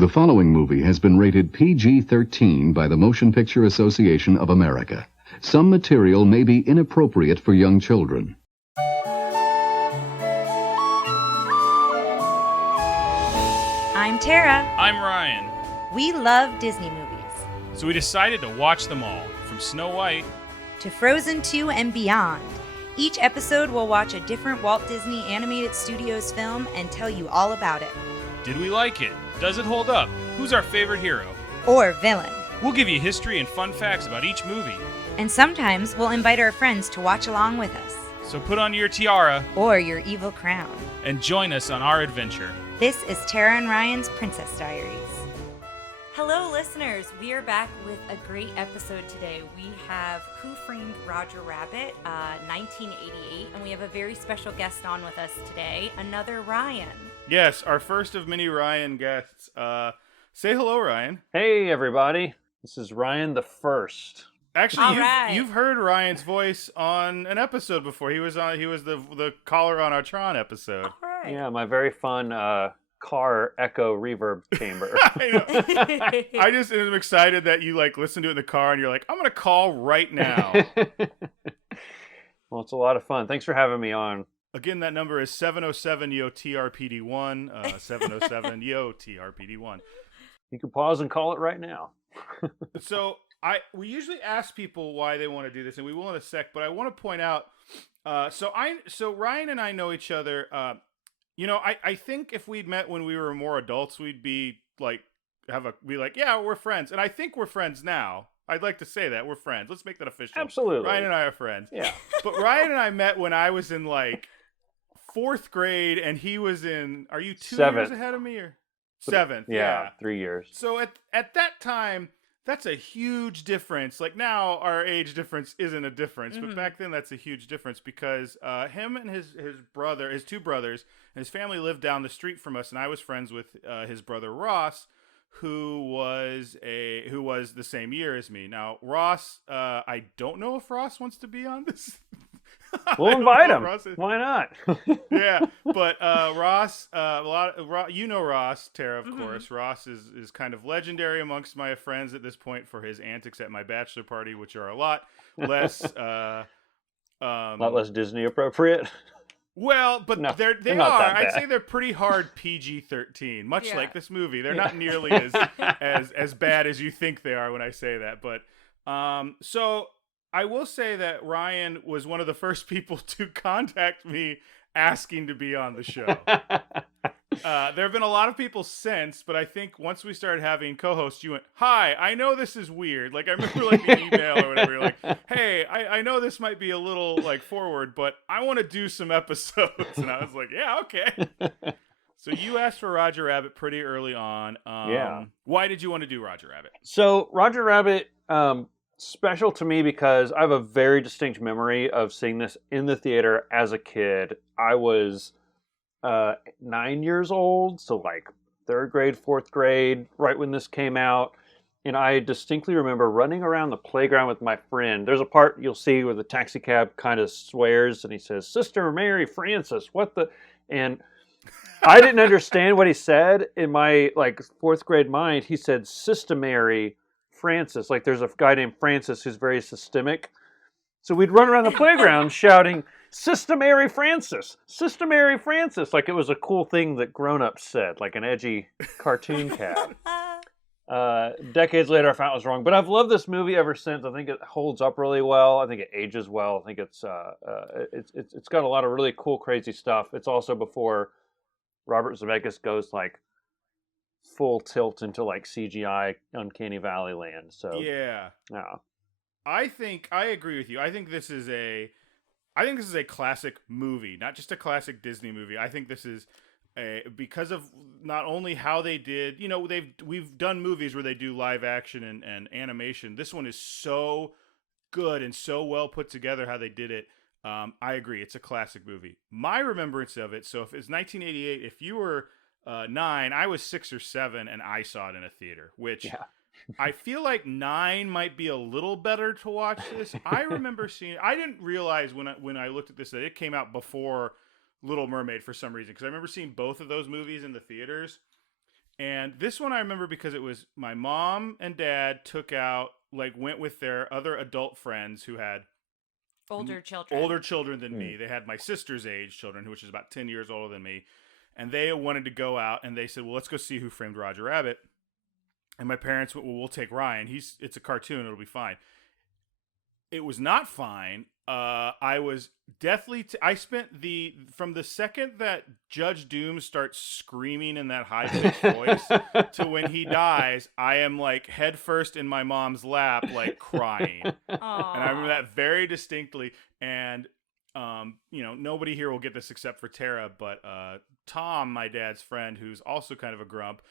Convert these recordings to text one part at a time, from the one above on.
The following movie has been rated PG-13 by the Motion Picture Association of America. Some material may be inappropriate for young children. I'm Tara. I'm Ryan. We love Disney movies. So we decided to watch them all, from Snow White to Frozen 2 and beyond. Each episode will watch a different Walt Disney Animated Studios film and tell you all about it. Did we like it? Does it hold up? Who's our favorite hero? Or villain. We'll give you history and fun facts about each movie. And sometimes we'll invite our friends to watch along with us. So put on your tiara or your evil crown and join us on our adventure. This is Tara and Ryan's Princess Diaries. Hello, listeners. We are back with a great episode today. We have Who Framed Roger Rabbit, 1988, and we have a very special guest on with us today, another Ryan. Yes, our first of many Ryan guests. Say hello, Ryan. Hey, everybody. This is Ryan the First. Actually, you've heard Ryan's voice on an episode before. He was the caller on our Tron episode. All right. Yeah, my very fun car echo reverb chamber. I just am excited that you listen to it in the car and you're like, I'm gonna call right now. Well, it's a lot of fun. Thanks for having me on. Again, that number is 707-YO-TRPD1, 707-YO-TRPD1. You can pause and call it right now. So we usually ask people why they want to do this, and we will in a sec. But I want to point out, so Ryan and I know each other. I think if we'd met when we were more adults, we'd be like, yeah, we're friends, and I think we're friends now. I'd like to say that we're friends. Let's make that official. Absolutely, Ryan and I are friends. Yeah, but Ryan and I met when I was in fourth grade, and he was in. Are you 2 years ahead of me or? Seventh, yeah. 3 years. So at that time, that's a huge difference. Like now, our age difference isn't a difference, but back then that's a huge difference because him and his two brothers, and his family lived down the street from us, and I was friends with his brother Ross, who was the same year as me. Now Ross, I don't know if Ross wants to be on this. We'll invite him. Why not? Yeah, but Ross, you know Ross, Tara, of course. Ross is kind of legendary amongst my friends at this point for his antics at my bachelor party, which are a lot less, a lot less Disney appropriate. Well, but no, they are. I'd say they're pretty hard PG-13, much like this movie. They're not nearly as bad as you think they are when I say that. But so. I will say that Ryan was one of the first people to contact me asking to be on the show. There have been a lot of people since, but I think once we started having co-hosts, you went, "Hi, I know this is weird." I remember the email or whatever. You're like, "Hey, I know this might be a little forward, but I want to do some episodes." And I was like, "Yeah, okay." So you asked for Roger Rabbit pretty early on. Yeah. Why did you want to do Roger Rabbit? So Roger Rabbit. Special to me because I have a very distinct memory of seeing this in the theater as a kid. I was 9 years old, so third grade, fourth grade, right when this came out. And I distinctly remember running around the playground with my friend. There's a part you'll see where the taxi cab kind of swears and he says, "Sister Mary Frances, what the..." And I didn't understand what he said. In my fourth grade mind, he said, "Sister Mary Francis." There's a guy named Francis who's very systemic. So we'd run around the playground shouting, "Sister Mary Francis! Sister Mary Francis!" It was a cool thing that grown-ups said, like an edgy cartoon cab. Decades later, I found I was wrong. But I've loved this movie ever since. I think it holds up really well. I think it ages well. I think it's got a lot of really cool, crazy stuff. It's also before Robert Zemeckis goes full tilt into CGI Uncanny Valley land. So yeah. I agree with you. I think this is a classic movie, not just a classic Disney movie. I think this is because of not only how they did, we've done movies where they do live action and animation. This one is so good and so well put together how they did it. I agree. It's a classic movie. My remembrance of it. So if it's 1988, if you were 9, I was 6 or 7, and I saw it in a theater, which I feel like 9 might be a little better to watch this. I remember seeing, I didn't realize when I looked at this that it came out before Little Mermaid for some reason, because I remember seeing both of those movies in the theaters, And this one I remember because it was my mom and dad went with their other adult friends who had Older children. Older children than me. They had my sister's age children, which is about 10 years older than me. And they wanted to go out, and they said, well, let's go see Who Framed Roger Rabbit. And my parents went, well, we'll take Ryan. It's a cartoon. It'll be fine. It was not fine. I was deathly... I spent from the second that Judge Doom starts screaming in that high-pitched voice to when he dies, I am like head first in my mom's lap, like crying. Aww. And I remember that very distinctly. And, nobody here will get this except for Tara, but Tom, my dad's friend, who's also kind of a grump,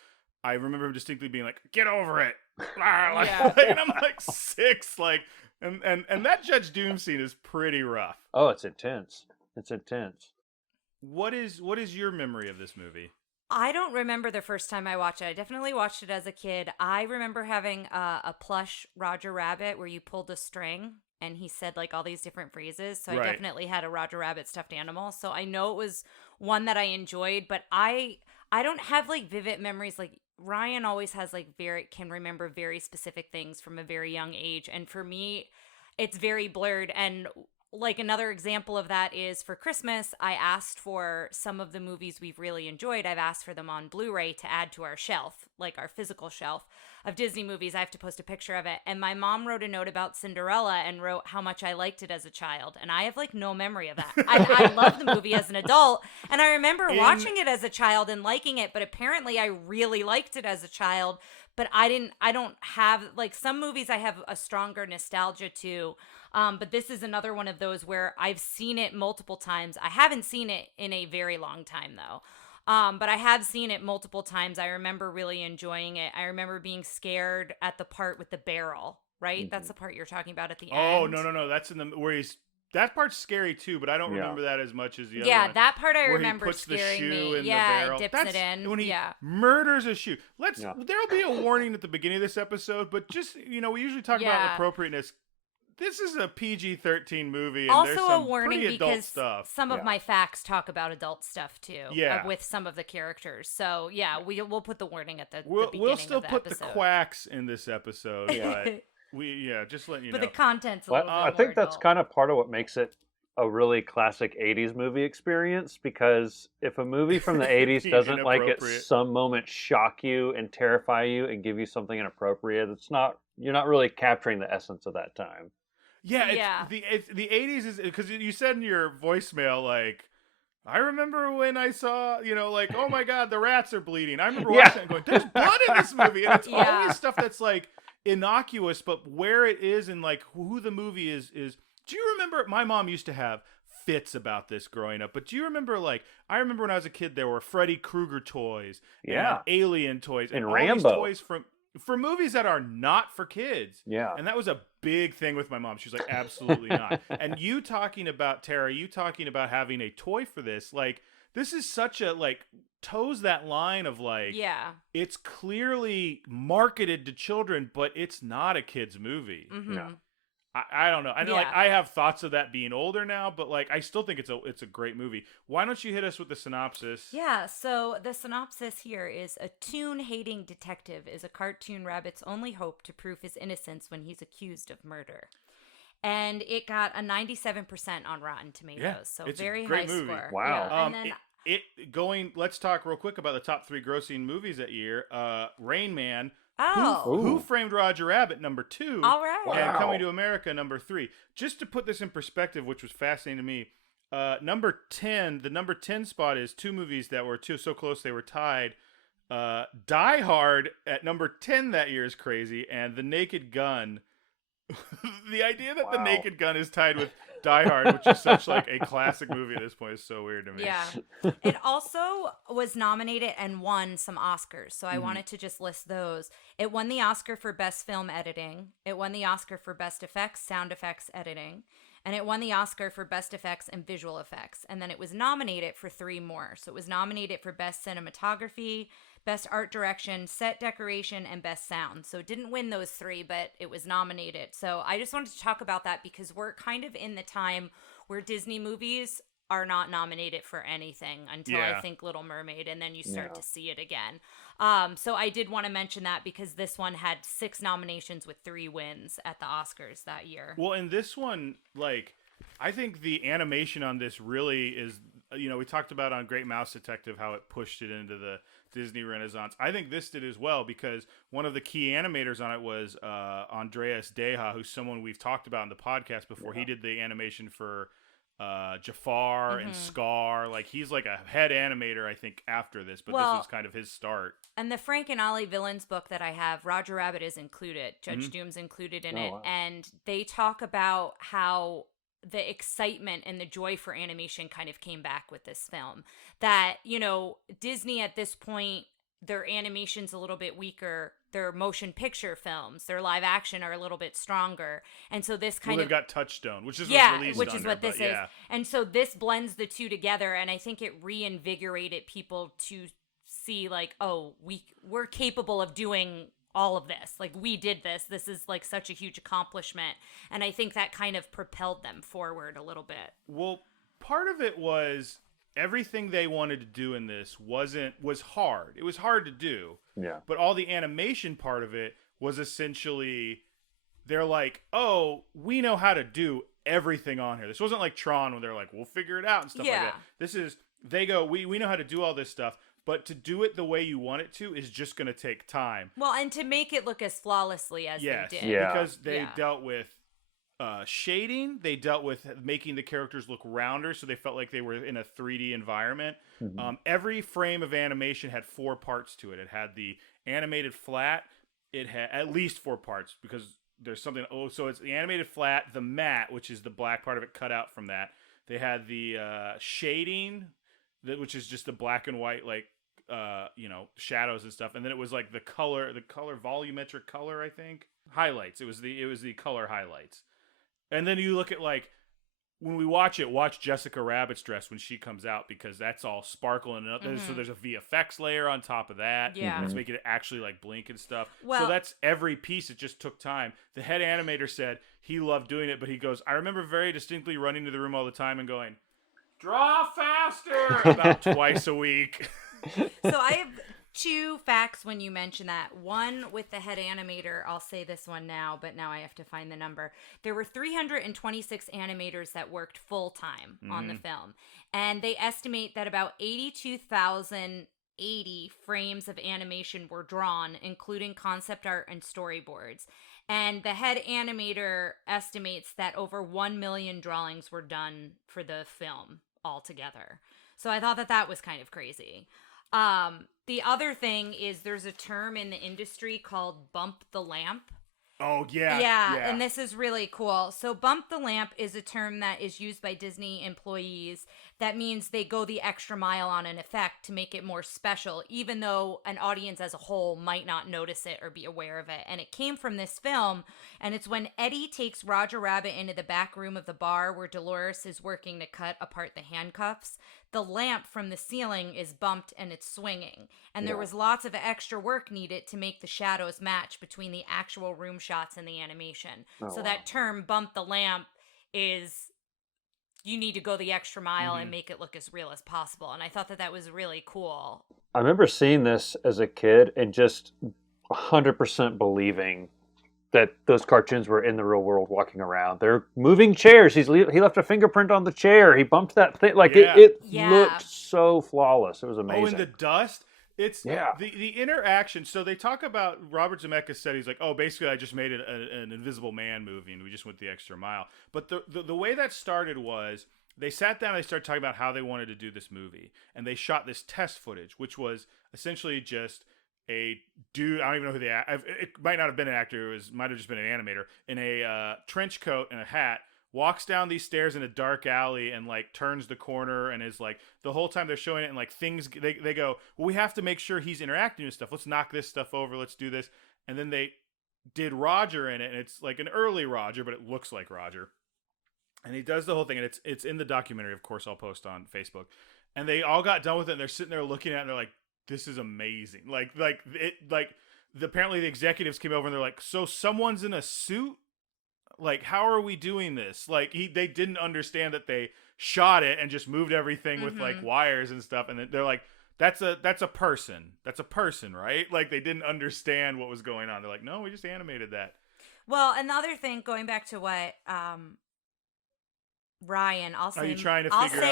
I remember him distinctly being like, get over it. Yeah. And I'm like 6, like... And that Judge Doom scene is pretty rough. Oh, it's intense. It's intense. What is your memory of this movie? I don't remember the first time I watched it. I definitely watched it as a kid. I remember having a plush Roger Rabbit where you pulled a string and he said like all these different phrases. So Right. I definitely had a Roger Rabbit stuffed animal. So I know it was one that I enjoyed, but I don't have like vivid memories. Like Ryan always has like can remember very specific things from a very young age. And for me, it's very blurred. And like another example of that is for Christmas, I asked for some of the movies we've really enjoyed. I've asked for them on Blu-ray to add to our shelf, like our physical shelf of Disney movies. I have to post a picture of it. And my mom wrote a note about Cinderella and wrote how much I liked it as a child. And I have like no memory of that. I love the movie as an adult. And I remember watching it as a child and liking it, but apparently I really liked it as a child. But I don't have, like, some movies I have a stronger nostalgia to. But this is another one of those where I've seen it multiple times. I haven't seen it in a very long time, though. But I have seen it multiple times. I remember really enjoying it. I remember being scared at the part with the barrel, right? Mm-hmm. That's the part you're talking about at the Oh, end. no. That's that part's scary too, but I don't remember that as much as the other Yeah, one. that part I where remember he puts scaring the shoe me. in Yeah, the barrel. dips That's it in. when he Yeah. murders a shoe. Yeah. There'll be a warning at the beginning of this episode, but just we usually talk about appropriateness. This is a PG-13 movie, and there's Also a some warning pretty adult because stuff. some of my facts talk about adult stuff too. Yeah. With some of the characters. So yeah, we'll put the warning at the We'll beginning still of the put episode. the quacks in this episode, but just letting you But know. the content's a Well, little bit I think more that's adult. kind of part of what makes it a really classic 80s movie experience, because if a movie from the 80s doesn't like at Inappropriate. some moment shock you and terrify you and give you something inappropriate, you're not really capturing the essence of that time. Yeah, it's the 80s is because you said in your voicemail, like, I remember when I saw, like, oh my God, the rats are bleeding. I remember watching it and going, there's blood in this movie. And it's always stuff that's like innocuous, but where it is and like who the movie is. Do you remember? My mom used to have fits about this growing up, but do you remember, like, I remember when I was a kid, there were Freddy Krueger toys, and Alien toys, and all Rambo. these toys for movies that are not for kids. Yeah. And that was a big thing with my mom. She was like, absolutely not. And Tara, you talking about having a toy for this, like, this is such a, like, toes that line of, like, it's clearly marketed to children, but it's not a kid's movie. Mm-hmm. No. I don't know. I know, like, I have thoughts of that being older now, but, like, I still think it's a great movie. Why don't you hit us with the synopsis? Yeah, so the synopsis here is: a tune-hating detective is a cartoon rabbit's only hope to prove his innocence when he's accused of murder. And it got a 97% on Rotten Tomatoes, so it's very a great high movie. score. Wow. Yeah, and then Let's talk real quick about the top 3 grossing movies that year. Rain Man. Oh. Who Framed Roger Rabbit, number 2. All right. And Coming to America, number 3. Just to put this in perspective, which was fascinating to me, number 10, the number 10 spot is 2 movies that were so close they were tied. Die Hard at number 10 that year is crazy, and The Naked Gun. The idea that The Naked Gun is tied with Die Hard, which is such like a classic movie at this point, is so weird to me. Yeah. It also was nominated and won some Oscars, so I wanted to just list those. It won the Oscar for Best Film Editing. It won the Oscar for Best Effects, Sound Effects Editing. And it won the Oscar for Best Effects and Visual Effects. And then it was nominated for 3 more. So it was nominated for Best Cinematography, Best Art Direction, Set Decoration, and Best Sound. So it didn't win those 3, but it was nominated. So I just wanted to talk about that because we're kind of in the time where Disney movies are not nominated for anything until I Yeah. think Little Mermaid, and then you start Yeah. to see it again. So I did want to mention that because this one had 6 nominations with 3 wins at the Oscars that year. Well, in this one, like, I think the animation on this really is, we talked about on Great Mouse Detective how it pushed it into the Disney Renaissance. I think this did as well, because one of the key animators on it was Andreas Deha, who's someone we've talked about in the podcast before. Yeah. He did the animation for Jafar and Scar. Like, he's like a head animator, I think, after this, but this was kind of his start. And the Frank and Ollie Villains book that I have, Roger Rabbit is included. Judge Doom's included in it. Wow. And they talk about how the excitement and the joy for animation kind of came back with this film. That, Disney at this point, their animation's a little bit weaker. Their motion picture films, their live action are a little bit stronger. And so this kind They've of... got Touchstone, which is which is what this is. And so this blends the two together, and I think it reinvigorated people to see, like, oh, we're capable of doing all of this. Like, we did this. This is, like, such a huge accomplishment. And I think that kind of propelled them forward a little bit. Well, part of it was everything they wanted to do in this was hard. It was hard to do. Yeah. But all the animation part of it was essentially, they're like, oh, we know how to do everything on here. This wasn't like Tron when they're like, we'll figure it out and stuff like that. This is, they go, we know how to do all this stuff, but to do it the way you want it to is just going to take time. Well, and to make it look as flawlessly as they did. Yeah. Because they dealt with shading, they dealt with making the characters look rounder, so they felt like they were in a 3D environment. Every frame of animation had 4 parts to it. It had the animated flat. It had at least 4 parts, because there's something. Oh, so it's the animated flat, the matte, which is the black part of it cut out from that. They had the shading, which is just the black and white, like shadows and stuff. And then it was like the color volumetric color, I think. Highlights. It was the color highlights. And then you look at, like, when we watch Jessica Rabbit's dress when she comes out, because that's all sparkle and so there's a VFX layer on top of that. Yeah. It's making it actually, like, blink and stuff. Well, so that's every piece. It just took time. The head animator said he loved doing it, but he goes, I remember very distinctly running to the room all the time and going, draw faster, about twice a week. So I have 2 facts when you mention that. One with the head animator, I'll say this one now, but now I have to find the number. There were 326 animators that worked full-time on the film. And they estimate that about 82,080 frames of animation were drawn, including concept art and storyboards. And the head animator estimates that over 1 million drawings were done for the film altogether. So I thought that was kind of crazy. The other thing is there's a term in the industry called bump the lamp. Oh, yeah. Yeah, and this is really cool. So bump the lamp is a term that is used by Disney employees. That means they go the extra mile on an effect to make it more special, even though an audience as a whole might not notice it or be aware of it. And it came from this film, and it's when Eddie takes Roger Rabbit into the back room of the bar where Dolores is working to cut apart the handcuffs. The lamp from the ceiling is bumped and it's swinging. And there was lots of extra work needed to make the shadows match between the actual room shots and the animation. So that term, bump the lamp, is you need to go the extra mile and make it look as real as possible. And I thought that was really cool. I remember seeing this as a kid and just 100% believing that those cartoons were in the real world walking around. They're moving chairs. He left a fingerprint on the chair. He bumped that thing. Like, it looked so flawless. It was amazing. Oh, in the dust? It's the interaction. So they talk about, Robert Zemeckis said, he's like, oh, basically I just made an Invisible Man movie and we just went the extra mile. But the way that started was they sat down and they started talking about how they wanted to do this movie. And they shot this test footage, which was essentially just a dude, I don't even know who it might not have been an actor, might have just been an animator, in a trench coat and a hat, walks down these stairs in a dark alley and, like, turns the corner and is, like, the whole time they're showing it, and, like, things, they go, well, we have to make sure he's interacting with stuff. Let's knock this stuff over. Let's do this. And then they did Roger in it, and it's like an early Roger, but it looks like Roger. And he does the whole thing, and it's in the documentary, of course, I'll post on Facebook. And they all got done with it, and they're sitting there looking at it, and they're like, this is amazing. Apparently the executives came over and they're like, so someone's in a suit? Like, how are we doing this? Like, they didn't understand that they shot it and just moved everything with like wires and stuff. And they're like, that's a person. That's a person, right? Like they didn't understand what was going on. They're like, no, we just animated that. Well, another thing, going back to what Ryan, I'll say,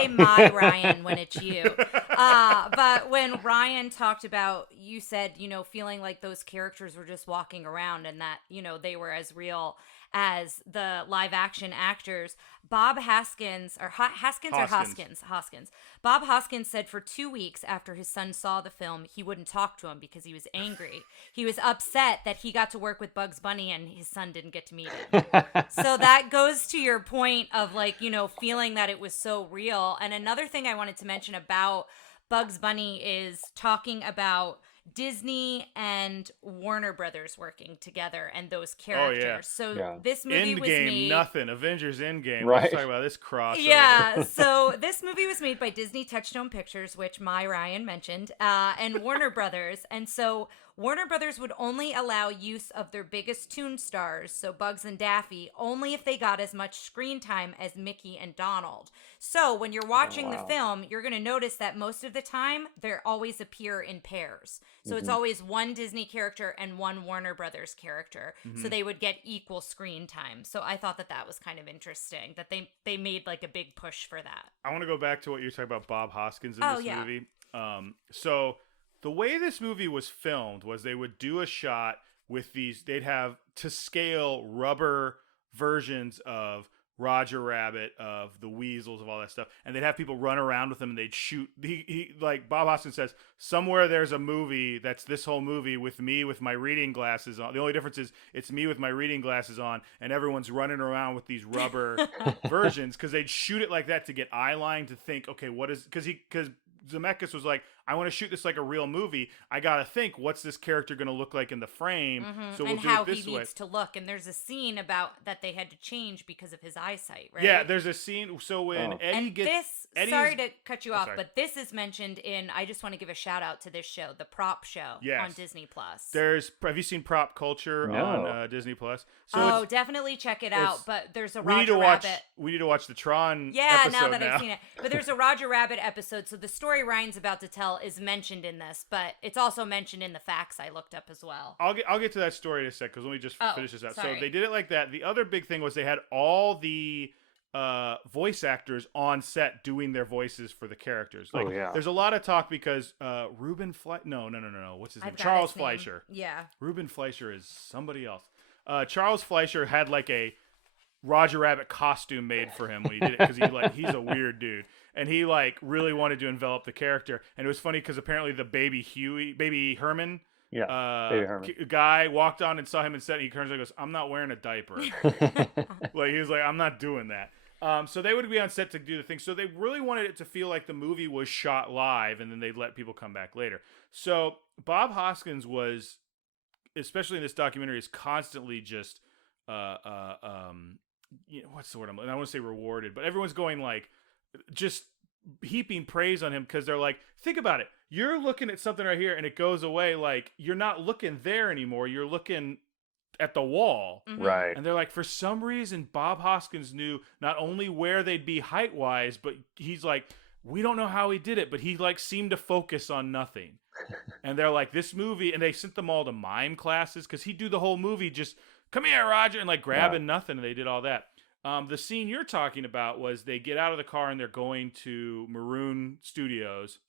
my Ryan when it's you. But when Ryan talked about, you said, feeling like those characters were just walking around and that, they were as real as the live action actors. Bob Hoskins. Bob Hoskins said for 2 weeks after his son saw the film, he wouldn't talk to him because he was angry. He was upset that he got to work with Bugs Bunny and his son didn't get to meet him. So that goes to your point of like, feeling that it was so real. And another thing I wanted to mention about Bugs Bunny is talking about Disney and Warner Brothers working together and those characters. Oh, yeah. So this movie was made... nothing. Avengers Endgame. Right. Let's talk about this crossover. Yeah, so this movie was made by Disney Touchstone Pictures, which my Ryan mentioned, and Warner Brothers. And so Warner Brothers would only allow use of their biggest toon stars, so Bugs and Daffy, only if they got as much screen time as Mickey and Donald. So when you're watching the film, you're going to notice that most of the time, they always appear in pairs. So it's always one Disney character and one Warner Brothers character. So they would get equal screen time. So I thought that was kind of interesting, that they made like a big push for that. I want to go back to what you were talking about Bob Hoskins in this movie. So the way this movie was filmed was they would do a shot with they'd have to scale rubber versions of Roger Rabbit, of the Weasels, of all that stuff, and they'd have people run around with them and they'd shoot. He like Bob Hoskins says, somewhere there's a movie that's this whole movie with me with my reading glasses on. The only difference is it's me with my reading glasses on and everyone's running around with these rubber versions, because they'd shoot it like that to get eye line to think, okay, what is, because Zemeckis was like, I want to shoot this like a real movie. I got to think, what's this character going to look like in the frame? So we'll do it this way. And how he needs to look. And there's a scene about that they had to change because of his eyesight, right? Yeah, there's a scene. So when Eddie gets... sorry to cut you off, but this is mentioned in, I just want to give a shout out to this show, The Prop Show on Disney+. Have you seen Prop Culture on Disney+? So definitely check it out. But there's a Roger Rabbit. We need to watch the Tron episode now that I've seen it. But there's a Roger Rabbit episode. So the story Ryan's about to tell is mentioned in this, but it's also mentioned in the facts I looked up as well. I'll get to that story in a sec, because let me just finish this out. Sorry. So they did it like that. The other big thing was they had all the voice actors on set doing their voices for the characters. Like, there's a lot of talk because Ruben Fleischer... No. What's his name? Charles Fleischer. Yeah. Ruben Fleischer is somebody else. Charles Fleischer had like a Roger Rabbit costume made for him when he did it, because he's a weird dude. And he like really wanted to envelop the character. And it was funny because apparently the baby Herman guy walked on and saw him and said, he turns and goes, I'm not wearing a diaper. Like he was like, I'm not doing that. So they would be on set to do the thing. So they really wanted it to feel like the movie was shot live, and then they'd let people come back later. So Bob Hoskins was, especially in this documentary, is constantly just, what's the word? I want to say rewarded, but everyone's going like, just heaping praise on him, because they're like, think about it. You're looking at something right here and it goes away. Like, you're not looking there anymore. You're looking at the wall. Right. And they're like, for some reason, Bob Hoskins knew not only where they'd be height-wise, but he's like, we don't know how he did it, but he like seemed to focus on nothing. And they're like, this movie, and they sent them all to mime classes, because he'd do the whole movie just, come here, Roger, and like grabbing nothing, and they did all that. The scene you're talking about was they get out of the car and they're going to Maroon Studios,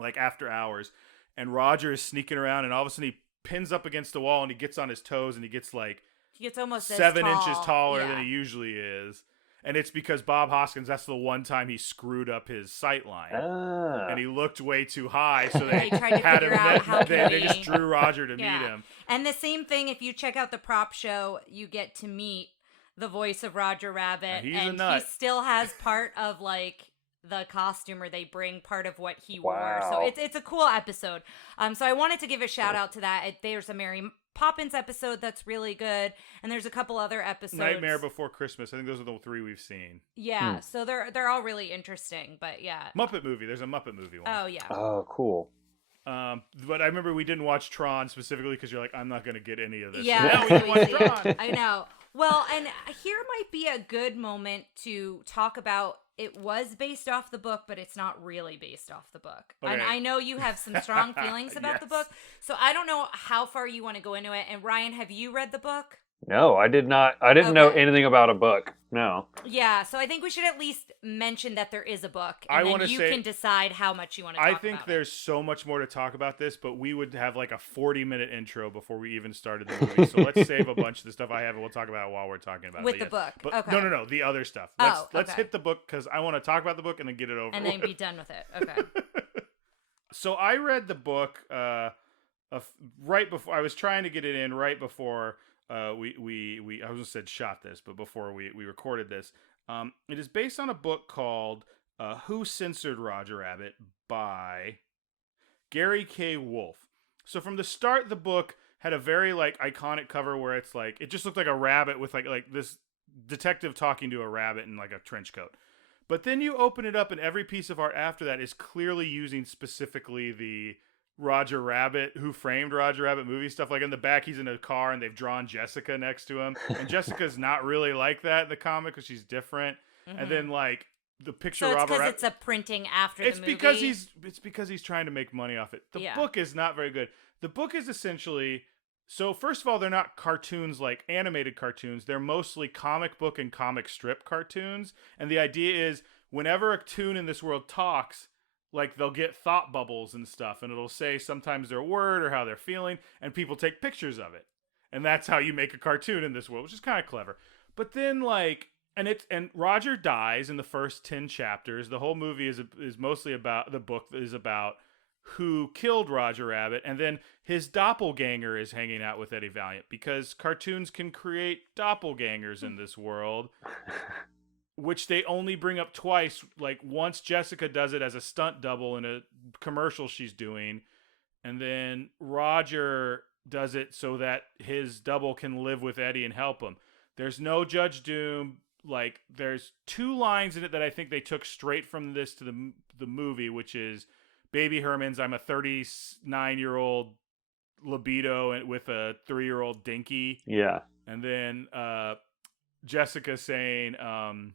like after hours, and Roger is sneaking around, and all of a sudden he pins up against the wall and he gets on his toes, and he gets almost 7 inches taller than he usually is. And it's because Bob Hoskins, that's the one time he screwed up his sight line. And he looked way too high, so they tried to figure out how they just drew Roger to meet him. And the same thing, if you check out the Prop Show, you get to meet the voice of Roger Rabbit, and he still has part of like the costume, or they bring part of what he wore. So it's a cool episode. So I wanted to give a shout out to that. There's a Mary Poppins episode that's really good, and there's a couple other episodes. Nightmare Before Christmas. I think those are the 3 we've seen. Yeah, so they're all really interesting. But yeah, Muppet movie. There's a Muppet movie one. Oh yeah. Oh, cool. But I remember we didn't watch Tron specifically because you're like, I'm not going to get any of this. Yeah, Now we can watch Tron. I know. Well, and here might be a good moment to talk about it was based off the book, but it's not really based off the book. Okay. And I know you have some strong feelings about the book, so I don't know how far you want to go into it. And Ryan, have you read the book? No, I did not. I didn't know anything about a book. No. Yeah, so I think we should at least mention that there is a book, I and wanna then you say- can decide how much you want to talk I about think there's so much more to talk about this, but we would have like a 40-minute intro before we even started the movie. So let's save a bunch of the stuff I have, and we'll talk about it while we're talking about With it. the book. But Okay. No, the other stuff. Oh, Let's okay. hit the book because I want to talk about the book and then get it over and with. then be done with it. Okay. So I read the book right before I was trying to get it in right before we I almost said shot this, but before we recorded this. It is based on a book called Who Censored Roger Rabbit by Gary K. Wolfe. So from the start, the book had a very like iconic cover where it's like it just looked like a rabbit with like this detective talking to a rabbit in like a trench coat. But then you open it up, and every piece of art after that is clearly using specifically the Roger Rabbit, Who Framed Roger Rabbit movie stuff. Like in the back, he's in a car, and they've drawn Jessica next to him. And Jessica's not really like that in the comic because she's different. Mm-hmm. And then like the picture So it's Robert because Rabbit. it's a printing after the movie. It's because he's trying to make money off it. The book is not very good. The book is essentially. So first of all, they're not cartoons like animated cartoons. They're mostly comic book and comic strip cartoons. And the idea is whenever a toon in this world talks, like they'll get thought bubbles and stuff, and it'll say sometimes their word or how they're feeling, and people take pictures of it. And that's how you make a cartoon in this world, which is kind of clever. But then like and Roger dies in the first 10 chapters. The whole movie is mostly about the book is about who killed Roger Rabbit, and then his doppelganger is hanging out with Eddie Valiant because cartoons can create doppelgangers in this world, which they only bring up twice. Like once Jessica does it as a stunt double in a commercial she's doing, and then Roger does it so that his double can live with Eddie and help him. There's no Judge Doom. Like there's 2 lines in it that I think they took straight from this to the movie, which is Baby Herman's I'm a 39-year-old libido with a 3-year-old dinky. Yeah. And then Jessica saying, I'm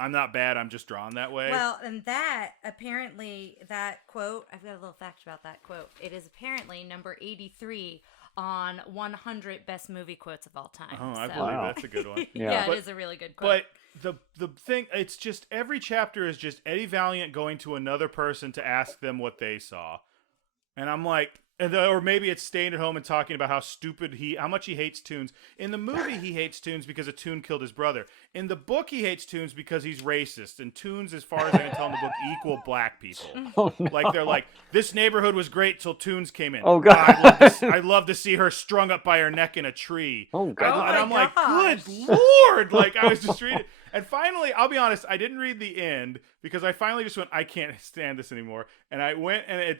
not bad, I'm just drawn that way. Well, and that quote, I've got a little fact about that quote. It is apparently number 83 on 100 best movie quotes of all time. Oh, I So- believe that's a good one. Yeah, But- it is a really good quote. But the thing, it's just every chapter is just Eddie Valiant going to another person to ask them what they saw. And I'm like, or maybe it's staying at home and talking about how much he hates toons. In the movie, he hates toons because a toon killed his brother. In the book, he hates toons because he's racist. And toons, as far as I can tell in the book, equal black people. Oh, no. Like they're like, this neighborhood was great till toons came in. Oh, God. I'd love to see her strung up by her neck in a tree. Oh, God. And I'm like, gosh. good Lord! Like I was just reading. And finally, I'll be honest, I didn't read the end because I finally just went, I can't stand this anymore. And I went, and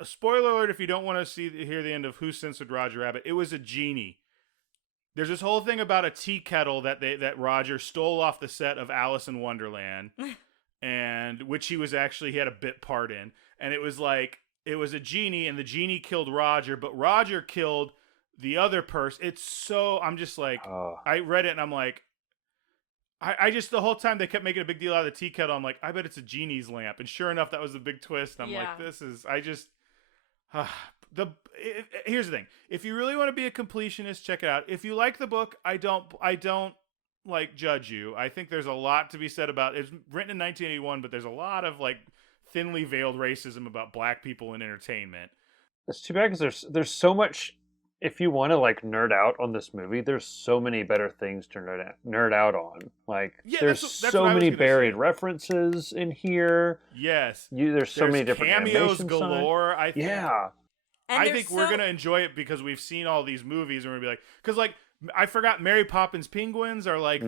a spoiler alert if you don't want to hear the end of Who Censored Roger Rabbit, it was a genie. There's this whole thing about a tea kettle that Roger stole off the set of Alice in Wonderland, and which he had a bit part in. And it was a genie, and the genie killed Roger, but Roger killed the other person. I'm just like, I read it and I'm like, I just, the whole time they kept making a big deal out of the tea kettle. I'm like, I bet it's a genie's lamp. And sure enough, that was the big twist. I'm like, here's the thing. If you really want to be a completionist, check it out. If you like the book, I don't like judge you. I think there's a lot to be said about it's written in 1981, but there's a lot of like thinly veiled racism about black people in entertainment. It's too bad because there's so much. If you want to like nerd out on this movie, there's so many better things to nerd out on. Like there's that's so what I was many gonna buried say. references in here. Yes. There's so many different cameos animations galore. I think. Yeah. And I there's think we're gonna enjoy it because we've seen all these movies, and we're gonna be like, because like I forgot, Mary Poppins penguins are like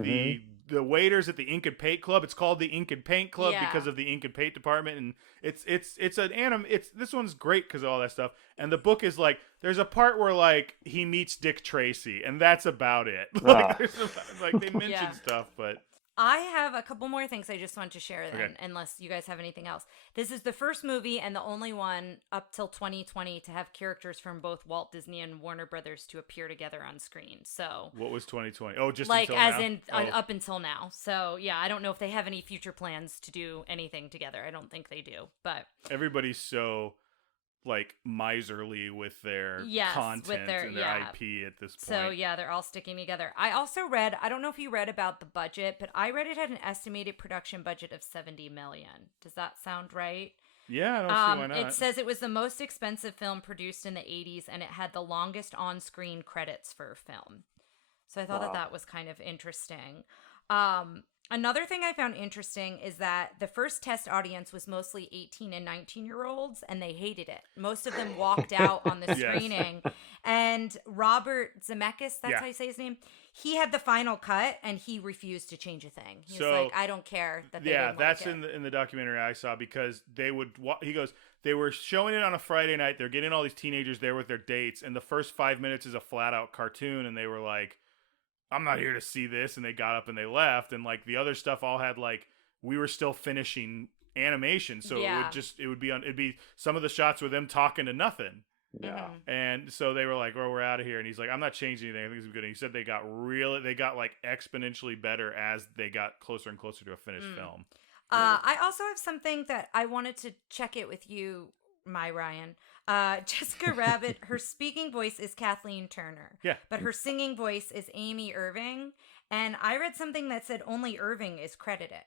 the waiters at the Ink and Paint Club. It's called the Ink and Paint Club because of the Ink and Paint department, and this one's great because of all that stuff. And the book is like, there's a part where like he meets Dick Tracy, and that's about it. Like, they mention stuff, but I have a couple more things I just want to share then, Okay. unless you guys have anything else. This is the first movie and the only one up till 2020 to have characters from both Walt Disney and Warner Brothers to appear together on screen. So, What was 2020? Oh, just like, until as now? in Oh. up until now. So, yeah, I don't know if they have any future plans to do anything together. I don't think they do, but Everybody's so like miserly with their Yes, content with their- and their yeah. IP at this point. so yeah, they're all sticking together. I also read, I don't know if you read about the budget, but I read it had an estimated production budget of 70 million. Does that sound right? Yeah, I don't see why not. It says it was the most expensive film produced in the 80s, and it had the longest on-screen credits for a film. So I thought Wow. that was kind of interesting. Another thing I found interesting is that the first test audience was mostly 18 and 19-year-olds, and they hated it. Most of them walked out on the Yes. screening. And Robert Zemeckis, that's Yeah. how you say his name, he had the final cut, and he refused to change a thing. He's So- like, I don't care that they Yeah, didn't that's like it. in the documentary I saw, because they would. He goes, they were showing it on a Friday night. They're getting all these teenagers there with their dates, and the first 5 minutes is a flat out cartoon, and they were like, "I'm not here to see this," and they got up and they left. And like the other stuff all had like, we were still finishing animation, so Yeah. it'd be some of the shots with them talking to nothing. Yeah. Mhm. And so they were like, "Well, we're out of here." And he's like, "I'm not changing anything. I think it's good." And he said they got like exponentially better as they got closer and closer to a finished film. I also have something that I wanted to check it with you, my Ryan. Jessica Rabbit, her speaking voice is Kathleen Turner. Yeah. But her singing voice is Amy Irving. And I read something that said only Irving is credited.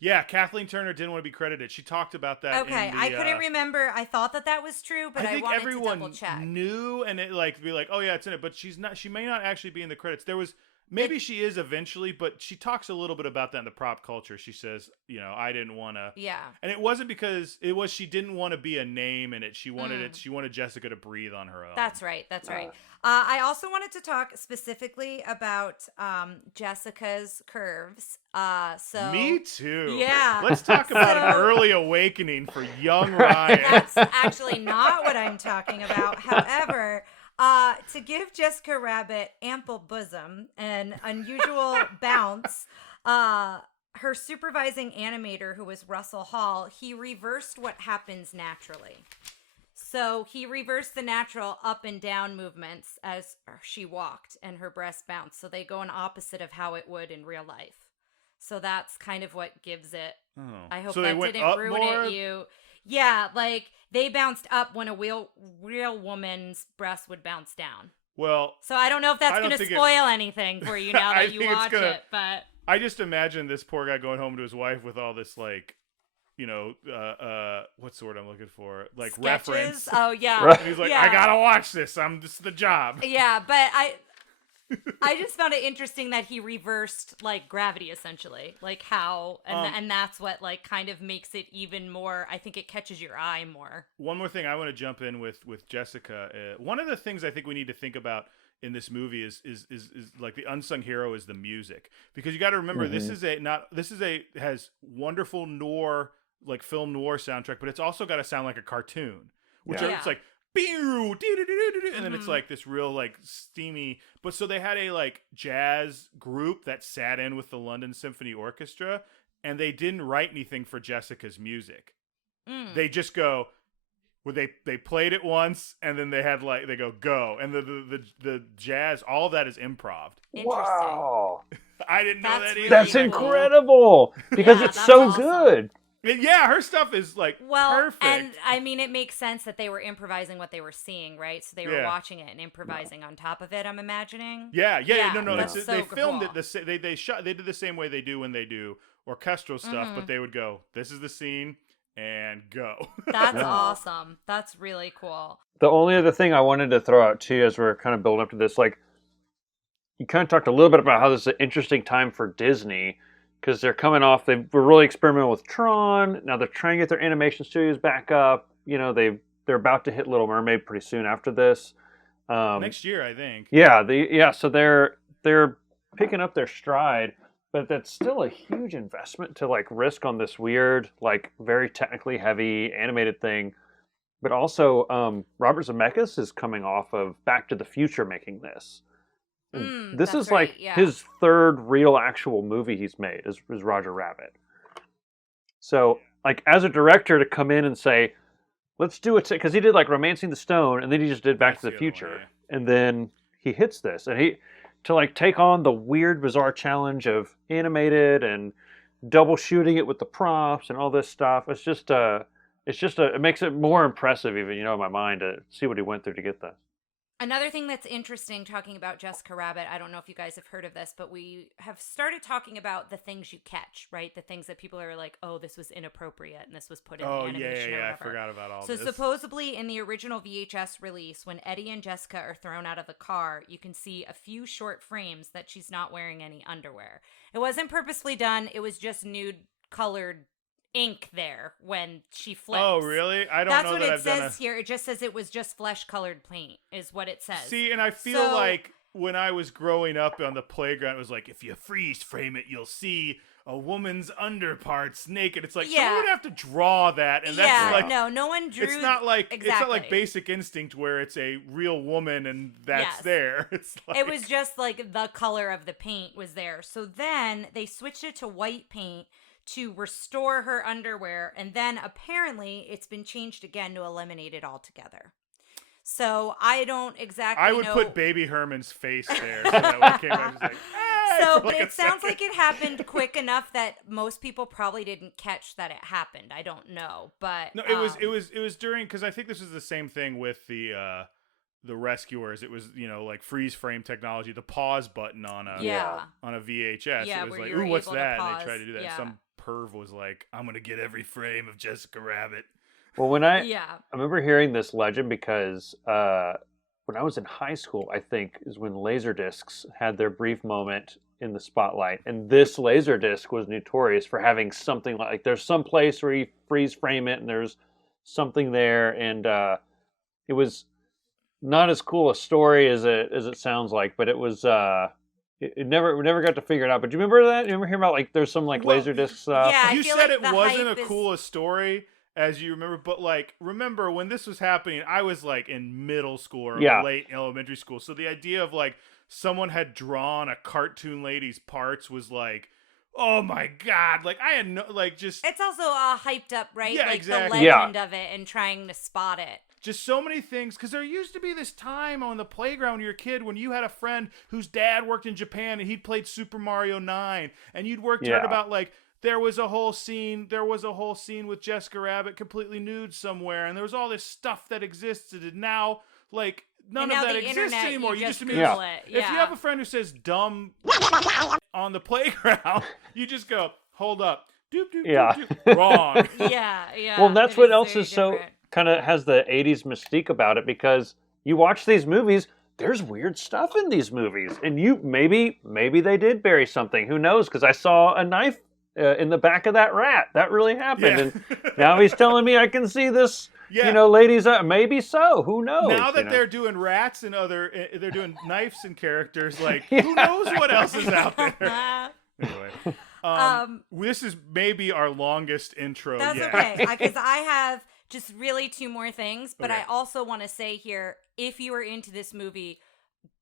Yeah, Kathleen Turner didn't want to be credited. She talked about that. Okay, in the, I couldn't remember. I thought that was true, but I think wanted everyone to double check. knew, and it like be like, "Oh yeah, it's in it," but she's not. She may not actually be in the credits. There was maybe she is eventually, but she talks a little bit about that in the prop culture. She says, I didn't want to. Yeah. And it wasn't because she didn't want to be a name in it. She wanted it. She wanted Jessica to breathe on her own. That's right. That's right. I also wanted to talk specifically about Jessica's curves. Me too. Yeah. Let's talk about an So- early awakening for young Ryan. That's actually not what I'm talking about. However, to give Jessica Rabbit ample bosom and unusual bounce, her supervising animator, who was Russell Hall, he reversed what happens naturally. So he reversed the natural up and down movements as she walked and her breasts bounced. So they go in opposite of how it would in real life. So that's kind of what gives it. Oh. I hope So they that went didn't up ruin more? it you. Yeah, like they bounced up when a real woman's breast would bounce down. Well, So I don't know if that's I don't going to think it- spoil anything for you now I that you think it's watch gonna- it, but I just imagine this poor guy going home to his wife with all this like, what's the word I'm looking for? Like sketches. reference. Oh yeah. Right. And he's like, Yeah. I gotta watch this. This is the job. Yeah, but I just found it interesting that he reversed like gravity essentially, like how, and that's what like kind of makes it even more. I think it catches your eye more. One more thing I want to jump in with Jessica. One of the things I think we need to think about in this movie is like the unsung hero is the music, because you got to remember this has wonderful noir, like film noir soundtrack, but it's also got to sound like a cartoon, which Yeah. it's like pew, dee-dee-dee-dee-dee, and then it's like this real like steamy. But so they had a like jazz group that sat in with the London Symphony Orchestra, and they didn't write anything for Jessica's music. They just go. Well, they played it once, and then they had like they go, and the jazz, all of that is improv. Interesting. Wow. I didn't know That's that either. really That's cool. incredible because Yeah, it's that's so awesome. good. Yeah, her stuff is like Well, perfect. and I mean, it makes sense that they were improvising what they were seeing, right? So they were Yeah. watching it and improvising on top of it. I'm imagining. yeah, Yeah, no, that's it's, so they filmed cool. it. They did the same way they do when they do orchestral stuff, but they would go, "This is the scene," and go. That's Wow. awesome. That's really cool. The only other thing I wanted to throw out too, as we're kind of building up to this, like you kind of talked a little bit about how this is an interesting time for Disney because they're coming off. They were really experimenting with Tron. Now they're trying to get their animation studios back up. They're about to hit Little Mermaid pretty soon after this. Next year, I think. So they're picking up their stride, but that's still a huge investment to like risk on this weird, like very technically heavy animated thing. But also, Robert Zemeckis is coming off of Back to the Future making this. This that's is right, like yeah. his third real actual movie he's made is Roger Rabbit. So, like, as a director to come in and say, let's do it, because he did like Romancing the Stone, and then he just did Back That's to the the other one, Future, yeah. and then he hits this, and he to like take on the weird, bizarre challenge of animated and double shooting it with the props and all this stuff. It makes it more impressive, even in my mind, to see what he went through to get this. Another thing that's interesting talking about Jessica Rabbit, I don't know if you guys have heard of this, but we have started talking about the things you catch, right? The things that people are like, oh, this was inappropriate and this was put in the animation or I whatever. forgot about all So this. supposedly in the original VHS release, when Eddie and Jessica are thrown out of the car, you can see a few short frames that she's not wearing any underwear. It wasn't purposefully done. It was just nude colored ink there when she flips. Oh, really? I don't That's know what that it I've done says here. It just says it was just flesh colored paint, is what it says. See, and I feel So- like when I was growing up on the playground, it was like, if you freeze frame it, you'll see a woman's underparts naked. It's like someone would have to draw that, and that's like no one drew. it's not like exactly. it's not like Basic Instinct where it's a real woman and that's Yes. there. It's like It was just like the color of the paint was there. So then they switched it to white paint to restore her underwear, and then apparently it's been changed again to eliminate it altogether. So I don't exactly I would know. put Baby Herman's face there so that when it came out, it was like, "Hey," So, for but like a it sounds second. like it happened quick enough that most people probably didn't catch that it happened. I don't know, but No, it was during, because I think this is the same thing with the Rescuers. It was like freeze frame technology, the pause button on a on a VHS. Yeah, it was where like, you were ooh, what's able to that? And pause. they tried to do that. Yeah. Some perv was like, I'm gonna get every frame of Jessica Rabbit. Well, when I yeah. remember hearing this legend because when I was in high school, I think is when Laserdiscs had their brief moment in the spotlight, and this Laserdisc was notorious for having something like there's some place where you freeze frame it, and there's something there, and it was not as cool a story as it sounds like, but it was. We never got to figure it out. But do you remember that? You remember hearing about like there's some like Laserdisc stuff? Yeah, I You feel said like it the wasn't a hype is- coolest story as you remember, but like remember when this was happening, I was like in middle school or late elementary school. So the idea of like someone had drawn a cartoon lady's parts was like, oh my god! Like I had no just. It's also hyped up, right? Yeah, like exactly. the legend of it and trying to spot it. Just so many things, because there used to be this time on the playground when you were a kid when you had a friend whose dad worked in Japan and he'd played Super Mario 9, and you'd worked out about like there was a whole scene with Jessica Rabbit completely nude somewhere, and there was all this stuff that existed, and now like none of that exists anymore. You just Google it. If you have a friend who says dumb on the playground, you just go, hold up. Doop, doop, doop, doop. Wrong. Yeah. Well, that's it what else very is so different. kind of has the 80s mystique about it, because you watch these movies, there's weird stuff in these movies, and you maybe they did bury something. Who knows? Because I saw a knife in the back of that rat. That really happened, and now he's telling me I can see this. Yeah. Ladies, maybe so. Who knows? Now that they're doing rats and they're doing knives and characters, like who knows what else is out there? Anyway, this is maybe our longest intro That's yet. okay, because I have just really two more things, but Okay. I also want to say here, if you are into this movie,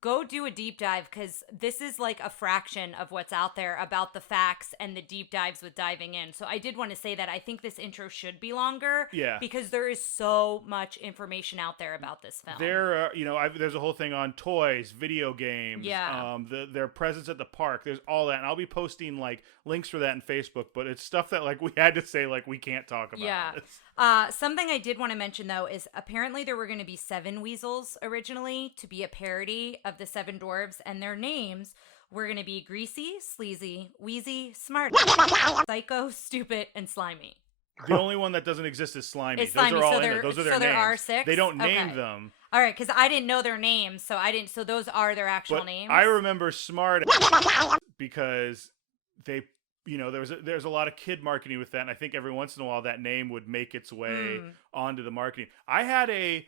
go do a deep dive, because this is like a fraction of what's out there about the facts and the deep dives with diving in. So I did want to say that I think this intro should be longer, because there is so much information out there about this film. There's a whole thing on toys, video games, their presence at the park. There's all that, and I'll be posting like links for that in Facebook. But it's stuff that like we had to say like we can't talk about. Yeah. Something I did want to mention though is apparently there were going to be 7 weasels originally to be a parody of the 7 dwarves, and their names were going to be Greasy, Sleazy, Wheezy, Smart, Psycho, Stupid, and Slimy. The only one that doesn't exist is Slimy. It's Slimy. Those are all so in there, there. Those are their so names. there are 6? They don't name Okay. them. All right, because I didn't know their names, so those are their actual But names. I remember Smart because they, there's a lot of kid marketing with that, and I think every once in a while that name would make its way onto the marketing. I had a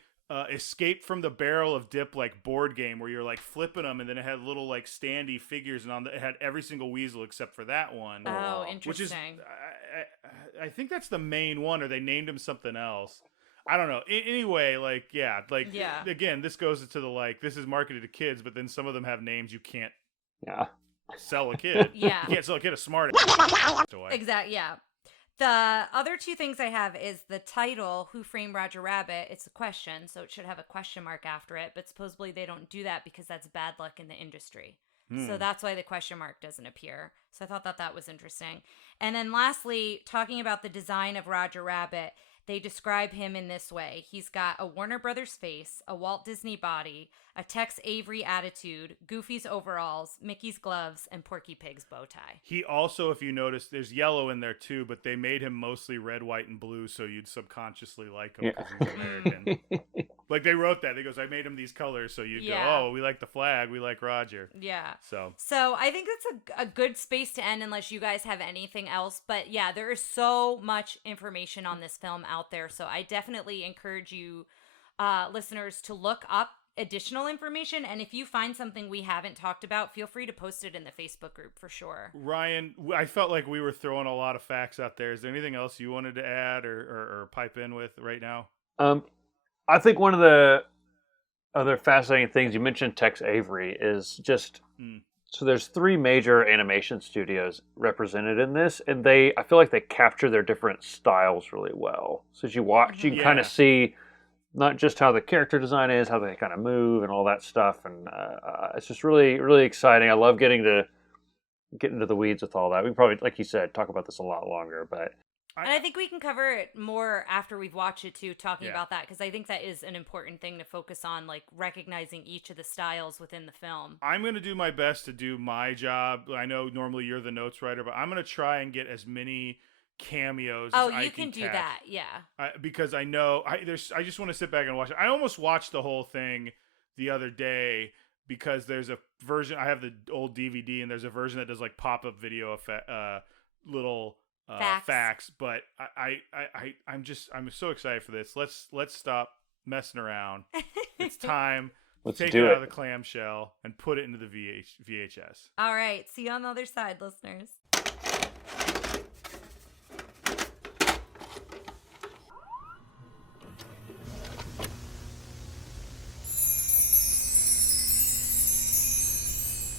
Escape from the Barrel of Dip like board game where you're like flipping them, and then it had little like standy figures, and it had every single weasel except for that one. Oh, interesting. Which is, I think that's the main one, or they named him something else. I don't know. Anyway, like, yeah, like, Yeah. again, this goes to the, like, this is marketed to kids, but then some of them have names you can't Yeah. sell a kid. Yeah. You can't sell a kid a smart toy. Exactly. Yeah. The other two things I have is the title, Who Framed Roger Rabbit? It's a question, so it should have a question mark after it, but supposedly they don't do that because that's bad luck in the industry. So that's why the question mark doesn't appear. So I thought that was interesting. And then lastly, talking about the design of Roger Rabbit, they describe him in this way. He's got a Warner Brothers face, a Walt Disney body, a Tex Avery attitude, Goofy's overalls, Mickey's gloves, and Porky Pig's bow tie. He also, if you notice, there's yellow in there too, but they made him mostly red, white, and blue, so you'd subconsciously like him because he's American. Like, they wrote that. They goes, I made him these colors, so you'd go, oh, we like the flag, we like Roger. Yeah. So I think that's a good space to end unless you guys have anything else. But yeah, there is so much information on this film out there. So I definitely encourage you, listeners, to look up additional information. And if you find something we haven't talked about, feel free to post it in the Facebook group for sure. Ryan, I felt like we were throwing a lot of facts out there. Is there anything else you wanted to add or pipe in with right now? I think one of the other fascinating things you mentioned, Tex Avery, is just so there's 3 major animation studios represented in this, and I feel like they capture their different styles really well. So as you watch, you can kind of see not just how the character design is, how they kind of move, and all that stuff, and it's just really, really exciting. I love getting to get into the weeds with all that. We can probably, like you said, talk about this a lot longer, but. And I think we can cover it more after we've watched it too, talking about that, because I think that is an important thing to focus on, like recognizing each of the styles within the film. I'm going to do my best to do my job. I know normally you're the notes writer, but I'm going to try and get as many cameos as I can. Oh, you can do that, yeah. Because I know I just want to sit back and watch it. I almost watched the whole thing the other day because there's a version. I have the old DVD, and there's a version that does like pop-up video effect, little facts, but I'm so excited for this. Let's stop messing around. It's time. Let's take do it it out of the clamshell and put it into the VHS. All right, see you on the other side, listeners.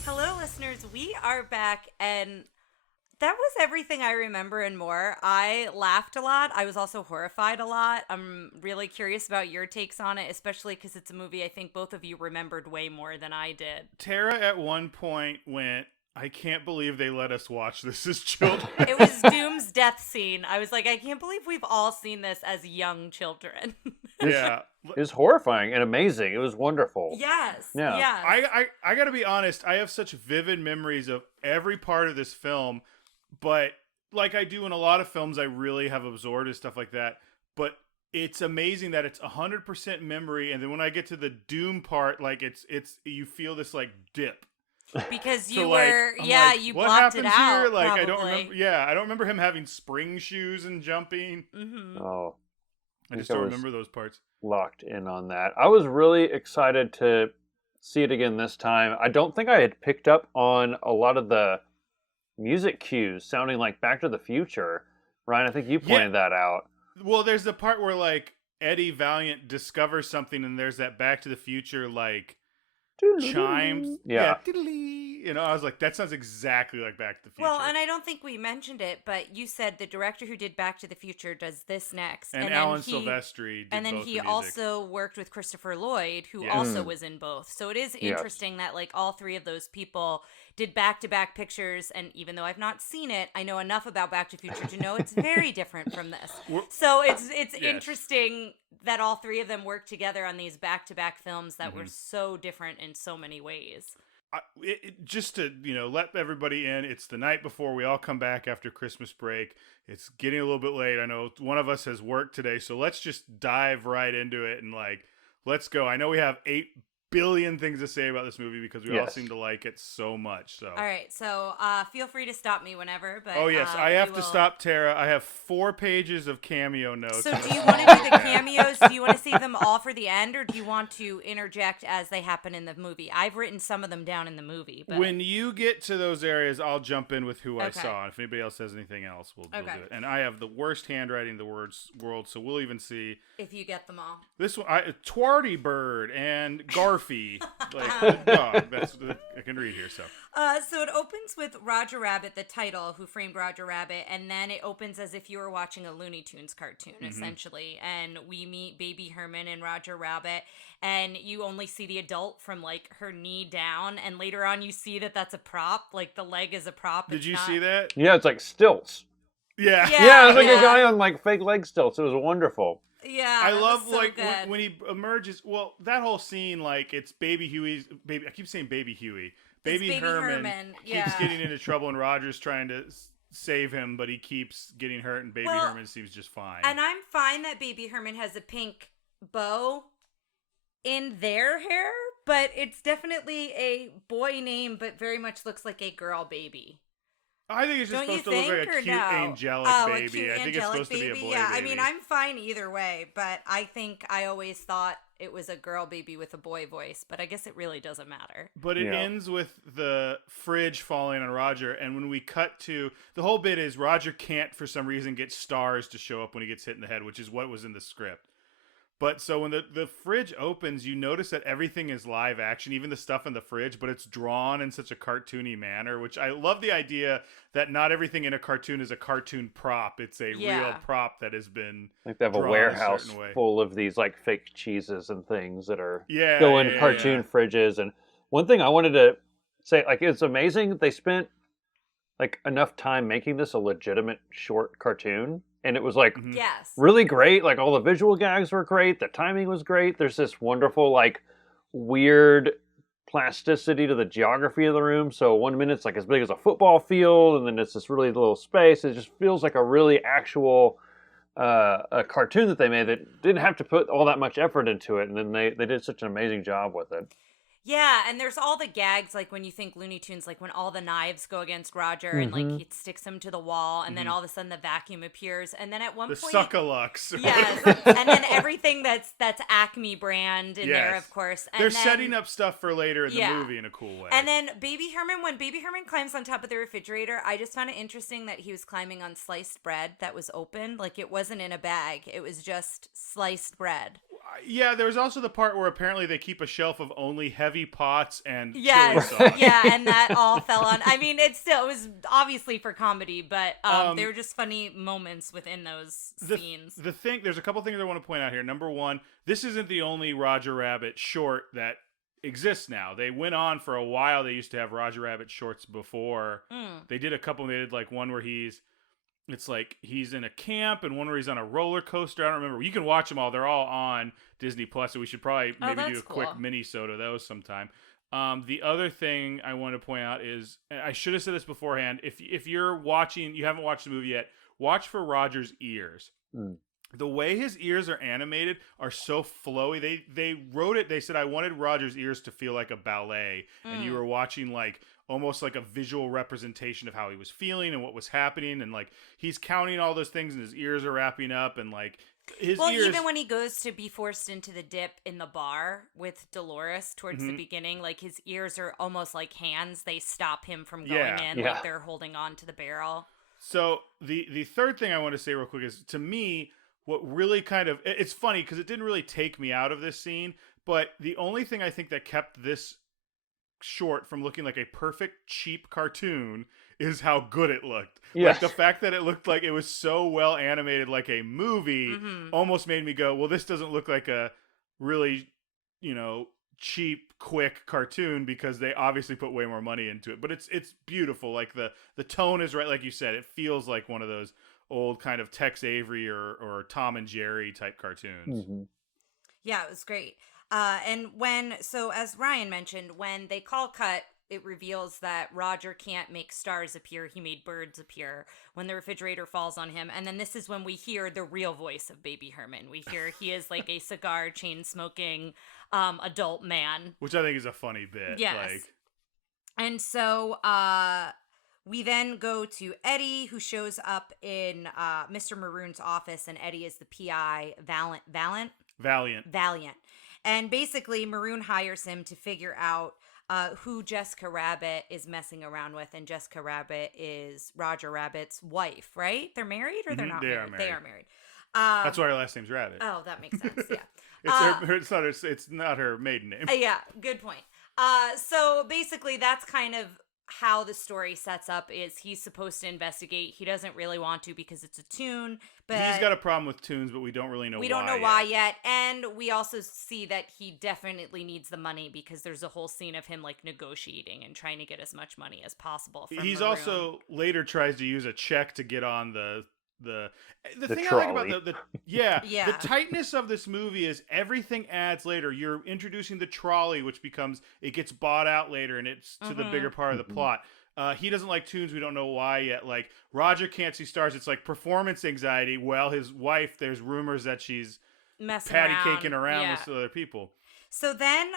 Hello, listeners. We are back, and that was everything I remember and more. I laughed a lot. I was also horrified a lot. I'm really curious about your takes on it, especially because it's a movie I think both of you remembered way more than I did. Tara at one point went, I can't believe they let us watch this as children. It was Doom's death scene. I was like, I can't believe we've all seen this as young children. Yeah. It was horrifying and amazing. It was wonderful. Yes. Yeah. Yes. I got to be honest. I have such vivid memories of every part of this film. But like I do in a lot of films, I really have absorbed and stuff like that. But it's amazing that it's 100% memory, and then when I get to the Doom part, like it's you feel this like dip because you so, were you what blocked it happens out. here? Like probably. I don't remember. Yeah, I don't remember him having spring shoes and jumping. Mm-hmm. Oh, I just don't remember those parts. Locked in on that. I was really excited to see it again this time. I don't think I had picked up on a lot of the music cues sounding like Back to the Future. Ryan, I think you pointed that out. Well, there's the part where like Eddie Valiant discovers something, and there's that Back to the Future like chimes. Yeah. You know, I was like, that sounds exactly like Back to the Future. Well, and I don't think we mentioned it, but you said the director who did Back to the Future does this next. And Alan Silvestri did and then both he the music. also worked with Christopher Lloyd, who also was in both. So it is interesting that like all 3 of those people did back-to-back pictures, and even though I've not seen it, I know enough about Back to the Future to know it's very different from this. So it's interesting that all 3 of them worked together on these back-to-back films that were so different in so many ways. Just to let everybody in, it's the night before we all come back after Christmas break. It's getting a little bit late. I know one of us has work today, so let's just dive right into it and like let's go. I know we have 8 billion things to say about this movie because we all Yes. seem to like it so much. So. All right, so feel free to stop me whenever. But Oh yes, I have we to will- stop Tara. I have 4 pages of cameo notes. So do you want to do the cameos? Do you want to save them all for the end, or do you want to interject as they happen in the movie? I've written some of them down in the movie. But... When you get to those areas, I'll jump in with who I Okay. saw. And if anybody else says anything else, we'll do Okay. it. And I have the worst handwriting in the world, so we'll even see. if you get them all. This one, Twardy Bird and Garfy, like the dog. That's I can read here. So it opens with Roger Rabbit, the title, Who Framed Roger Rabbit, and then it opens as if you were watching a Looney Tunes cartoon, essentially. And we meet Baby Herman and Roger Rabbit, and you only see the adult from like her knee down, and later on you see that that's a prop, like the leg is a prop. Did It's you not... see that? Yeah, it's like stilts. Yeah. Yeah, it's like a guy on like fake leg stilts. It was wonderful. Yeah, I that love was so like good. when he emerges. Well, that whole scene, like it's Baby Huey's baby. I keep saying Baby Huey. Baby Herman yeah. keeps getting into trouble, and Roger's trying to save him, but he keeps getting hurt, and Baby Herman seems just fine. And I'm fine that Baby Herman has a pink bow in their hair, but it's definitely a boy name, but very much looks like a girl baby. I think it's just Don't you supposed to look think, like a or cute no? angelic Oh, baby. a cute I think it's angelic supposed to be a boy yeah, baby. I mean, I'm fine either way, but I think I always thought it was a girl baby with a boy voice, but I guess it really doesn't matter. But it ends with the fridge falling on Roger, and when we cut to the whole bit is Roger can't for some reason get stars to show up when he gets hit in the head, which is what was in the script. But so when the fridge opens, you notice that everything is live action, even the stuff in the fridge, but it's drawn in such a cartoony manner, which I love the idea that not everything in a cartoon is a cartoon prop. It's a real prop that has been Like they have a drawn warehouse certain way. full of these like fake cheeses and things that are Yeah, go in yeah, cartoon fridges. And one thing I wanted to say, like, it's amazing that they spent like enough time making this a legitimate short cartoon. And it was like Yes. really great. Like all the visual gags were great. The timing was great. There's this wonderful, like, weird plasticity to the geography of the room. So 1 minute it's like as big as a football field, and then it's this really little space. It just feels like a really actual a cartoon that they made that didn't have to put all that much effort into it. And then they did such an amazing job with it. Yeah, and there's all the gags, like when you think Looney Tunes, like when all the knives go against Roger and like he sticks him to the wall, and then all of a sudden the vacuum appears, and then at one The point, Suckalux. yes, and then everything that's Acme brand in there, Yes. of course. And They're then, setting up stuff for later in the movie in a cool way. And then Baby Herman, when Baby Herman climbs on top of the refrigerator, I just found it interesting that he was climbing on sliced bread that was open, like it wasn't in a bag; it was just sliced bread. Yeah, there was also the part where apparently they keep a shelf of only heavy pots and chili Yes, sauce. yeah, and that all fell on. I mean, it was obviously for comedy, but they were just funny moments within those scenes. There's a couple things I want to point out here. Number one, this isn't the only Roger Rabbit short that exists now. They went on for a while. They used to have Roger Rabbit shorts before. They did a couple. They did like one where it's like he's in a camp, and one where he's on a roller coaster. I don't remember. You can watch them all. They're all on Disney Plus, so we should probably maybe do a quick mini-sode of those sometime. The other thing I want to point out is, I should have said this beforehand, if you're watching, you haven't watched the movie yet, watch for Roger's ears. The way his ears are animated are so flowy. They wrote it, they said, I wanted Roger's ears to feel like a ballet, and you were watching like almost like a visual representation of how he was feeling and what was happening, and like he's counting all those things and his ears are wrapping up, and like his ears. Even when he goes to be forced into the dip in the bar with Dolores towards the beginning, like his ears are almost like hands. They stop him from going in, like they're holding on to the barrel. So the third thing I want to say real quick is, to me, what really kind of, it's funny because it didn't really take me out of this scene, but the only thing I think that kept this short from looking like a perfect cheap cartoon is how good it looked. Yes. Like the fact that it looked like it was so well animated like a movie almost made me go, well, this doesn't look like a really, cheap, quick cartoon, because they obviously put way more money into it. But it's beautiful. Like the tone is right, like you said. It feels like one of those old kind of Tex Avery or Tom and Jerry type cartoons. Yeah, it was great. And as Ryan mentioned, when they call cut, it reveals that Roger can't make stars appear. He made birds appear when the refrigerator falls on him. And then this is when we hear the real voice of Baby Herman. We hear he is like a cigar chain smoking adult man. Which I think is a funny bit. Yes. Like, and so we then go to Eddie, who shows up in Mr. Maroon's office, and Eddie is the PI, Valiant. And basically, Maroon hires him to figure out who Jessica Rabbit is messing around with, and Jessica Rabbit is Roger Rabbit's wife, right? They're married or they're not married? They are married. That's why her last name's Rabbit. Oh, that makes sense, yeah. It's not her maiden name. Yeah, good point. So basically, that's kind of how the story sets up. Is he's supposed to investigate. He doesn't really want to because it's a tune, but he's got a problem with tunes, but we don't really know why. We don't know why yet. And we also see that he definitely needs the money because there's a whole scene of him like negotiating and trying to get as much money as possible from He's Maroon. Also later tries to use a check to get on the thing trolley. I like about the tightness of this movie is everything adds later. You're introducing the trolley, which gets bought out later, and it's to the bigger part of the plot. He doesn't like tunes. We don't know why yet. Like, Roger can't see stars. It's like performance anxiety. Well, his wife, there's rumors that she's caking around with other people. So then,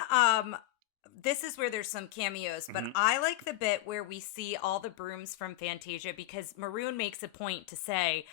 this is where there's some cameos, but I like the bit where we see all the brooms from Fantasia, because Maroon makes a point to say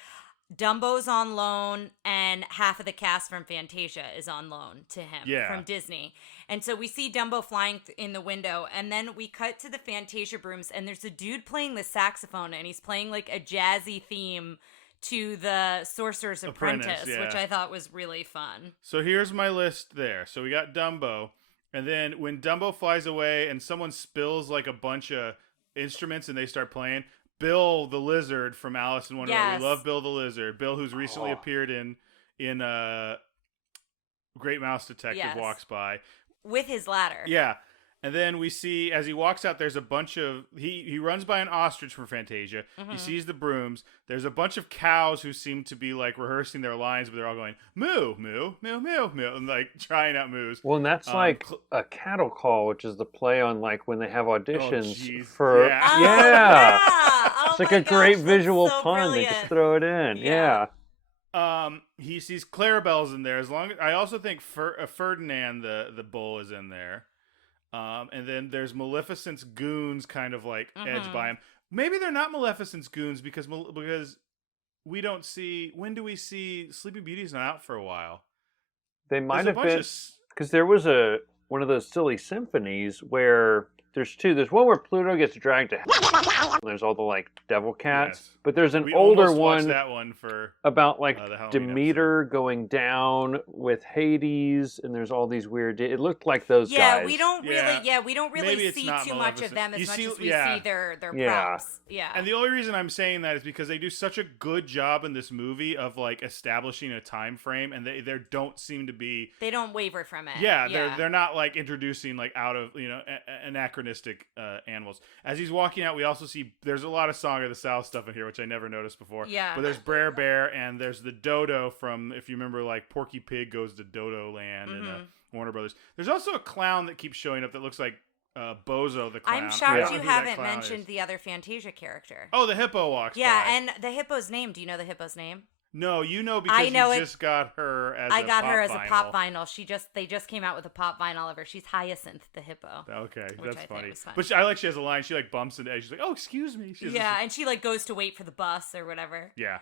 Dumbo's on loan and half of the cast from Fantasia is on loan to him from Disney. And so we see Dumbo flying in the window, and then we cut to the Fantasia brooms, and there's a dude playing the saxophone, and he's playing like a jazzy theme to the Sorcerer's Apprentice, which I thought was really fun. So here's my list there. So we got Dumbo. And then when Dumbo flies away and someone spills like a bunch of instruments and they start playing, Bill the Lizard from Alice in Wonderland. Yes. We love Bill the Lizard. Bill, who's recently appeared in Great Mouse Detective, walks by. With his ladder. Yeah. And then we see, as he walks out, there's a bunch of... He runs by an ostrich from Fantasia. He sees the brooms. There's a bunch of cows who seem to be, like, rehearsing their lines, but they're all going, moo, moo, moo, moo, moo, and, like, trying out moos. Well, and that's like a cattle call, which is the play on, like, when they have auditions for... Yeah. Oh, it's like a great visual so pun. brilliant. They just throw it in. Yeah. He sees Clarabelle's in there. I also think Ferdinand the bull is in there. And then there's Maleficent's goons kind of like edge by him. Maybe they're not Maleficent's goons because we don't see... When do we see... Sleeping Beauty's not out for a while. They might have been... Because there was one of those silly symphonies where there's two. There's one where Pluto gets dragged to hell. And there's all the like devil cats. Yes. But there's an older one, that one for about like Demeter going down with Hades, and there's all these weird. It looked like those guys. Yeah, we don't really see too much of them as much as we see their props. Yeah. And the only reason I'm saying that is because they do such a good job in this movie of like establishing a time frame, and they don't seem to be. They don't waver from it. Yeah, they're not like introducing like out of anachronistic animals. As he's walking out, we also see there's a lot of Song of the South stuff in here, which I never noticed before. Yeah. But there's Brer Bear, and there's the dodo from, if you remember, like Porky Pig Goes to Dodo Land and Warner Brothers. There's also a clown that keeps showing up that looks like Bozo the clown. I'm shocked you haven't mentioned the other Fantasia character. Oh, the hippo walks by. And the hippo's name. Do you know the hippo's name? No, you know because you just got her as a pop vinyl. They just came out with a pop vinyl of her. She's Hyacinth the hippo. Okay, that's funny. But she has a line. She like bumps into Eddie. She's like, "Oh, excuse me." And she like goes to wait for the bus or whatever. Yeah.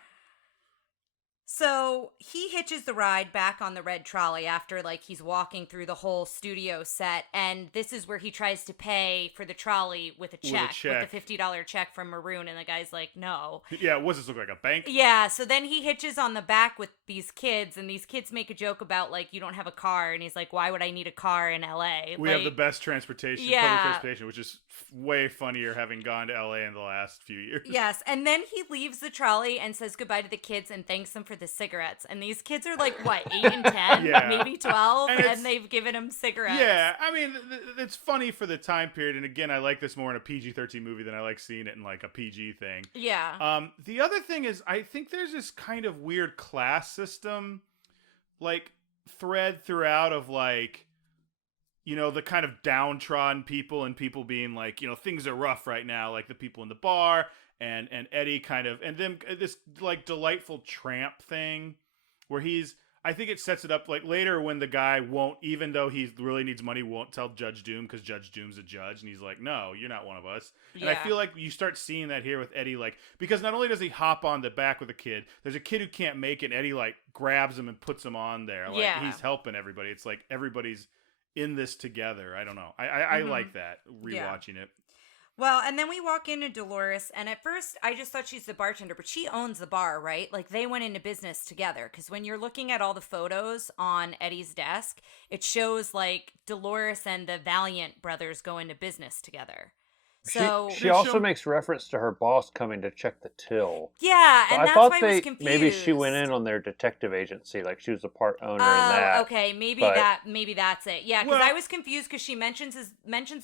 So he hitches the ride back on the red trolley after like he's walking through the whole studio set, and this is where he tries to pay for the trolley with a check. With a $50 check from Maroon, and the guy's like, no. Yeah, what does this look like, a bank? Yeah, so then he hitches on the back with these kids, and these kids make a joke about like, you don't have a car, and he's like, why would I need a car in LA? We have the best transportation, public transportation, which is way funnier having gone to LA in the last few years. Yes, and then he leaves the trolley and says goodbye to the kids and thanks them for the cigarettes. And these kids are like, what, 8 and 10? Maybe 12? And they've given him cigarettes. Yeah, I mean, it's funny for the time period. And again, I like this more in a PG-13 movie than I like seeing it in like a PG thing. Yeah. The other thing is, I think there's this kind of weird class system, like, thread throughout of like, the kind of downtrodden people and people being like, things are rough right now, like the people in the bar and Eddie kind of, and then this like delightful tramp thing where he's, I think it sets it up like later when the guy won't, even though he really needs money, won't tell Judge Doom because Judge Doom's a judge, and he's like, "No, you're not one of us." And I feel like you start seeing that here with Eddie, like because not only does he hop on the back with a kid, there's a kid who can't make it. And Eddie like grabs him and puts him on there, like he's helping everybody. It's like everybody's in this together. I don't know. I like that rewatching it. Well, and then we walk into Dolores, and at first I just thought she's the bartender, but she owns the bar, right? Like they went into business together. Because when you're looking at all the photos on Eddie's desk, it shows like Dolores and the Valiant brothers go into business together. So she also makes reference to her boss coming to check the till. Yeah, and that's why I was confused. Maybe she went in on their detective agency, like she was a part owner in that. Okay, maybe that's it. Yeah, because I was confused because she mentions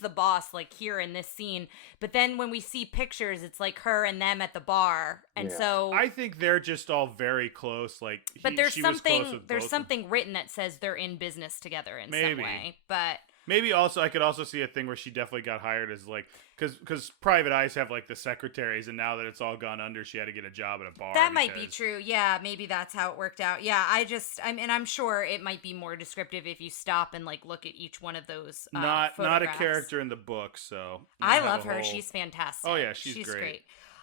the boss like here in this scene, but then when we see pictures, it's like her and them at the bar, and so I think they're just all very close. Like, but there's something written that says they're in business together in some way, but. Maybe also I could also see a thing where she definitely got hired as like because private eyes have like the secretaries, and now that it's all gone under, she had to get a job at a bar. That might be true. Yeah, maybe that's how it worked out. Yeah, I'm sure it might be more descriptive if you stop and like look at each one of those. Not a character in the book, so I love her. She's fantastic. Oh yeah, she's great.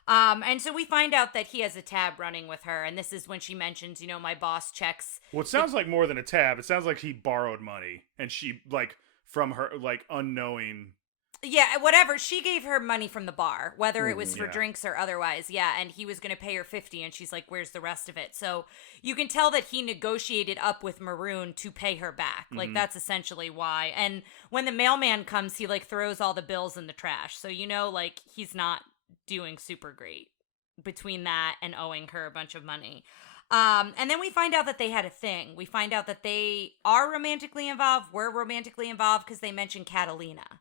And so we find out that he has a tab running with her, and this is when she mentions, my boss checks. Well, it sounds like more than a tab. It sounds like he borrowed money, and she like. From her, like, unknowing. Yeah, whatever. She gave her money from the bar, whether it was for drinks or otherwise. Yeah, and he was going to pay her $50, and she's like, where's the rest of it? So you can tell that he negotiated up with Maroon to pay her back. Like, that's essentially why. And when the mailman comes, he, like, throws all the bills in the trash. So, like, he's not doing super great between that and owing her a bunch of money. And then we find out that they had a thing. We find out that they are romantically involved, were romantically involved, because they mentioned Catalina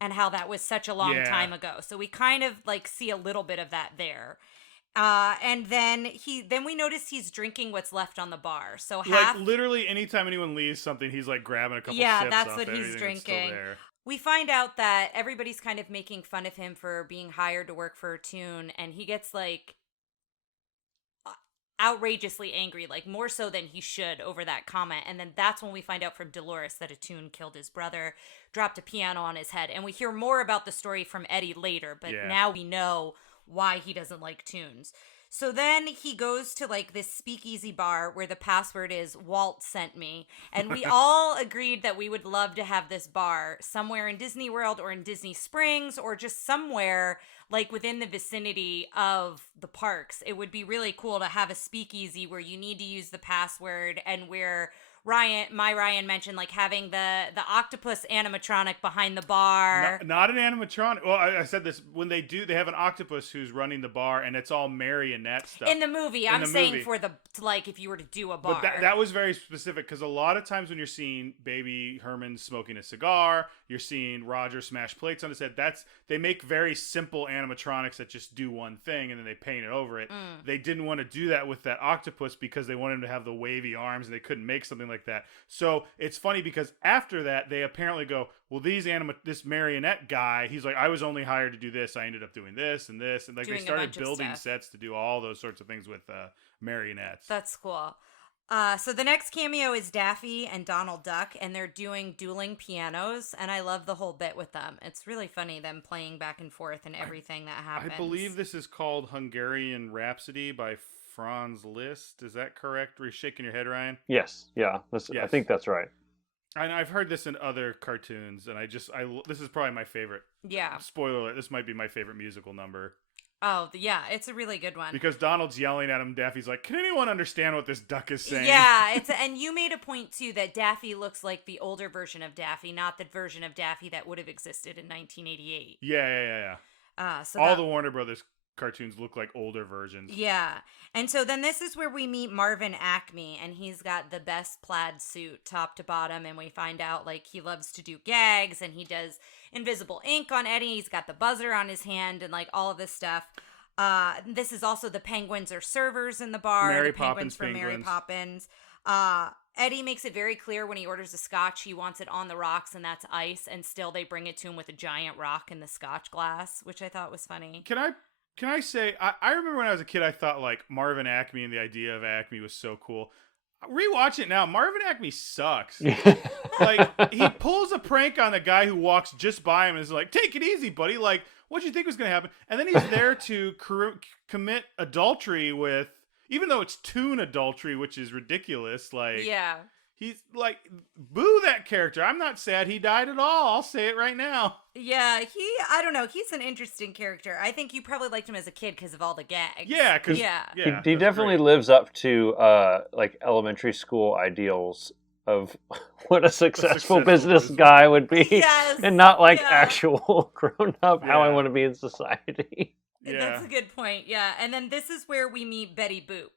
and how that was such a long time ago. So we kind of like see a little bit of that there. And then we notice he's drinking what's left on the bar. So like literally anytime anyone leaves something, he's like grabbing a couple sips. Yeah, that's what he's drinking. We find out that everybody's kind of making fun of him for being hired to work for a tune, and he gets like outrageously angry, like more so than he should over that comment. And then that's when we find out from Dolores that Attune killed his brother, dropped a piano on his head. And we hear more about the story from Eddie later, but now we know why he doesn't like tunes. So then he goes to like this speakeasy bar where the password is Walt sent me. And we all agreed that we would love to have this bar somewhere in Disney World or in Disney Springs or just somewhere like within the vicinity of the parks. It would be really cool to have a speakeasy where you need to use the password and where Ryan mentioned like having the octopus animatronic behind the bar. Not an animatronic. Well, I said this when they have an octopus who's running the bar, and it's all marionette stuff. In the movie, I'm saying for like if you were to do a bar. But that was very specific because a lot of times when you're seeing Baby Herman smoking a cigar, you're seeing Roger smash plates on his head. They make very simple animatronics that just do one thing and then they paint it over it. They didn't want to do that with that octopus because they wanted him to have the wavy arms and they couldn't make something like that. So it's funny because after that they apparently go, well, this marionette guy, he's like, I was only hired to do this. I ended up doing this and this, and like they started building sets to do all those sorts of things with marionettes. That's cool. So the next cameo is Daffy and Donald Duck, and they're doing dueling pianos, and I love the whole bit with them. It's really funny, them playing back and forth and everything that happens. I believe this is called Hungarian Rhapsody by Franz Liszt. Is that correct? Were you shaking your head, Ryan? Yes. Yeah. Yes. I think that's right. And I've heard this in other cartoons, and this is probably my favorite. Yeah. Spoiler alert, this might be my favorite musical number. Oh, yeah, it's a really good one. Because Donald's yelling at him, Daffy's like, can anyone understand what this duck is saying? Yeah, and you made a point, too, that Daffy looks like the older version of Daffy, not the version of Daffy that would have existed in 1988. Yeah. So all the Warner Brothers cartoons look like older versions. Yeah. And so then this is where we meet Marvin Acme, and he's got the best plaid suit top to bottom, and we find out like he loves to do gags and he does invisible ink on Eddie. He's got the buzzer on his hand and like all of this stuff. This is also the penguins are servers in the bar. Mary the penguins Poppins from Mary Poppins. Eddie makes it very clear when he orders a scotch, he wants it on the rocks, and that's ice, and still they bring it to him with a giant rock in the scotch glass, which I thought was funny. Can I say, I remember when I was a kid, I thought like Marvin Acme and the idea of Acme was so cool. Rewatch it now. Marvin Acme sucks. Like, he pulls a prank on a guy who walks just by him and is like, take it easy, buddy. Like, what'd you think was going to happen? And then he's there to commit adultery with, even though it's toon adultery, which is ridiculous. Like, Yeah. he's like, boo that character. I'm not sad he died at all. I'll say it right now. Yeah, I don't know. He's an interesting character. I think you probably liked him as a kid because of all the gags. Yeah, because he definitely lives up to like elementary school ideals of what a successful business guy would be. Yes, and not like actual grown up how I want to be in society. Yeah. That's a good point. Yeah. And then this is where we meet Betty Boop.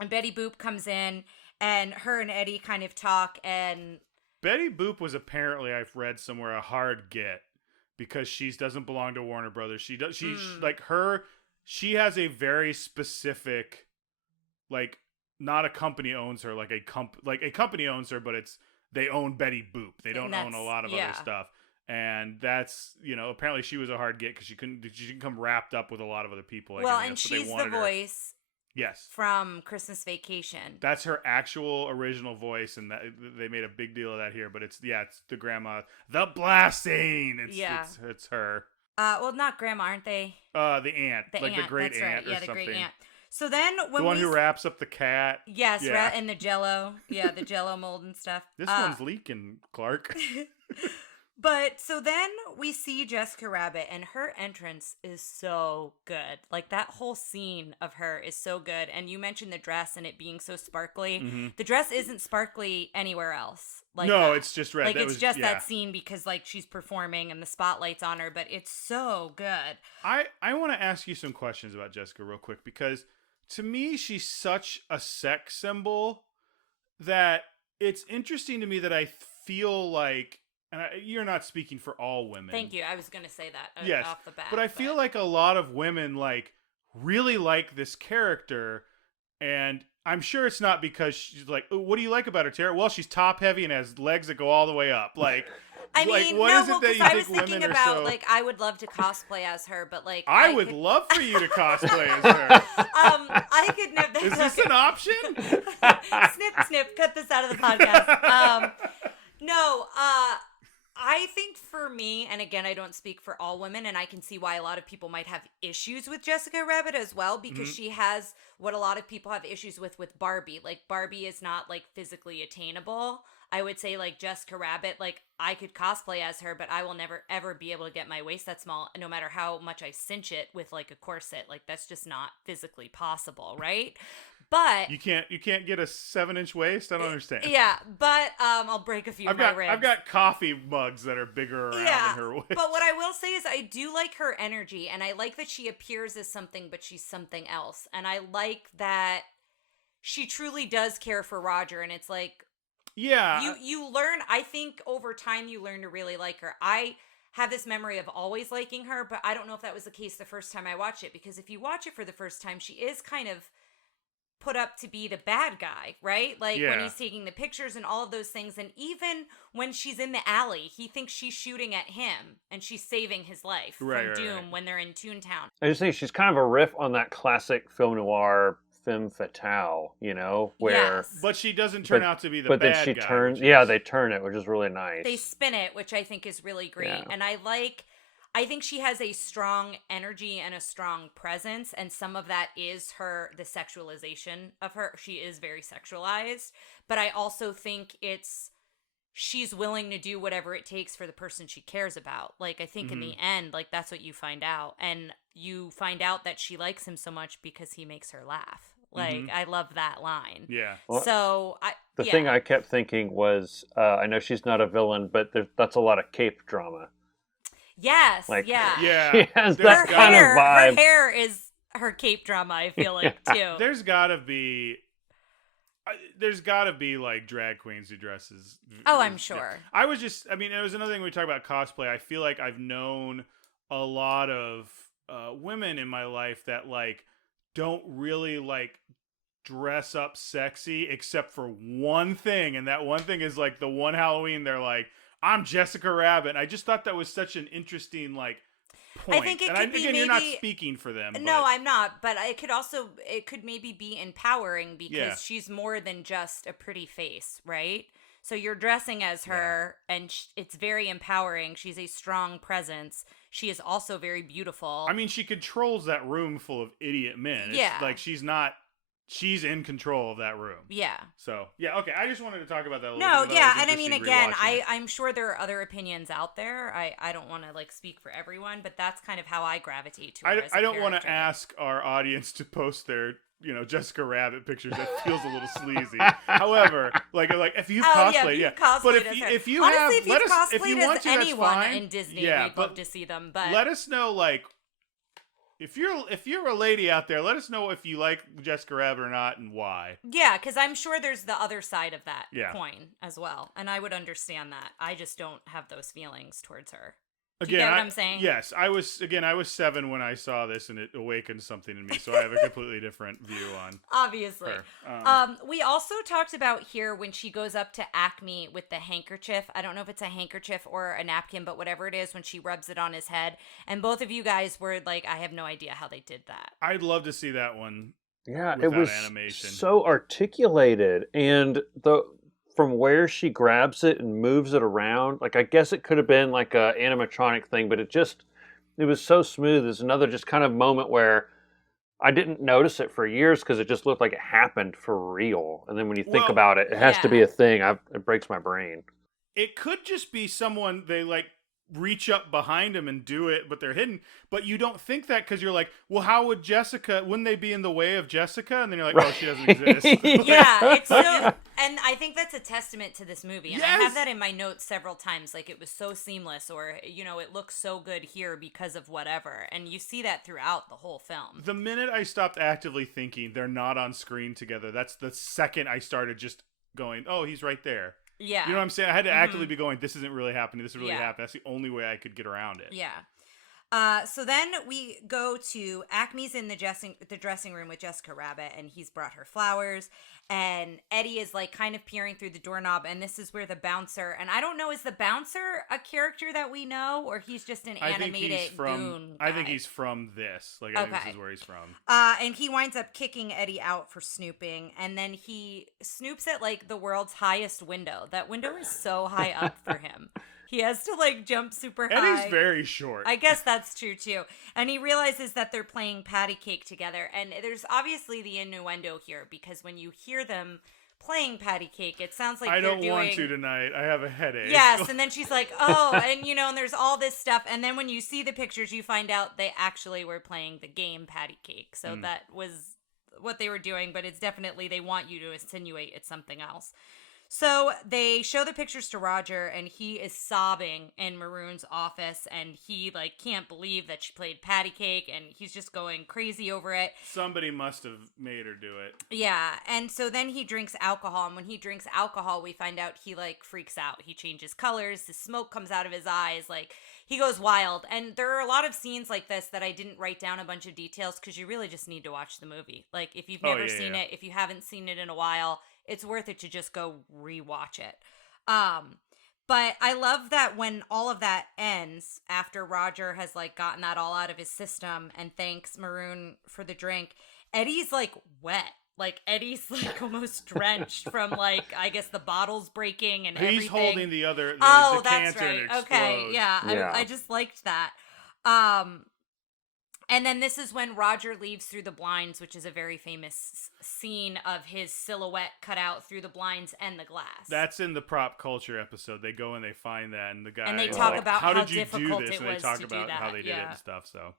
And Betty Boop comes in and her and Eddie kind of talk, and Betty Boop was apparently, I've read somewhere, a hard get because she doesn't belong to Warner Brothers. She has a very specific, like, not a company owns her, like a company owns her, but they own Betty Boop. They don't own a lot of other stuff. And that's, apparently she was a hard get because she couldn't come wrapped up with a lot of other people. And she's the voice. Yes. From Christmas Vacation. That's her actual original voice, and they made a big deal of that here. But it's the grandma, the blasting. It's her. Well, not grandma, aren't they? The aunt, the great that's aunt, right. or the something. great aunt. So then when the one who wraps up the cat. Yes, and the Jello, the Jello mold and stuff. This one's leaking, Clark. But so then we see Jessica Rabbit, and her entrance is so good. Like, that whole scene of her is so good. And you mentioned the dress and it being so sparkly. Mm-hmm. The dress isn't sparkly anywhere else. It's just red. Like, that scene because, like, she's performing and the spotlight's on her, but it's so good. I want to ask you some questions about Jessica real quick, because to me, she's such a sex symbol that it's interesting to me that I feel like, and you're not speaking for all women. Thank you. I was going to say that off the bat. But I feel like a lot of women really like this character, and I'm sure it's not because she's like, oh, what do you like about her, Tara? Well, she's top heavy and has legs that go all the way up. Like, I mean, what is it that you I think was thinking women about, are so... like, I would love to cosplay as her, but, like... I would love for you to cosplay as her. I could never... Is this an option? Snip, snip, cut this out of the podcast. No, I think for me, and again, I don't speak for all women, and I can see why a lot of people might have issues with Jessica Rabbit as well, because she has what a lot of people have issues with Barbie. Like, Barbie is not, like, physically attainable. I would say, like, Jessica Rabbit, like, I could cosplay as her, but I will never, ever be able to get my waist that small, no matter how much I cinch it with, like, a corset. Like, that's just not physically possible, right? But you can't get a 7-inch waist. I don't understand. Yeah, but I'll break a few of my ribs. I've got coffee mugs that are bigger around than her waist. But what I will say is I do like her energy, and I like that she appears as something, but she's something else. And I like that she truly does care for Roger, and it's like, you learn. I think over time you learn to really like her. I have this memory of always liking her, but I don't know if that was the case the first time I watched it, because if you watch it for the first time, she is kind of put up to be the bad guy, right? Like, when he's taking the pictures and all of those things, and even when she's in the alley, he thinks she's shooting at him and she's saving his life from Doom when they're in Toontown. I just think she's kind of a riff on that classic film noir femme fatale, where but she doesn't turn out to be the bad guy. But then she turns, they turn it, which is really nice. They spin it, which I think is really great. And I think she has a strong energy and a strong presence, and some of that is the sexualization of her. She is very sexualized, but I also think she's willing to do whatever it takes for the person she cares about. Like, I think in the end, like, that's what you find out, and you find out that she likes him so much because he makes her laugh. Like, I love that line. Yeah. Well, so the thing I kept thinking was, I know she's not a villain, but that's a lot of cape drama. Yes, Yeah. She has that kind of vibe. Her hair is her cape drama, I feel like, too. There's gotta be like drag queens who dresses. Oh, I'm sure. Yeah. It was another thing we talk about cosplay. I feel like I've known a lot of women in my life that, like, don't really, like, dress up sexy except for one thing. And that one thing is, like, the one Halloween they're like, I'm Jessica Rabbit. I just thought that was such an interesting, like, point. I think it and could be again, maybe... you're not speaking for them. No, I'm not. But it could maybe be empowering because she's more than just a pretty face, right? So you're dressing as her, and it's very empowering. She's a strong presence. She is also very beautiful. I mean, she controls that room full of idiot men. Yeah. It's like she's in control of that room. Yeah. So, yeah, okay. I just wanted to talk about that a little No, bit. yeah, and I mean, again, I'm sure there are other opinions out there. I don't want to, like, speak for everyone, but that's kind of how I gravitate to her as a I don't want to character. ask our audience to post their, Jessica Rabbit pictures. That feels a little sleazy. However, like if you've cosplayed, yeah. But if you honestly, have, if let you've us, if cosplayed you as want to, that's anyone fine. in Disney, Yeah, we'd love to see them. But let us know, like, if you're a lady out there, let us know if you like Jessica Rabbit or not and why. Yeah, because I'm sure there's the other side of that Yeah. coin as well, and I would understand that. I just don't have those feelings towards her. Do Again, you get what I'm saying? Yes, I was 7 when I saw this, and it awakened something in me. So I have a completely different view on Obviously. her. We also talked about here when she goes up to Acme with the handkerchief. I don't know if it's a handkerchief or a napkin, but whatever it is, when she rubs it on his head. And both of you guys were like, I have no idea how they did that. I'd love to see that one. Yeah, with it that was animation. so articulated, and from where she grabs it and moves it around, like I guess it could have been like a animatronic thing, but it was so smooth. There's another just kind of moment where I didn't notice it for years because it just looked like it happened for real. And then when you think about it, it has to be a thing. It breaks my brain. It could just be someone they like reach up behind him and do it, but they're hidden. But you don't think that because you're like, well, how would Jessica? Wouldn't they be in the way of Jessica? And then you're like, oh, she doesn't exist. Yeah, it's so, and I think that's a testament to this movie. And Yes! I have that in my notes several times. Like, it was so seamless, or it looks so good here because of whatever. And you see that throughout the whole film. The minute I stopped actively thinking they're not on screen together, that's the second I started just going, oh, he's right there. Yeah. You know what I'm saying? I had to actively be going, this isn't really happening. This is really Yeah. happening. That's the only way I could get around it. Yeah. So then we go to Acme's in the dressing room with Jessica Rabbit, and he's brought her flowers, and Eddie is like kind of peering through the doorknob, and this is where the bouncer, and I don't know, is the bouncer a character that we know, or he's just an animated goon guy? I think he's from this. Like, I think this is where he's from. And he winds up kicking Eddie out for snooping, and then he snoops at like the world's highest window. That window is so high up for him. He has to like jump super high. Eddie's very short. I guess that's true too. And he realizes that they're playing patty cake together. And there's obviously the innuendo here, because when you hear them playing patty cake, it sounds like I they're don't doing... want to tonight. I have a headache. Yes, and then she's like, oh, and and there's all this stuff. And then when you see the pictures, you find out they actually were playing the game patty cake. So that was what they were doing, but it's definitely, they want you to insinuate it's something else. So they show the pictures to Roger, and he is sobbing in Maroon's office, and he like can't believe that she played patty cake, and he's just going crazy over it. Somebody must have made her do it. Yeah, and so then he drinks alcohol, and when he drinks alcohol, we find out he like freaks out. He changes colors, his smoke comes out of his eyes, like he goes wild. And there are a lot of scenes like this that I didn't write down a bunch of details because you really just need to watch the movie. Like if you've never seen it, if you haven't seen it in a while, it's worth it to just go rewatch it. But I love that when all of that ends, after Roger has like gotten that all out of his system and thanks Maroon for the drink, Eddie's like wet. Like Eddie's like almost drenched from like, I guess the bottles breaking and everything. He's holding the other the that's cancer right. to Okay, explode. yeah. I just liked that. And then this is when Roger leaves through the blinds, which is a very famous scene of his silhouette cut out through the blinds and the glass. That's in the prop culture episode. They go and they find that, and the guy and they is talk like, about how how did you do difficult this? it And they was talk to about do that. how they did it and stuff. So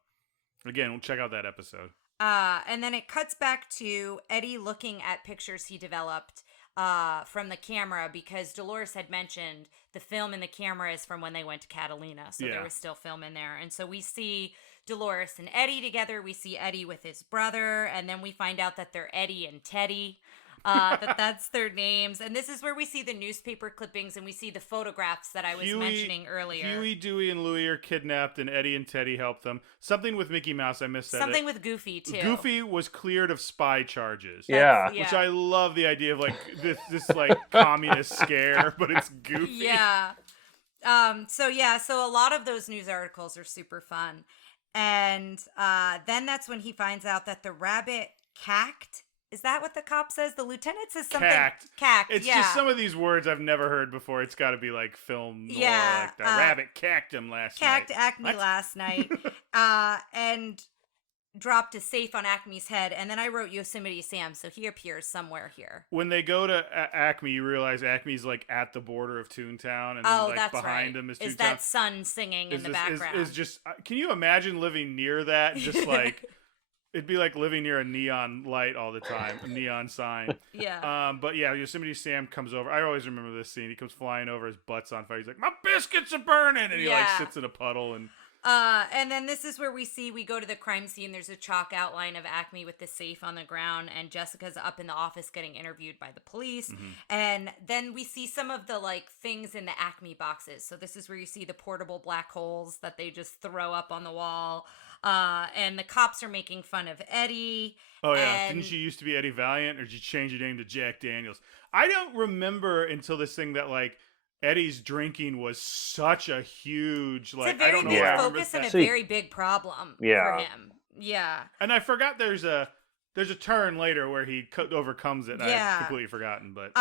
again, we'll check out that episode. And then it cuts back to Eddie looking at pictures he developed from the camera, because Dolores had mentioned the film in the camera is from when they went to Catalina. So there was still film in there. And so we see Dolores and Eddie together. We see Eddie with his brother. And then we find out that they're Eddie and Teddy. That's their names. And this is where we see the newspaper clippings and we see the photographs that I was mentioning earlier. Huey, Dewey, and Louie are kidnapped, and Eddie and Teddy help them. Something with Mickey Mouse, I missed that. Something with Goofy, too. Goofy was cleared of spy charges. Yeah. Which I love the idea of, like, this like, communist scare, but it's Goofy. Yeah. So a lot of those news articles are super fun. And then that's when he finds out that the rabbit cacked. Is that what the cop says? The lieutenant says something. Cacked. It's just some of these words I've never heard before. It's got to be like film noir. Yeah. Like the rabbit cacked him last night. Cacked Acme last night. And dropped a safe on Acme's head. And then I wrote Yosemite Sam, so he appears somewhere here. When they go to Acme, you realize Acme's like at the border of Toontown, and then like that's behind right. him is Toontown. Is that sun singing in the background? Is just. Can you imagine living near that? Just like it'd be like living near a neon light all the time, a neon sign. Yeah. But yeah, Yosemite Sam comes over. I always remember this scene. He comes flying over, his butt's on fire. He's like, "My biscuits are burning," and he like sits in a puddle and. And then this is where we go to the crime scene. There's a chalk outline of Acme with the safe on the ground, and Jessica's up in the office getting interviewed by the police. Mm-hmm. And then we see some of the like things in the Acme boxes. So this is where you see the portable black holes that they just throw up on the wall. And the cops are making fun of Eddie. Oh yeah, didn't you used to be Eddie Valiant, or did you change your name to Jack Daniels? I don't remember until this thing that like Eddie's drinking was such a huge like. It's a very big focus and a very big problem for him. Yeah. And I forgot there's a turn later where he overcomes it. I've completely forgotten, but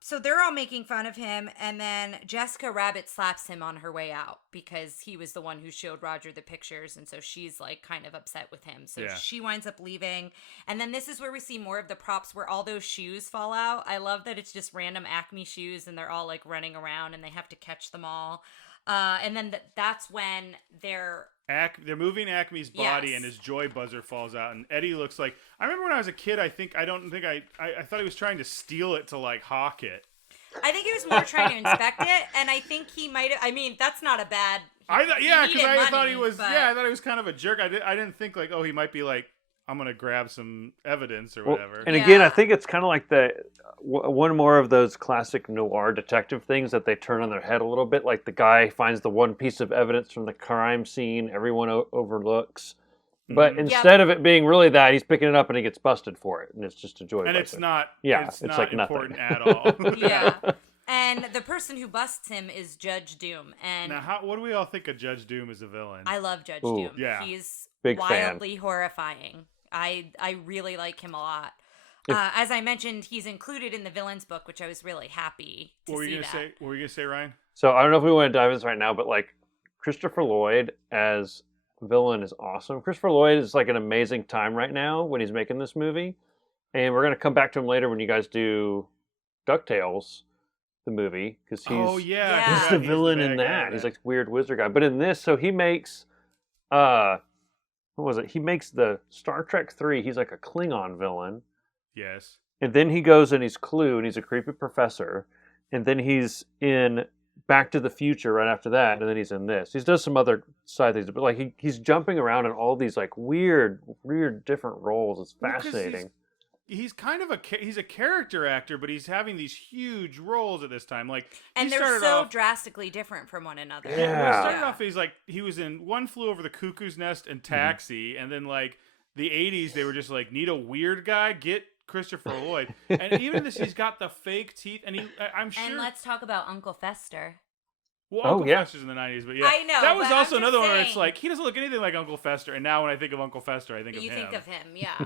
so they're all making fun of him, and then Jessica Rabbit slaps him on her way out because he was the one who showed Roger the pictures, and so she's like kind of upset with him. So she winds up leaving, and then this is where we see more of the props where all those shoes fall out. I love that it's just random Acme shoes, and they're all like running around, and they have to catch them all. And then that's when they're moving Acme's body, and his joy buzzer falls out, and Eddie looks like. I remember when I was a kid. I thought he was trying to steal it to like hawk it. I think he was more trying to inspect it, and I think he might have. I mean, that's not a bad. I thought he was. But... Yeah, I thought he was kind of a jerk. I didn't think like, oh, he might be like, I'm gonna grab some evidence or whatever. And again, I think it's kind of like one more of those classic noir detective things that they turn on their head a little bit. Like the guy finds the one piece of evidence from the crime scene everyone overlooks, but instead of it being really that, he's picking it up and he gets busted for it, and it's just a joy. And it's not. Yeah, it's not like important at all. Yeah. And the person who busts him is Judge Doom. And now, what do we all think of Judge Doom as a villain? I love Judge Doom. Yeah. He's big wildly horrifying. I really like him a lot. As I mentioned, he's included in the villains book, which I was really happy to see. What were you gonna say, Ryan? So I don't know if we want to dive into this right now, but like Christopher Lloyd as villain is awesome. Christopher Lloyd is like an amazing time right now when he's making this movie, and we're gonna come back to him later when you guys do DuckTales, the movie, because he's the villain in that. He's like weird wizard guy, but in this, so he makes what was it? He makes the Star Trek 3. He's like a Klingon villain. Yes. And then he goes and he's Clue, and he's a creepy professor. And then he's in Back to the Future right after that, and then he's in this. He does some other side things, but like he's jumping around in all these like weird different roles. It's fascinating. He's kind of he's a character actor, but he's having these huge roles at this time. Like, and they're so drastically different from one another. Yeah. Starting off, he was in One Flew Over the Cuckoo's Nest and Taxi, and then like the '80s, they were just like, need a weird guy, get Christopher Lloyd. And even this, he's got the fake teeth, and I'm sure. And let's talk about Uncle Fester. Well, Uncle Fester's in the '90s, but yeah, I know. That was also another one where it's like he doesn't look anything like Uncle Fester. And now when I think of Uncle Fester, I think of him. You think of him, yeah.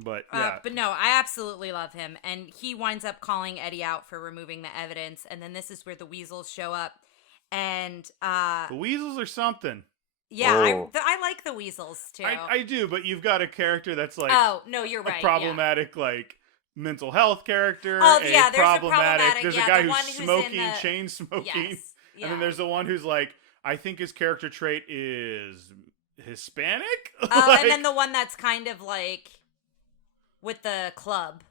But yeah. But no, I absolutely love him, and he winds up calling Eddie out for removing the evidence, and then this is where the weasels show up, and the weasels are something. Yeah, I like the weasels too. I do, but you've got a character that's like no, you're right, a problematic like mental health character. Oh yeah, there's a problematic. There's a guy who's smoking, chain smoking, and then there's the one who's like, I think his character trait is Hispanic. And then the one that's kind of like. With the club.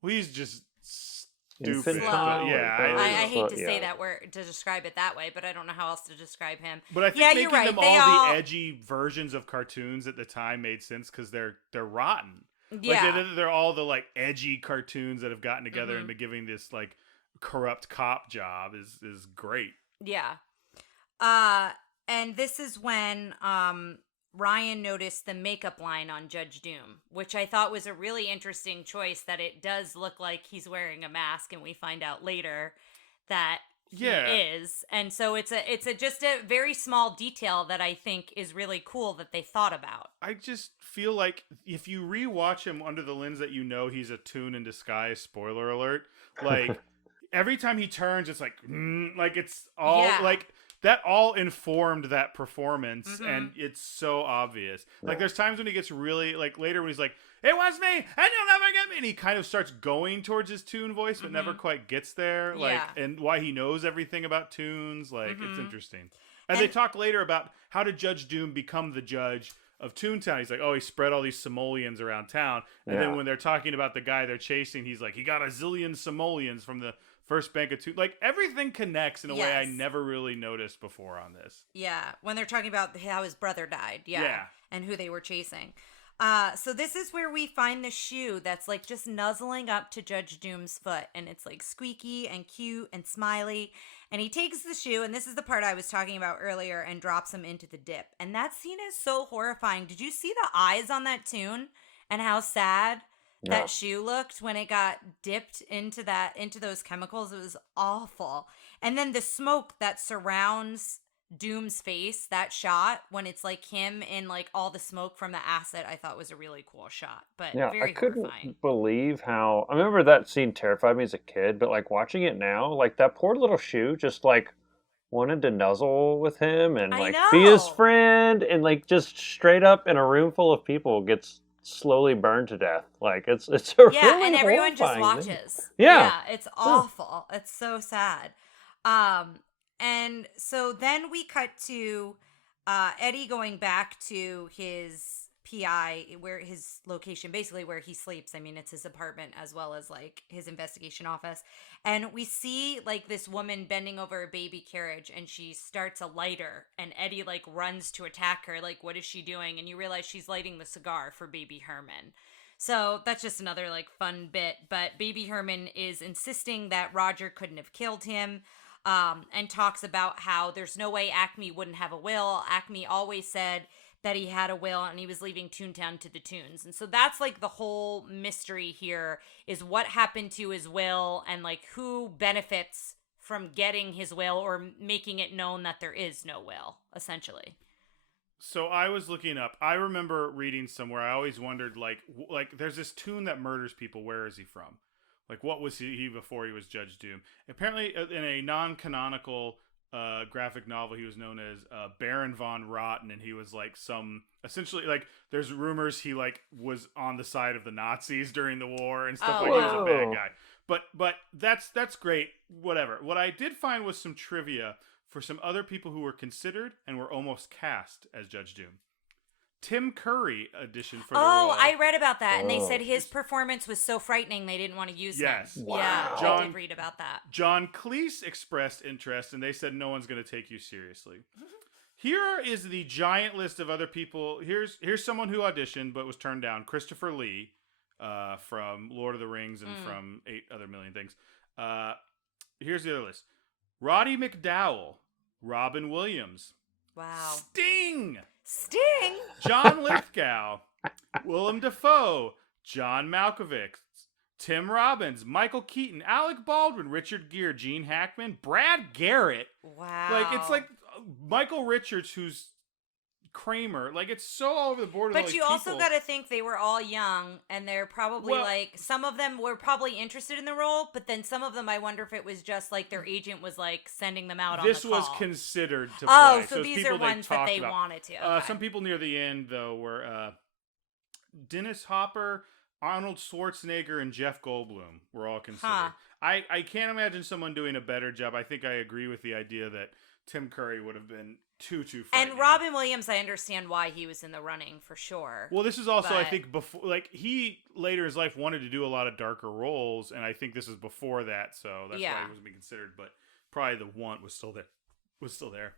Well, he's just stupid. I hate to say that word to describe it that way, but I don't know how else to describe him. But I think making them all the edgy versions of cartoons at the time made sense because they're rotten. Yeah, like they're all the like edgy cartoons that have gotten together and been giving this like corrupt cop job is great. Yeah, and this is when Ryan noticed the makeup line on Judge Doom, which I thought was a really interesting choice, that it does look like he's wearing a mask, and we find out later that Yeah. is. And so it's just a very small detail that I think is really cool that they thought about. I just feel like if you rewatch him under the lens that he's a Toon in disguise, spoiler alert, like every time he turns, it's like it's all like that all informed that performance, and it's so obvious. Like there's times when he gets really like later when he's like, "It was me, and you'll never get me," and he kind of starts going towards his Toon voice, but never quite gets there. Like, and why he knows everything about Toons, like it's interesting. And they talk later about how did Judge Doom become the judge of Toontown. He's like, oh, he spread all these simoleons around town, and then when they're talking about the guy they're chasing, he's like, he got a zillion simoleons from the first bank of Toon. Like everything connects in a way I never really noticed before on this. Yeah, when they're talking about how his brother died, and who they were chasing. So this is where we find the shoe that's like just nuzzling up to Judge Doom's foot, and it's like squeaky and cute and smiley. And he takes the shoe, and this is the part I was talking about earlier, and drops him into the dip. And that scene is so horrifying. Did you see the eyes on that Toon and how sad that shoe looked when it got dipped into those chemicals? It was awful. And then the smoke that surrounds Doom's face, that shot when it's like him in like all the smoke from the acid, I thought was a really cool shot, but very I couldn't horrifying. believe how I remember that scene terrified me as a kid, but like watching it now, like that poor little shoe just like wanted to nuzzle with him and like be his friend, and like just straight up in a room full of people gets slowly burned to death. Like it's a really and everyone just watches thing. Yeah, it's awful. It's so sad. And so then we cut to Eddie going back to his PI, where his location, basically where he sleeps. I mean, it's his apartment as well as like his investigation office. And we see like this woman bending over a baby carriage, and she starts a lighter, and Eddie like runs to attack her. Like, what is she doing? And you realize she's lighting the cigar for baby Herman. So that's just another like fun bit. But baby Herman is insisting that Roger couldn't have killed him. And talks about how there's no way Acme wouldn't have a will. Acme always said that he had a will, and he was leaving Toontown to the Toons. And so that's like the whole mystery here, is what happened to his will, and like who benefits from getting his will or making it known that there is no will, essentially. So I was looking up. I remember reading somewhere. I always wondered, like there's this Toon that murders people. Where is he from? Like, what was he before he was Judge Doom? Apparently, in a non-canonical graphic novel, he was known as Baron von Rotten, and he was like essentially, like, there's rumors he like was on the side of the Nazis during the war and stuff. He was a bad guy. But that's great. Whatever. What I did find was some trivia for some other people who were considered and were almost cast as Judge Doom. Tim Curry auditioned for the role. I read about that, and they said his performance was so frightening they didn't want to use him. Wow. Yeah, I did read about that. John Cleese expressed interest, and they said no one's going to take you seriously. Here is the giant list of other people. Here's someone who auditioned but was turned down. Christopher Lee from Lord of the Rings and from 8 other million things. Here's the other list. Roddy McDowall, Robin Williams. Wow. Sting! John Lithgow, Willem Dafoe, John Malkovich, Tim Robbins, Michael Keaton, Alec Baldwin, Richard Gere, Gene Hackman, Brad Garrett. Wow. Like, it's like Michael Richards, who's Kramer. Like, it's so all over the board. But you also got to think they were all young, and they're probably like, some of them were probably interested in the role, but then some of them, I wonder if it was just like their agent was like sending them out on the call. This was considered to play. Oh, so these are ones that they wanted to. Okay. Some people near the end, though, were Dennis Hopper, Arnold Schwarzenegger, and Jeff Goldblum were all considered. I can't imagine someone doing a better job. I think I agree with the idea that Tim Curry would have been too frightening. And Robin Williams, I understand why he was in the running for sure. Well, this is also, I think, before, like, he later in his life wanted to do a lot of darker roles, and I think this is before that, so that's why he wasn't being considered. But probably the want was still there.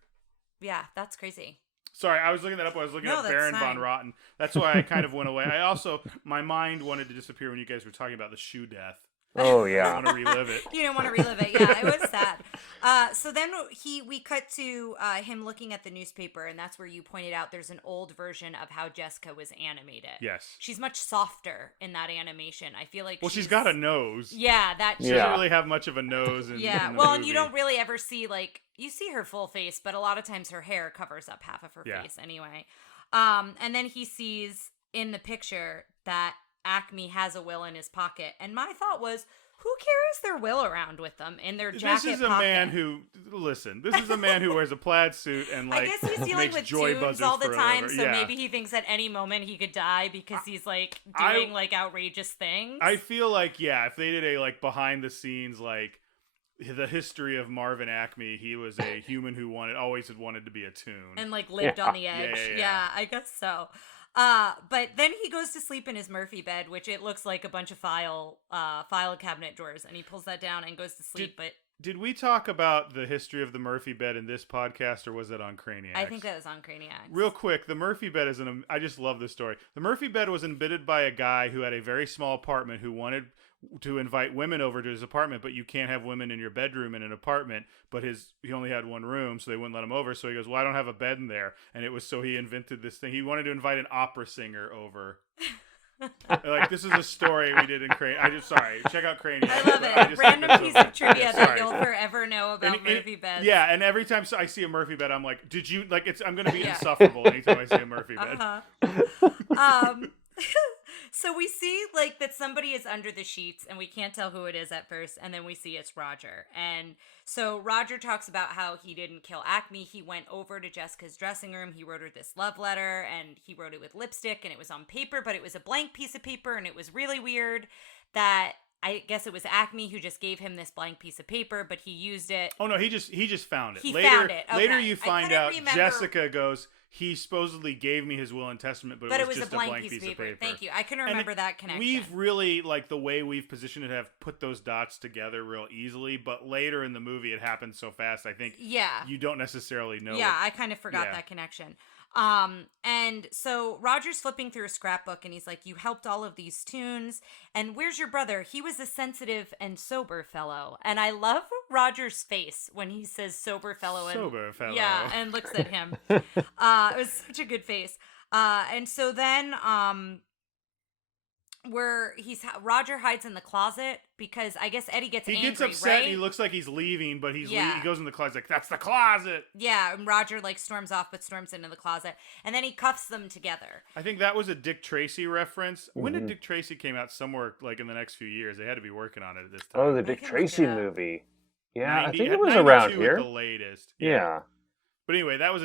Yeah, that's crazy. Sorry, I was looking that up. I was looking up Baron von Rotten. That's why I kind of went away. I also, my mind wanted to disappear when you guys were talking about the shoe death. Oh I yeah. want to relive it. You don't want to relive it. Yeah, it was sad. So then we cut to him looking at the newspaper, and that's where you pointed out there's an old version of how Jessica was animated. Yes. She's much softer in that animation. I feel like She's got a nose. Yeah, that She doesn't really have much of a nose in yeah, in the well, movie. and you don't really ever see, like, you see her full face, but a lot of times her hair covers up half of her face anyway. And then he sees in the picture that Acme has a will in his pocket, and my thought was, who carries their will around with them in their jacket This is a pocket? man who, listen, this is a man who wears a plaid suit and, like, I guess he's dealing makes with joy tunes buzzers all the for a time, living. so Yeah. maybe he thinks at any moment he could die because he's, like, doing, like, outrageous things. I feel like, if they did a, like, behind the scenes, like, the history of Marvin Acme, he was a human who always had wanted to be a tune. And, like, lived on the edge. Yeah. I guess so. But then he goes to sleep in his Murphy bed, which it looks like a bunch of file cabinet drawers, and he pulls that down and goes to sleep. Did we talk about the history of the Murphy bed in this podcast, or was it on Craniacs? I think that was on Craniacs. Real quick, the Murphy bed is I just love this story. The Murphy bed was invented by a guy who had a very small apartment who wanted to invite women over to his apartment, but you can't have women in your bedroom in an apartment, but he only had one room, so they wouldn't let him over. So he goes, well, I don't have a bed in there. And it was so he invented this thing. He wanted to invite an opera singer over. Like, this is a story we did in Craniacs. Sorry, check out Craniacs. I love it. Random piece of trivia that you'll forever know about Murphy beds. Yeah, and every time I see a Murphy bed, I'm like, did you, like, I'm going to be insufferable anytime I see a Murphy bed. So we see, like, that somebody is under the sheets, and we can't tell who it is at first, and then we see it's Roger. And so Roger talks about how he didn't kill Acme. He went over to Jessica's dressing room. He wrote her this love letter, and he wrote it with lipstick, and it was on paper, but it was a blank piece of paper, and it was really weird that I guess it was Acme who just gave him this blank piece of paper, but he used it. Oh, no, he just found it. He later, found it. Okay. Later you find out remember... Jessica goes, he supposedly gave me his will and testament, but it was just a blank piece of paper. Thank you. I couldn't remember that connection. We've really, like, the way we've positioned it, have put those dots together real easily, but later in the movie it happens so fast, I think you don't necessarily know. Yeah, I kind of forgot that connection. And so Roger's flipping through a scrapbook, and he's like, you helped all of these tunes, and where's your brother? He was a sensitive and sober fellow. And I love Roger's face when he says sober fellow. Sober fellow. Yeah, and looks at him. It was such a good face. And so then, Roger hides in the closet because I guess Eddie gets angry, He gets upset, right? and he looks like he's leaving, but he goes in the closet like, that's the closet! Yeah, and Roger, like, storms off, but storms into the closet. And then he cuffs them together. I think that was a Dick Tracy reference. Mm-hmm. When did Dick Tracy came out? Somewhere, like, in the next few years. They had to be working on it at this time. Oh, the Dick Tracy movie. Yeah, 90, I think it was around here. The latest. Yeah. But anyway, that was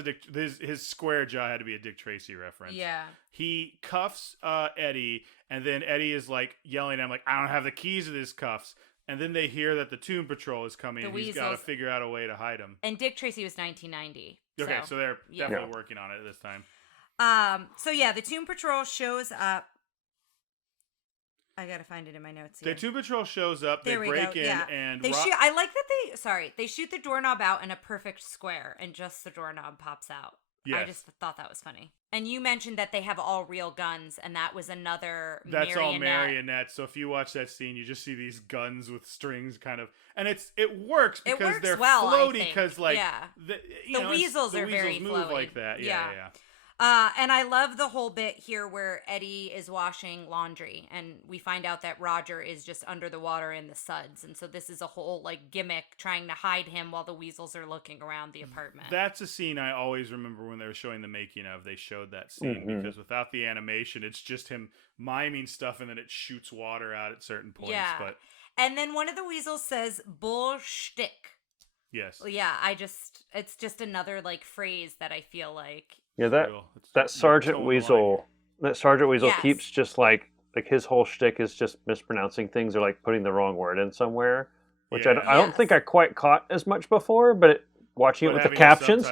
his square jaw had to be a Dick Tracy reference. Yeah. He cuffs Eddie, and then Eddie is, like, yelling at him, like, I don't have the keys to this cuffs. And then they hear that the Toon Patrol is coming, and he's got to figure out a way to hide him. And Dick Tracy was 1990. Okay, so they're definitely working on it at this time. So yeah, the Toon Patrol shows up. I gotta find it in my notes here. The Toon Patrol shows up, they break in, and... They shoot, I like that they shoot the doorknob out in a perfect square, and just the doorknob pops out. Yes. I just thought that was funny. And you mentioned that they have all real guns, and that was another marionette. That's all marionette. So if you watch that scene, you just see these guns with strings kind of... And it works because they're floaty, because, like... The weasels are very move flowy. like that. Yeah. And I love the whole bit here where Eddie is washing laundry, and we find out that Roger is just under the water in the suds, and so this is a whole, like, gimmick trying to hide him while the weasels are looking around the apartment. That's a scene I always remember when they were showing the making of. They showed that scene because without the animation, it's just him miming stuff, and then it shoots water out at certain points. Yeah. But and then one of the weasels says "bullshtick." Yes. Yeah, it's just another, like, phrase that I feel like. Yeah, that Sergeant Weasel, keeps just like his whole shtick is just mispronouncing things or, like, putting the wrong word in somewhere, which I don't think I quite caught as much before, but watching it with the captions.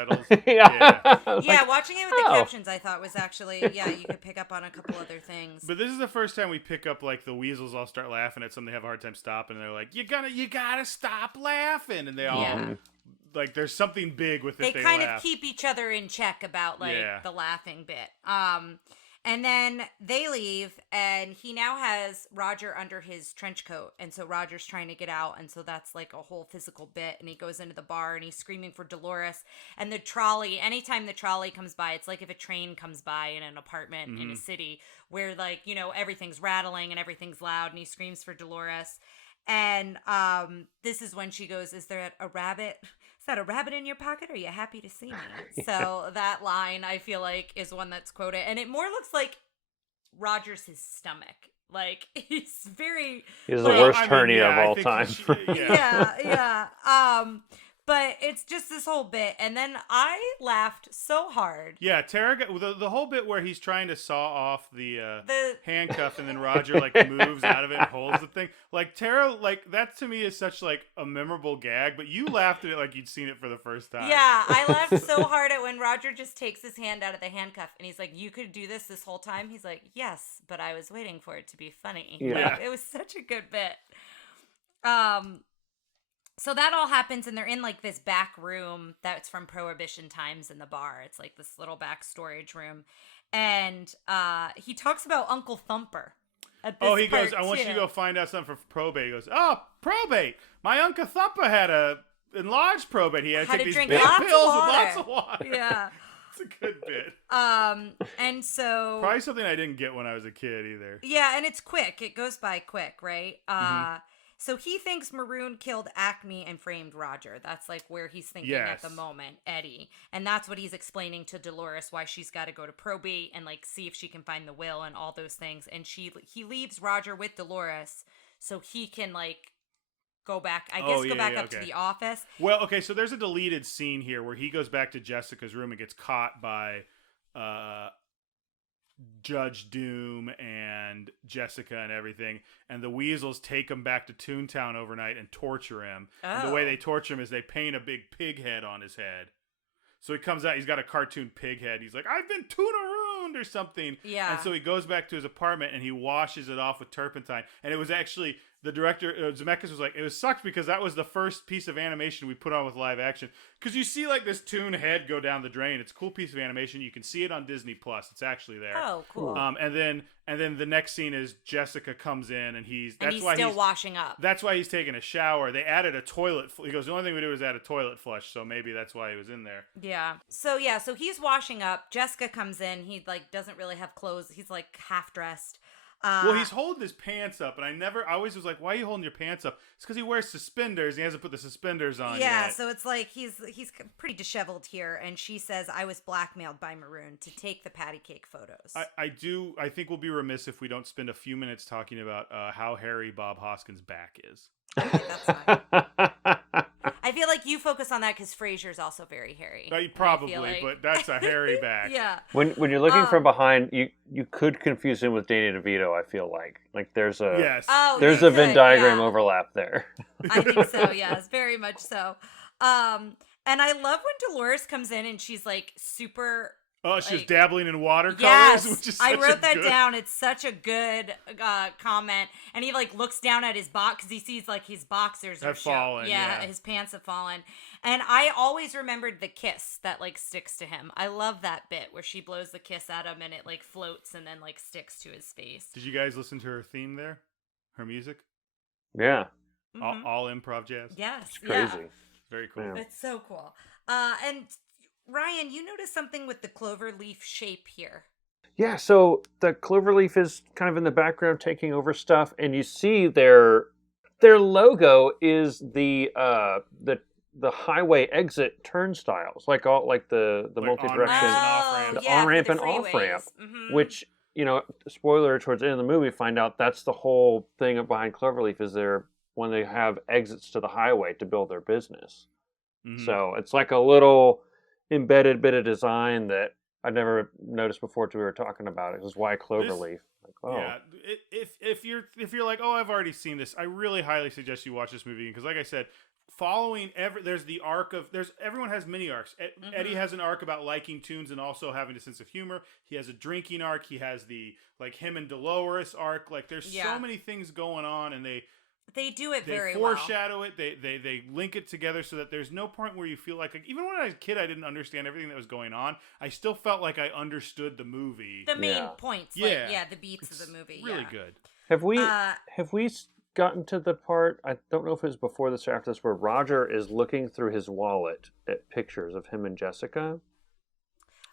Yeah, watching it with the captions I thought was actually, you could pick up on a couple other things. But this is the first time we pick up, like, the weasels all start laughing at something they have a hard time stopping, and they're like, you gotta stop laughing, and they all... Like, there's something big with it. They kind of keep each other in check about, like, the laughing bit. And then they leave, and he now has Roger under his trench coat. And so Roger's trying to get out. And so that's like a whole physical bit. And he goes into the bar and he's screaming for Dolores. And the trolley, anytime the trolley comes by, it's like if a train comes by in an apartment in a city where, like, you know, everything's rattling and everything's loud. And he screams for Dolores. And this is when she goes, "Is there a rabbit? Is that a rabbit in your pocket? Are you happy to see me?" So that line, I feel like, is one that's quoted. And it more looks like Roger's his stomach. Like, he's very... He's like, the worst hernia of all time. Yeah. But it's just this whole bit. And then I laughed so hard. Yeah, Tara, the whole bit where he's trying to saw off the handcuff and then Roger, like, moves out of it and holds the thing. Like, Tara, like, that to me is such, like, a memorable gag, but you laughed at it like you'd seen it for the first time. Yeah, I laughed so hard at when Roger just takes his hand out of the handcuff and he's like, "You could do this whole time?" He's like, "Yes, but I was waiting for it to be funny." Yeah. Like, it was such a good bit. So that all happens, and they're in, like, this back room that's from Prohibition times in the bar. It's, like, this little back storage room. And he talks about Uncle Thumper. He goes, "I want you to go find out something for probate." He goes, "Oh, probate! My Uncle Thumper had a enlarged probate. He had to take these big pills with lots of water." Yeah. It's a good bit. And so... Probably something I didn't get when I was a kid either. Yeah, and it's quick. It goes by quick, right? So he thinks Maroon killed Acme and framed Roger. That's, like, where he's thinking at the moment, Eddie. And that's what he's explaining to Dolores, why she's got to go to probate and, like, see if she can find the will and all those things. And he leaves Roger with Dolores so he can, like, go back, go back up to the office. Well, okay, so there's a deleted scene here where he goes back to Jessica's room and gets caught by Judge Doom and Jessica and everything, and the Weasels take him back to Toontown overnight and torture him. And the way they torture him is they paint a big pig head on his head. So he comes out, he's got a cartoon pig head. He's like, "I've been tuna-rooned," or something. Yeah. And so he goes back to his apartment and he washes it off with turpentine. And it was actually, the director, Zemeckis, was like, it was sucked because that was the first piece of animation we put on with live action. Because you see, like, this toon head go down the drain. It's a cool piece of animation. You can see it on Disney Plus. It's actually there. Oh, cool. And then the next scene is Jessica comes in and he's still washing up. That's why he's taking a shower. They added a toilet. He goes, "The only thing we do is add a toilet flush," so maybe that's why he was in there. Yeah. So he's washing up. Jessica comes in. He, like, doesn't really have clothes. He's, like, half dressed. Well, he's holding his pants up, and I always was like, "Why are you holding your pants up?" It's because he wears suspenders. He hasn't put the suspenders on yet. So it's like he's pretty disheveled here, and she says, "I was blackmailed by Maroon to take the patty cake photos." I think we'll be remiss if we don't spend a few minutes talking about how hairy Bob Hoskins' back is. Okay, that's fine. I feel like you focus on that because Frasier's also very hairy. Probably, but that's a hairy back. Yeah. When you're looking from behind, you could confuse him with Danny DeVito. I feel like there's a there's a Venn diagram overlap there. I think so. Yes, very much so. And I love when Dolores comes in and she's, like, super. Oh, she's dabbling in watercolors. Yes, which is I wrote that down. It's such a good comment. And he, like, looks down at his box because he sees, like, his boxers have fallen. Yeah, his pants have fallen. And I always remembered the kiss that, like, sticks to him. I love that bit where she blows the kiss at him and it, like, floats and then, like, sticks to his face. Did you guys listen to her theme there? Her music? Yeah. Mm-hmm. All improv jazz. Yes. It's crazy. Yeah. Very cool. Yeah. It's so cool. And Ryan, you noticed something with the clover leaf shape here. Yeah, so the cloverleaf is kind of in the background taking over stuff, and you see their logo is the highway exit turnstiles, like the multi-direction, on-ramp and off-ramp, which, you know, spoiler towards the end of the movie, find out that's the whole thing behind Cloverleaf is when they have exits to the highway to build their business. Mm-hmm. So it's like a little embedded bit of design that I never noticed before till we were talking about it. It was why Cloverleaf. Yeah, if you're like, "Oh, I've already seen this," I really highly suggest you watch this movie because, like I said, there's the arc of everyone has mini arcs. Eddie has an arc about liking tunes and also having a sense of humor. He has a drinking arc. He has the, like, him and Dolores arc. Like, there's so many things going on, and They do it They very well. foreshadow it. They link it together so that there's no point where you feel like even when I was a kid, I didn't understand everything that was going on. I still felt like I understood the movie. The main points, the beats of the movie. Really good. Have we gotten to the part? I don't know if it was before this or after this, where Roger is looking through his wallet at pictures of him and Jessica.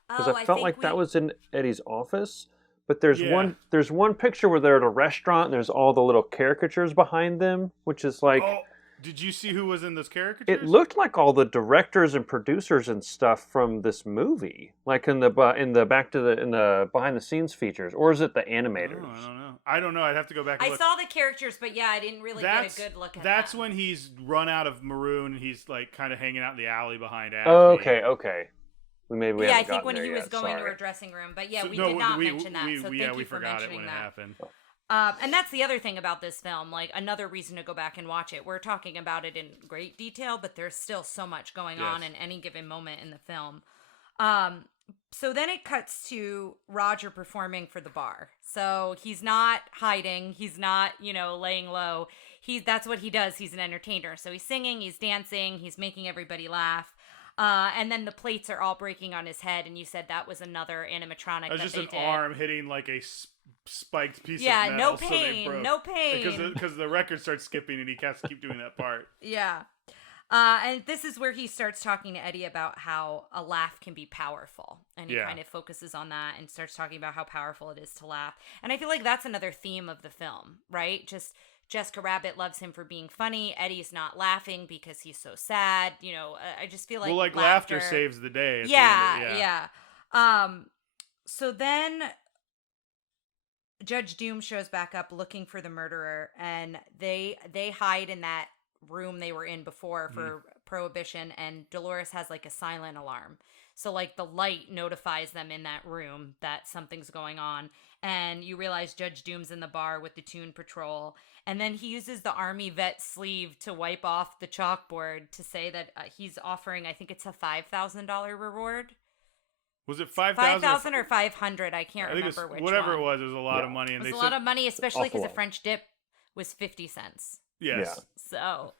Because I felt like that was in Eddie's office. But there's one picture where they're at a restaurant and there's all the little caricatures behind them, which is like. Oh, did you see who was in those caricatures? It looked like all the directors and producers and stuff from this movie, like in the behind the scenes features, or is it the animators? Oh, I don't know. I'd have to go back. And look. I saw the characters, but I didn't really get a good look at. That's when he's run out of maroon and he's like kind of hanging out in the alley behind Acme. Oh, okay. I think when he was going to her dressing room, but we did not mention that. So thank you for mentioning that. Happened. And that's the other thing about this film, like another reason to go back and watch it. We're talking about it in great detail, but there's still so much going on in any given moment in the film. So then it cuts to Roger performing for the bar. So he's not hiding. He's not, laying low. That's what he does. He's an entertainer. So he's singing, he's dancing, he's making everybody laugh. And then the plates are all breaking on his head, and you said that was another animatronic. That was just an arm hitting like a spiked piece of metal. No pain, no pain. Because the record starts skipping, and he has to keep doing that part. Yeah. And this is where he starts talking to Eddie about how a laugh can be powerful. And he kind of focuses on that and starts talking about how powerful it is to laugh. And I feel like that's another theme of the film, right? Just Jessica Rabbit loves him for being funny. Eddie's not laughing because he's so sad. I just feel like laughter saves the day. Yeah. So then Judge Doom shows back up looking for the murderer, and they hide in that room they were in before for Prohibition, and Dolores has like a silent alarm. So like the light notifies them in that room that something's going on, and you realize Judge Doom's in the bar with the Toon Patrol, and then he uses the army vet sleeve to wipe off the chalkboard to say that he's offering, I think it's a $5,000 reward. Was it 5,000? 5,000 or 500? I can't remember which whatever one. It was a lot of money. And it was a lot of money, especially because the French dip was 50 cents. Yes. Yeah. So,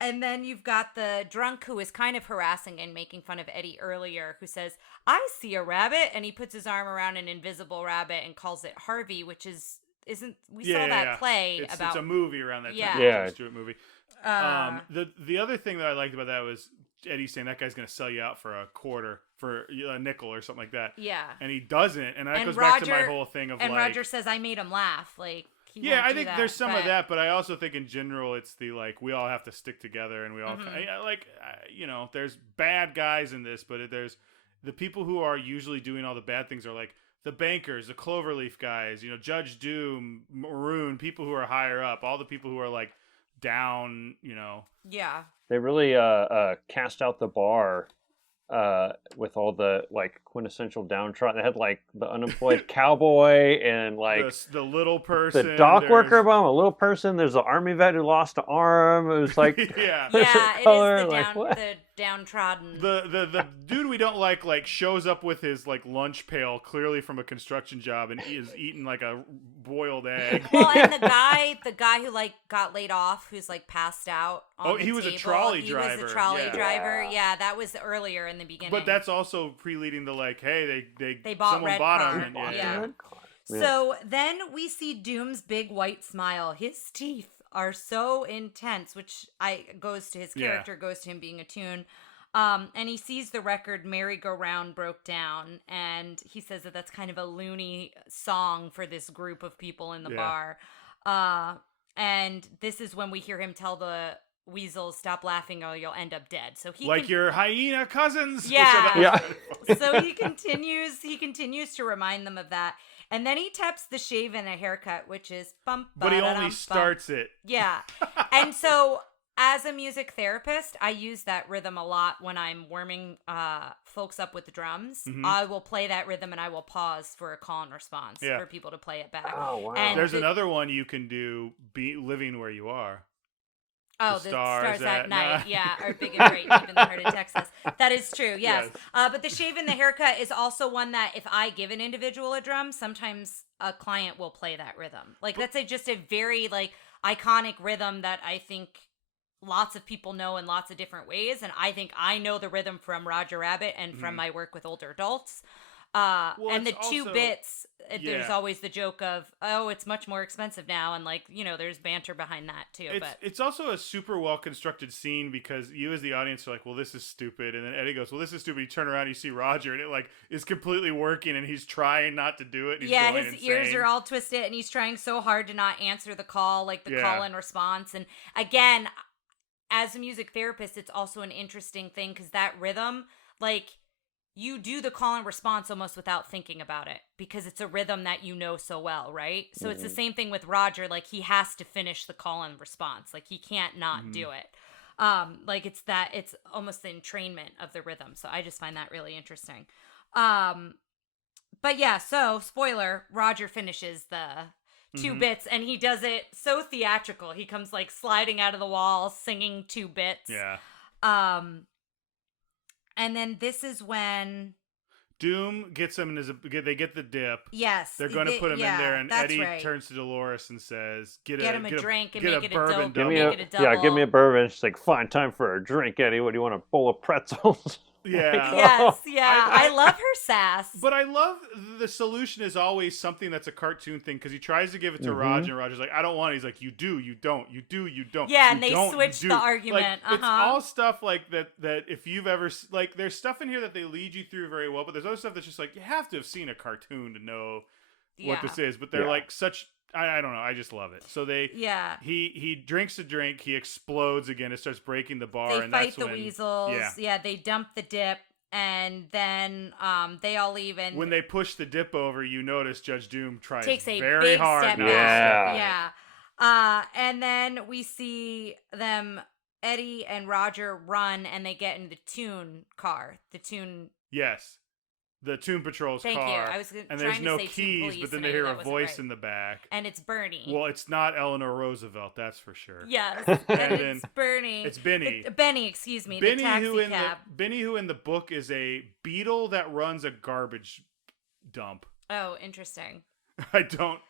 and then you've got the drunk who is kind of harassing and making fun of Eddie earlier, who says, "I see a rabbit," and he puts his arm around an invisible rabbit and calls it Harvey, which isn't we saw that play about. It's a movie around that time. Yeah. It's a Stewart movie. The other thing that I liked about that was Eddie saying that guy's going to sell you out for a quarter, for a nickel or something like that. Yeah. And he doesn't, and that goes back to my whole thing of and Roger says, "I made him laugh." Like. I think there's some of that, but I also think in general it's the we all have to stick together, and we all there's bad guys in this, but there's the people who are usually doing all the bad things are like the bankers, the Cloverleaf guys, Judge Doom, Maroon, people who are higher up, all the people who are like down, Yeah. They really cast out the bar with all the quintessential downtrodden. They had the unemployed cowboy and the little person, the dock worker bum, a little person. There's the army vet who lost an arm. It was like it is the downtrodden. The dude we don't like shows up with his lunch pail, clearly from a construction job, and is eating like a boiled egg. Well, and the guy who got laid off, who's passed out. He was a trolley driver. He was a trolley driver. Yeah, that was earlier in the beginning. But that's also pre-leading the hey, they bought someone Red bought Car. him. And, Yeah. So then we see Doom's big white smile. His teeth are so intense, which goes to his character, goes to him being a Toon. And he sees the record "Merry Go Round" broke down, and he says that's kind of a loony song for this group of people in the bar. And this is when we hear him tell the weasels, "Stop laughing or you'll end up dead." So he your hyena cousins. Yeah. So he continues to remind them of that. And then he taps the shave and a haircut, which is bump. But he only starts it. Yeah. And so as a music therapist, I use that rhythm a lot when I'm warming folks up with the drums. Mm-hmm. I will play that rhythm and I will pause for a call and response for people to play it back. Oh, wow. And there's another one you can do, living where you are. Oh, the the stars at night, night. yeah, are big and bright, even the heart of Texas. That is true, yes. Yes. But the shave and the haircut is also one that if I give an individual a drum, sometimes a client will play that rhythm. Like that's just a very like iconic rhythm that I think lots of people know in lots of different ways, and I think I know the rhythm from Roger Rabbit and from my work with older adults. Well, And the it's two also- bits, there's yeah. always the joke of, oh, it's much more expensive now, and like there's banter behind that too. It's also a super well constructed scene because you as the audience are like, well, this is stupid, and then Eddie goes, well, this is stupid. You turn around, you see Roger, and it like is completely working, and he's trying not to do it. And he's yeah, going his insane. ears are all twisted, and he's trying so hard to not answer the call, like the Yeah. call and response. And again, as a music therapist, it's also an interesting thing because that rhythm, like, you do the call and response almost without thinking about it because it's a rhythm that you know so well, right? So it's the same thing with Roger. Like, he has to finish the call and response. Like, he can't not do it. Like, it's almost the entrainment of the rhythm. So I just find that really interesting. But yeah, so spoiler, Roger finishes the two bits, and he does it so theatrical. He comes like sliding out of the wall, singing two bits. Yeah. And then this is when Doom gets him in they get the dip. yes, They're going to put him in there, and that's Eddie right. turns to Dolores and says, "Get him a drink and get make it a bourbon dope. double." Make it a double. Yeah, give me a bourbon. She's like, fine, time for a drink, Eddie. What do you want, a bowl of pretzels? Yeah. Yes, yeah. I- I love her sass. But I love the solution is always something that's a cartoon thing because he tries to give it to Roger, and Roger's like, I don't want it. He's like, you do, you don't, you do, you don't. Yeah, you and they don't, you switched do. the argument. Like, it's all stuff like that if you've ever, like, there's stuff in here that they lead you through very well, but there's other stuff that's just like, you have to have seen a cartoon to know what this is. But they're like such, I don't know, I just love it. So he drinks a drink, he explodes again, it starts breaking the bar. They and fight that's the when, weasels. Yeah, they dump the dip. And then they all leave, and when they push the dip over, you notice Judge Doom tries takes a very big hard. step not to back. step Yeah. And then we see them, Eddie and Roger, run, and they get in the Toon car. The Toon. Yes. The Toon Patrol's Thank car. you. I was and trying there's to no say Toon keys, Police, but then and they I hear knew a that wasn't voice right. in the back. And it's Bernie. Well, it's not Eleanor Roosevelt, that's for sure. Yes, And and then it's Bernie. it's Benny. Benny, excuse me. Benny, the taxi who in cab. Benny, who in the book is a beetle that runs a garbage dump. Oh, interesting. I don't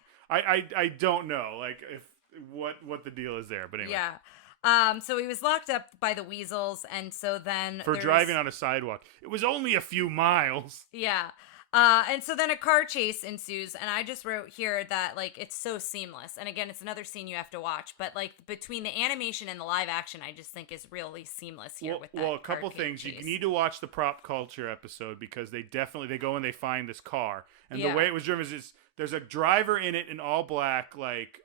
know, like if what the deal is there, but anyway. Yeah. So he was locked up by the weasels, and so then For driving on a sidewalk, it was only a few miles. Yeah. And so then a car chase ensues, and I just wrote here that, like, it's so seamless. And again, it's another scene you have to watch, but, like, between the animation and the live action, I just think is really seamless here with that. Well, a couple car things. chase. You need to watch the prop culture episode because they go and they find this car. And Yeah. the way it was driven is there's a driver in it in all black, like,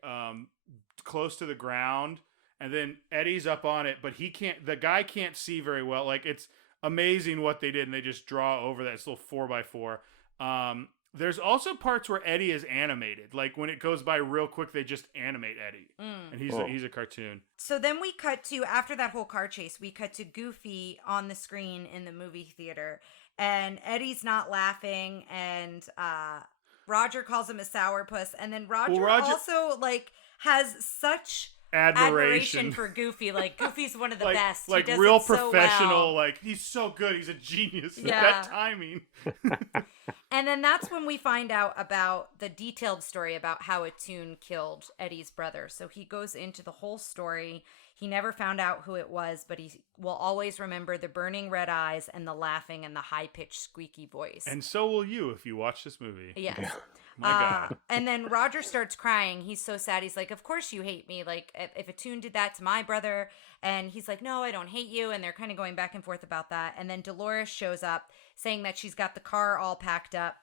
close to the ground. And then Eddie's up on it, but the guy can't see very well. Like, it's amazing what they did, and they just draw over that. It's a little 4x4. There's also parts where Eddie is animated. Like when it goes by real quick, they just animate Eddie, and he's a cartoon. So then we cut to, after that whole car chase, we cut to Goofy on the screen in the movie theater, and Eddie's not laughing, and Roger calls him a sourpuss, and then Roger also like has such admiration for Goofy. Like, Goofy's one of the best. Like, he does real it so professional. well. Like, he's so good. He's a genius. Yeah. That timing. And then that's when we find out about the detailed story about how a Toon killed Eddie's brother. So he goes into the whole story. He never found out who it was, but he will always remember the burning red eyes and the laughing and the high-pitched squeaky voice. And so will you if you watch this movie. Yes. My God. And then Roger starts crying. He's so sad. He's like, of course you hate me. Like, if a Toon did that to my brother. And he's like, no, I don't hate you. And they're kind of going back and forth about that. And then Dolores shows up saying that she's got the car all packed up.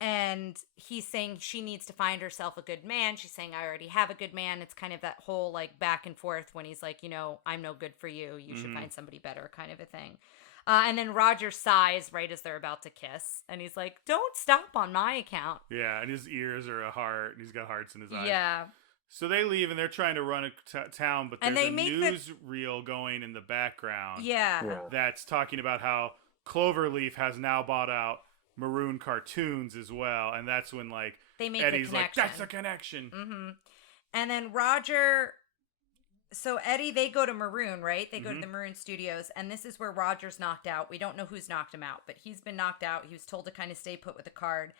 And he's saying she needs to find herself a good man. She's saying, I already have a good man. It's kind of that whole, like, back and forth when he's like, I'm no good for you. You should find somebody better kind of a thing. And then Roger sighs right as they're about to kiss. And he's like, don't stop on my account. Yeah, and his ears are a heart. And he's got hearts in his eyes. Yeah. So they leave, and they're trying to run a town, but And there's they a make news reel going in the background. Yeah. That's talking about how Cloverleaf has now bought out Maroon Cartoons as well. And that's when, like, They make Eddie's the like, connection. that's a connection. Mm-hmm. And then Roger So Eddie, they go to Maroon, right? They go to the Maroon Studios, and this is where Roger's knocked out. We don't know who's knocked him out, but he's been knocked out. He was told to kind of stay put with the car.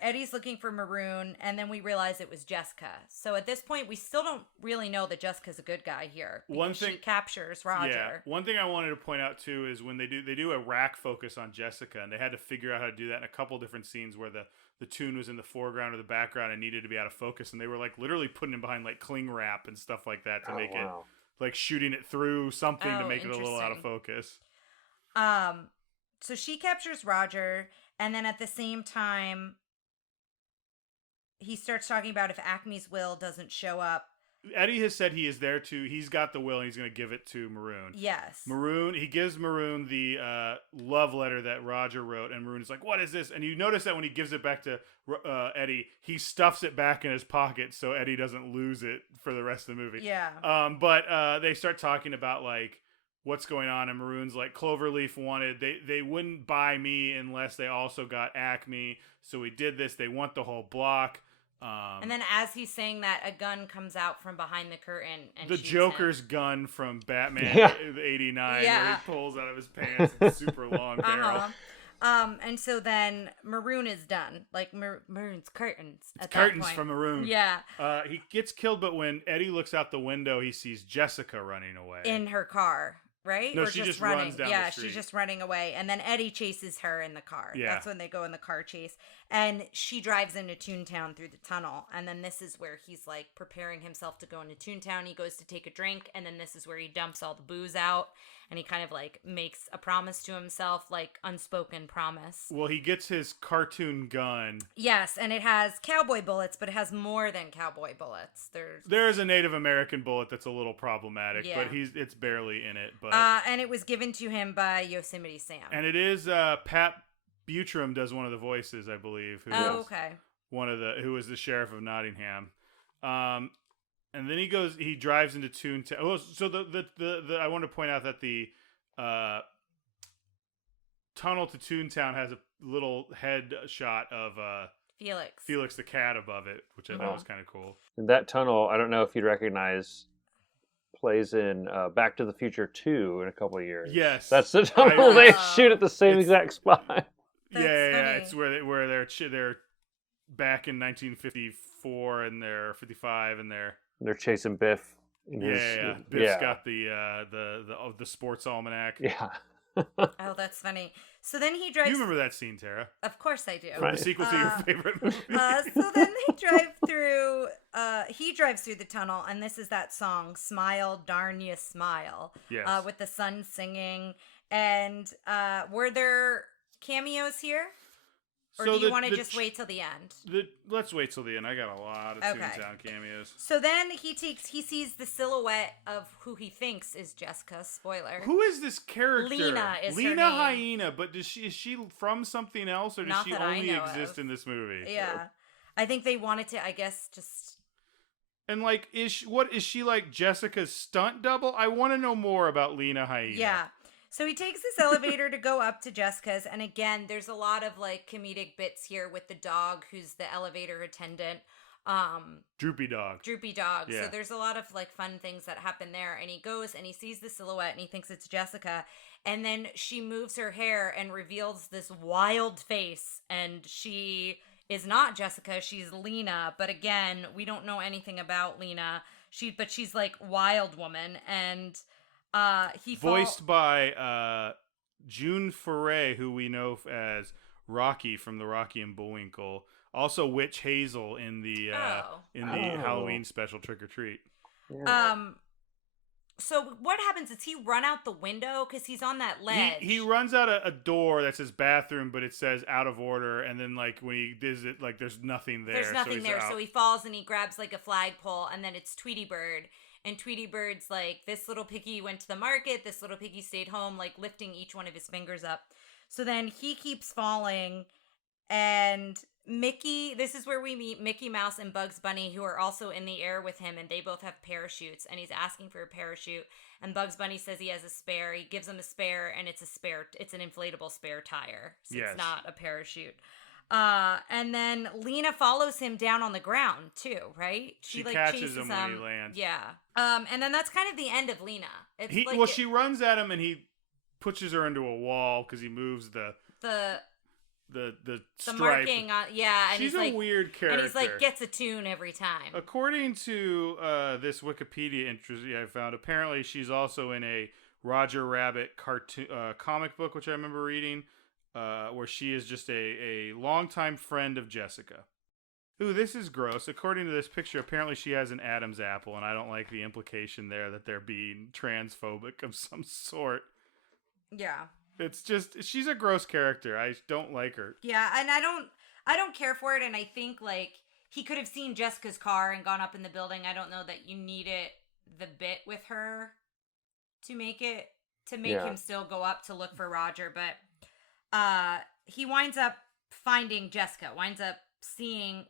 Eddie's looking for Maroon, and then we realize it was Jessica. So at this point, we still don't really know that Jessica's a good guy here. She captures Roger. Yeah. One thing I wanted to point out too is when they do a rack focus on Jessica, and they had to figure out how to do that in a couple different scenes where the tune was in the foreground or the background and needed to be out of focus, and they were like literally putting it behind like cling wrap and stuff like that to make it like shooting it through something to make it a little out of focus. So she captures Roger. And then at the same time, he starts talking about if Acme's will doesn't show up. Eddie has said he is there he's got the will and he's going to give it to Maroon. Yes. He gives Maroon the love letter that Roger wrote, and Maroon is like, what is this? And you notice that when he gives it back to Eddie, he stuffs it back in his pocket so Eddie doesn't lose it for the rest of the movie. Yeah. But they start talking about, like, what's going on, and Maroon's like, Cloverleaf wanted, they wouldn't buy me unless they also got Acme, so we did this, they want the whole block. And then as he's saying that, a gun comes out from behind the curtain and the shoots Joker's him. Gun from Batman 89 where he pulls out of his pants a super long barrel. And so then Maroon is done. Like, Maroon's curtains at that curtains point. from Maroon. Yeah. He gets killed, but when Eddie looks out the window, he sees Jessica running away. In her car, right? No, or she just running. runs down yeah, the street. she's just running away. And then Eddie chases her in the car. Yeah. That's when they go in the car chase. And she drives into Toontown through the tunnel. And then this is where he's, like, preparing himself to go into Toontown. He goes to take a drink. And then this is where he dumps all the booze out. And he kind of, like, makes a promise to himself, like, unspoken promise. Well, he gets his cartoon gun. Yes, and it has cowboy bullets, but it has more than cowboy bullets. There is a Native American bullet that's a little problematic, Yeah. but it's barely in it. But and it was given to him by Yosemite Sam. And it is Pat Buttram does one of the voices, I believe. Okay. Who was the sheriff of Nottingham. And then he drives into Toontown. Oh, so the I want to point out that the tunnel to Toontown has a little head shot of Felix the cat above it, which I thought was kind of cool. And that tunnel, I don't know if you'd recognize, plays in Back to the Future 2 in a couple of years. Yes. That's the tunnel they shoot at the same exact spot. Yeah. It's where they're back in 1954 and they're 55 and they're chasing Biff. Biff's got the sports almanac. Yeah. Oh, that's funny. So then he drives. You remember that scene, Tara? Of course I do. The sequel to your favorite movie. So then they drive through. He drives through the tunnel, and this is that song, "Smile, Darn Ya Smile," yes. with the sun singing. And were there cameos here? Or do you want to just wait till the end? Let's wait till the end. I got a lot of Toontown cameos. So then he sees the silhouette of who he thinks is Jessica. Spoiler. Who is this character? Lena is her Lena name. Hyena, but is she from something else, or does she only exist in this movie? Yeah. I think they wanted to, I guess, just... And, like, is she like Jessica's stunt double? I want to know more about Lena Hyena. Yeah. So he takes this elevator to go up to Jessica's, and again, there's a lot of, like, comedic bits here with the dog who's the elevator attendant. Droopy dog. Yeah. So there's a lot of, like, fun things that happen there, and he goes and he sees the silhouette and he thinks it's Jessica, and then she moves her hair and reveals this wild face, and she is not Jessica, she's Lena, but again, we don't know anything about Lena. But she's like Wild Woman, and voiced by June Foray, who we know as Rocky from the Rocky and Bullwinkle. Also, Witch Hazel in the Halloween special Trick or Treat. Yeah. So what happens is he run out the window because he's on that ledge. He runs out a door that says bathroom, but it says out of order. And then, like, when he does it, like, there's nothing there. There's nothing there. So he falls and he grabs, like, a flagpole, and then it's Tweety Bird. And Tweety Bird's like, this little piggy went to the market, this little piggy stayed home, like, lifting each one of his fingers up. So then he keeps falling, and Mickey, this is where we meet Mickey Mouse and Bugs Bunny, who are also in the air with him, and they both have parachutes, and he's asking for a parachute, and Bugs Bunny says he has a spare. He gives him a spare, and it's an inflatable spare tire, so It's not a parachute. And then Lena follows him down on the ground too, right? She catches him when he lands. Yeah. And then that's kind of the end of Lena. She runs at him and he pushes her into a wall because he moves the stripe. marking on, yeah. And she's a weird character. And he's like gets a tune every time. According to this Wikipedia entry I found, apparently she's also in a Roger Rabbit cartoon comic book, which I remember reading. Where she is just a longtime friend of Jessica. Ooh, this is gross. According to this picture, apparently she has an Adam's apple, and I don't like the implication there that they're being transphobic of some sort. Yeah. It's just, she's a gross character. I don't like her. Yeah, and I don't care for it, and I think, like, he could have seen Jessica's car and gone up in the building. I don't know that you needed the bit with her to make him still go up to look for Roger, but he winds up finding Jessica, seeing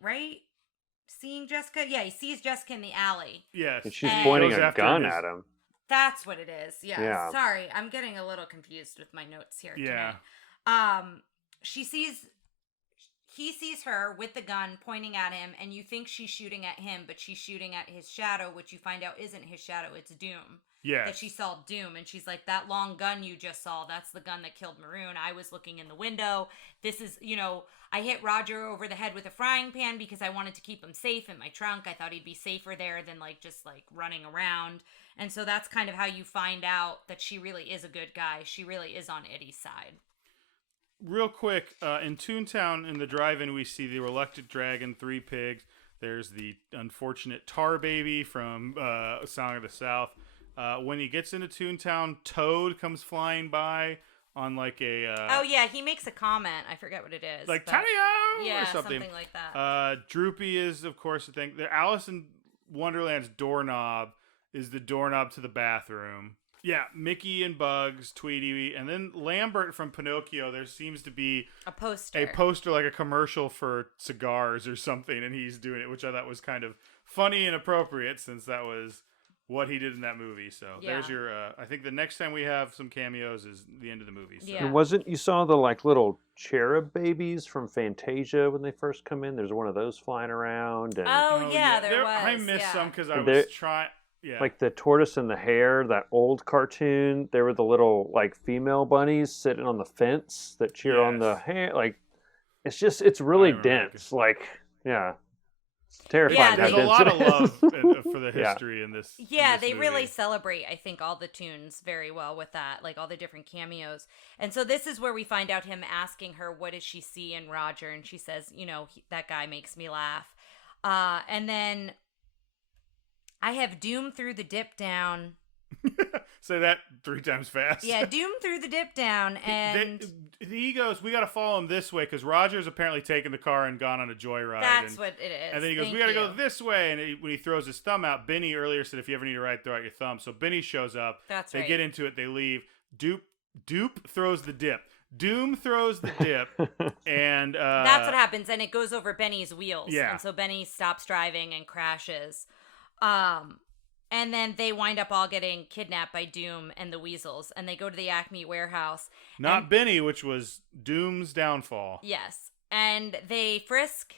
Jessica. Yeah, he sees Jessica in the alley. Yes. And she's pointing a gun at him. That's what it is. Yeah. Sorry, I'm getting a little confused with my notes here tonight. He sees her with the gun pointing at him, and you think she's shooting at him, but she's shooting at his shadow, which you find out isn't his shadow, it's Doom. Yeah. That she saw Doom, and she's like, that long gun you just saw, that's the gun that killed Maroon. I was looking in the window. This is, I hit Roger over the head with a frying pan because I wanted to keep him safe in my trunk. I thought he'd be safer there than, just running around. And so that's kind of how you find out that she really is a good guy. She really is on Eddie's side. Real quick, in Toontown, in the drive-in, we see the Reluctant Dragon, 3 pigs. There's the unfortunate Tar Baby from Song of the South. When he gets into Toontown, Toad comes flying by on a... he makes a comment. I forget what it is. Taddy-o! Yeah, or something like that. Droopy is, of course, the thing. The Alice in Wonderland's doorknob is the doorknob to the bathroom. Yeah, Mickey and Bugs, Tweety, and then Lambert from Pinocchio. There seems to be a poster, like a commercial for cigars or something, and he's doing it, which I thought was kind of funny and appropriate since that was what he did in that movie. So there's your. I think the next time we have some cameos is the end of the movie. So. Yeah. And you saw the little cherub babies from Fantasia when they first come in? There's one of those flying around. And, there was. I missed some because I was trying. Yeah. Like the Tortoise and the Hare, that old cartoon, there were the little female bunnies sitting on the fence that cheer on the hare. It's really dense. It's terrifying. Yeah, there's a lot of love for the history in this. Yeah, in this they movie. really celebrate, I think, all the tunes very well with that, all the different cameos. And so this is where we find out him asking her, what does she see in Roger? And she says, that guy makes me laugh. And then I have Doom through the dip down. Say that 3 times fast. Yeah, Doom through the dip down. And he goes, we got to follow him this way because Roger's apparently taken the car and gone on a joyride. That's what it is. And then he goes, we got to go this way. And when he throws his thumb out, Benny earlier said, if you ever need a ride, throw out your thumb. So Benny shows up. That's right. They get into it. They leave. Dupe throws the dip. Doom throws the dip. And that's what happens. And it goes over Benny's wheels. Yeah. And so Benny stops driving and crashes. And then they wind up all getting kidnapped by Doom and the Weasels, and they go to the Acme warehouse. Not Benny, which was Doom's downfall. Yes. And they frisk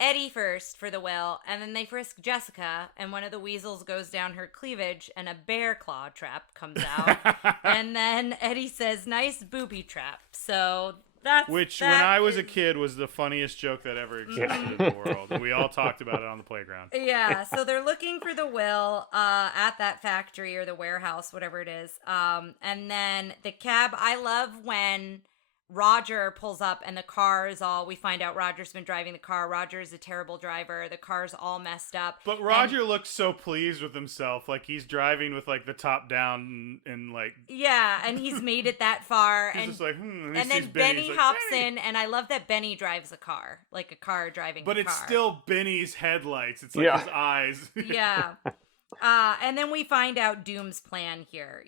Eddie first for the will, and then they frisk Jessica, and one of the Weasels goes down her cleavage, and a bear claw trap comes out. And then Eddie says, nice booby trap. So... when I was a kid was the funniest joke that ever existed in the world. We all talked about it on the playground. Yeah, so they're looking for the will at that factory or the warehouse, whatever it is. And then the cab, I love when Roger pulls up and the car is we find out Roger's been driving the car. Roger is a terrible driver. The car's all messed up. But Roger looks so pleased with himself. He's driving with the top down and Yeah, and he's made it that far. He's and just and then Benny hops in, and I love that Benny drives a car. Like a car driving But a car. It's still Benny's headlights. It's his eyes. Yeah. And then we find out Doom's plan here.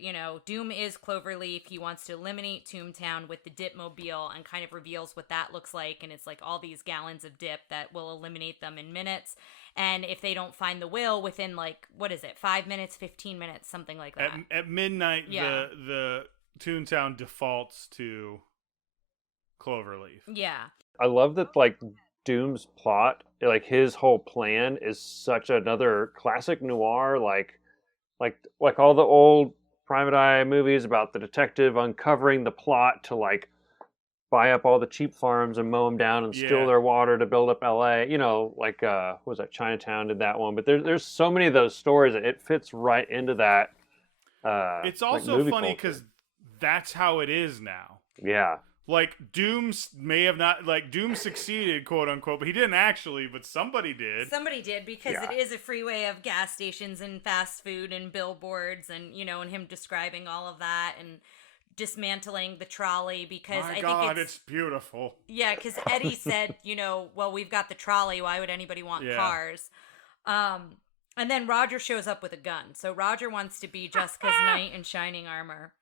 Doom is Cloverleaf. He wants to eliminate Toontown with the Dipmobile and kind of reveals what that looks like. And it's all these gallons of dip that will eliminate them in minutes. And if they don't find the will within 5 minutes, 15 minutes, something like that. At midnight, the Toontown defaults to Cloverleaf. Yeah. I love that, like, Doom's plot, like his whole plan is such another classic noir, like all the old Private Eye movies about the detective uncovering the plot to like buy up all the cheap farms and mow them down and steal Yeah. their water to build up LA. You know, like what was that, Chinatown did that one, but there's so many of those stories that it fits right into that. It's like also movie funny culture. because that's how it is now. Yeah. Like Doom may have not, like Doom succeeded, quote unquote, but he didn't actually. But somebody did. Somebody did, because Yeah. it is a freeway of gas stations and fast food and billboards, and and him describing all of that and dismantling the trolley, because My I God, think it's beautiful. yeah, because Eddie said, well, we've got the trolley. Why would anybody want Yeah. cars? And then Roger shows up with a gun. So Roger wants to be Jessica's knight in shining armor.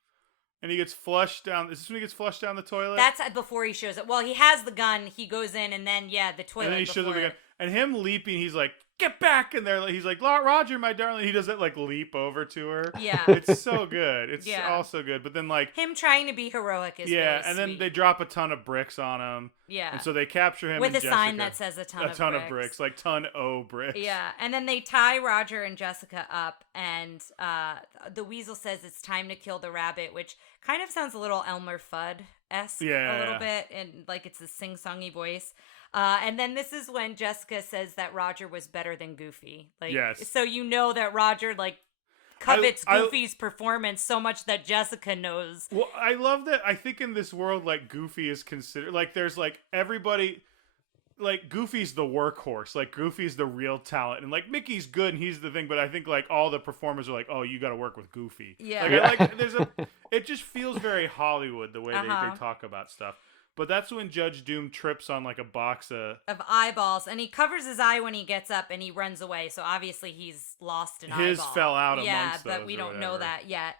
And he gets flushed down. Is this when he gets flushed down the toilet? That's before he shows up. Well, he has the gun. He goes in, and then the toilet. And then he shows up before- again. And him leaping, he's like, "Get back!" And there, he's like, "Roger, my darling." He does that like leap over to her. Yeah. It's so good. It's Yeah. all so good. But then like, Him trying to be heroic is yeah, really and then sweet. they drop a ton of bricks on him. Yeah. And so they capture him with and a sign Jessica. that says a ton of bricks, like ton o bricks. Yeah, and then they tie Roger and Jessica up, and the weasel says it's time to kill the rabbit, which kind of sounds a little Elmer Fudd-esque a little bit, and like it's a sing-songy voice. And then this is when Jessica says that Roger was better than Goofy. Like, Yes. So that Roger covets Goofy's performance so much that Jessica knows. Well, I love that. I think in this world, like Goofy is considered like there's like everybody. Like Goofy's the workhorse, like Goofy's the real talent, and like Mickey's good and he's the thing, but I think like all the performers are like, oh, you got to work with Goofy. Yeah. It just feels very Hollywood the way they talk about stuff. But that's when Judge Doom trips on like a box of eyeballs, and he covers his eye when he gets up and he runs away. So obviously he's lost an eyeball. His fell out amongst but those we or don't know whatever. that yet.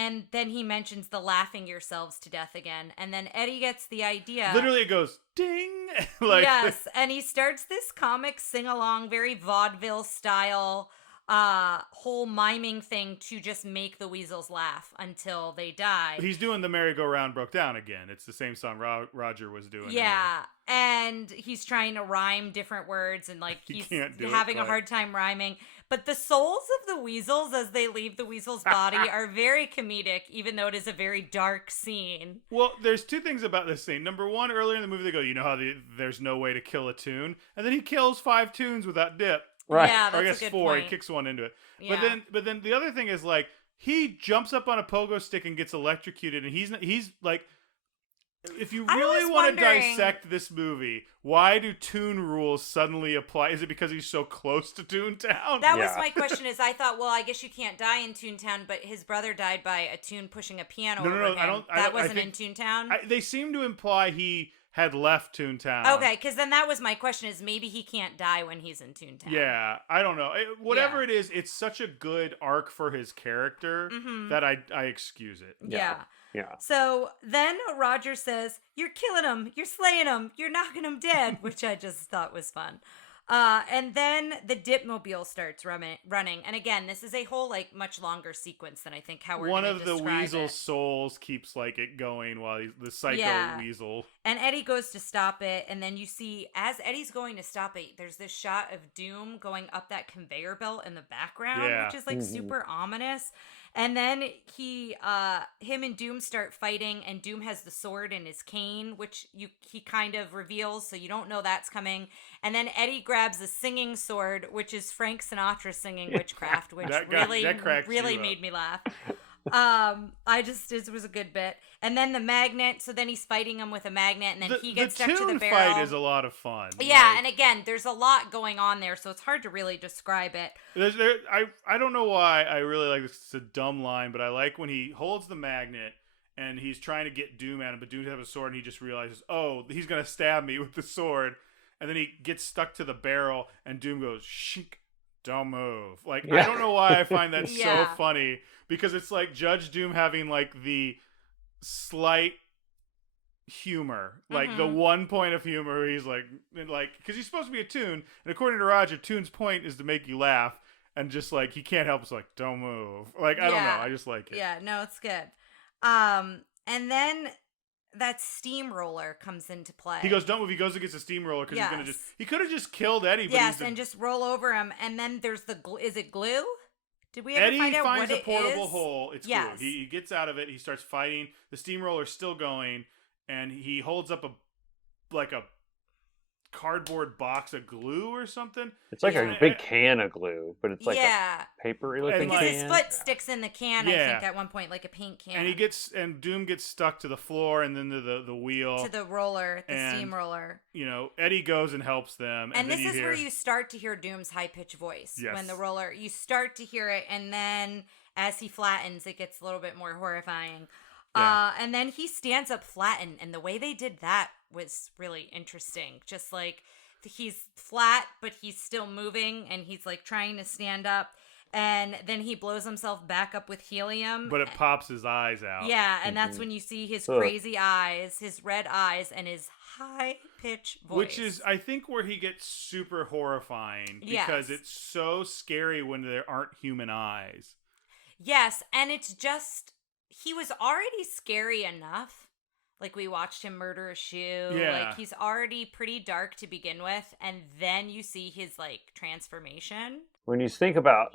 And then he mentions the laughing yourselves to death again, and then Eddie gets the idea. Literally, it goes ding. Yes, and he starts this comic sing-along, very vaudeville style, whole miming thing to just make the weasels laugh until they die. He's doing the merry-go-round broke down again. It's the same song Roger was doing. Yeah, and he's trying to rhyme different words, and like he's having a hard time rhyming. But the souls of the weasels as they leave the weasel's body are very comedic, even though it is a very dark scene. Well, there's two things about this scene. Number one, earlier in the movie, they go, you know how there's no way to kill a tune? And then he kills 5 tunes without dip. Right. Yeah, Or that's I guess a good 4. point. He kicks one into it. Yeah. But then the other thing is like he jumps up on a pogo stick and gets electrocuted, and he's like, if you I really was want to wondering- dissect this movie, why do Toon rules suddenly apply? Is it because he's so close to Toontown? That was Yeah. my question. Is I thought, well, I guess you can't die in Toontown, but his brother died by a Toon pushing a piano No, over no, him. I don't- That I wasn't think- in Toontown. They seem to imply he had left Toontown. Okay, because then that was my question: is maybe he can't die when he's in Toontown? Yeah, I don't know. Whatever Yeah. it is, it's such a good arc for his character Mhm. that I excuse it. Yeah. Yeah. So then Roger says, "You're killing him. You're slaying him. You're knocking him dead," which I just thought was fun. And then the Dipmobile starts running. And again, this is a whole much longer sequence than I think how we're One gonna of the describe weasel's it. souls keeps it going while he's the psycho Yeah. weasel. And Eddie goes to stop it, and then you see, as Eddie's going to stop it, there's this shot of Doom going up that conveyor belt in the background, Yeah. which is super ominous. And then him and Doom start fighting, and Doom has the sword and his cane, which he kind of reveals, so you don't know that's coming. And then Eddie grabs a singing sword, which is Frank Sinatra singing Witchcraft, which That cracked really you up. made me laugh. It was a good bit. And then the magnet, so then he's fighting him with a magnet, and then he gets stuck to the Toon barrel. fight is a lot of fun. Yeah, and again, there's a lot going on there, so it's hard to really describe it. I don't know why I really like this. It's a dumb line, but I like when he holds the magnet and he's trying to get Doom at him, but Doom has a sword, and he just realizes, oh, he's gonna stab me with the sword, and then he gets stuck to the barrel, and Doom goes, "Shink, don't move." I don't know why I find that Yeah. so funny, because it's like Judge Doom having the slight humor, the one point of humor where he's because he's supposed to be a Toon, and according to Roger, Toon's point is to make you laugh, and just he can't help but don't move. I don't know, I just like it. Yeah, no, it's good. And then that steamroller comes into play. He goes, don't move. He goes against a steamroller because he's going to he could have just killed Eddie. But Yes, and just roll over him. And then there's is it glue? Did we ever Eddie find out what finds a it portable is? hole. It's glue. He gets out of it. He starts fighting. The steamroller's still going. And he holds up a cardboard box of glue or something. It's like a big can of glue, but it's like a papery looking because can. his foot sticks in the can, I think, at one point, like a paint can. And Doom gets stuck to the floor and then to the wheel. To the roller, the steamroller. Eddie goes and helps them. And this is where you start to hear Doom's high-pitched voice. Yes. When the roller, you start to hear it, and then as he flattens, it gets a little bit more horrifying. Yeah. And then he stands up flattened, and the way they did that was really interesting. Just like he's flat, but he's still moving, and he's like trying to stand up, and then he blows himself back up with helium. But it pops his eyes out. Yeah, and that's when you see his crazy eyes, his red eyes, and his high-pitched voice. Which is, I think, where he gets super horrifying, because it's so scary when there aren't human eyes. Yes, and it's just... He was already scary enough. Like, we watched him murder a shoe. Yeah. Like, he's already pretty dark to begin with. And then you see his, like, transformation. When you think about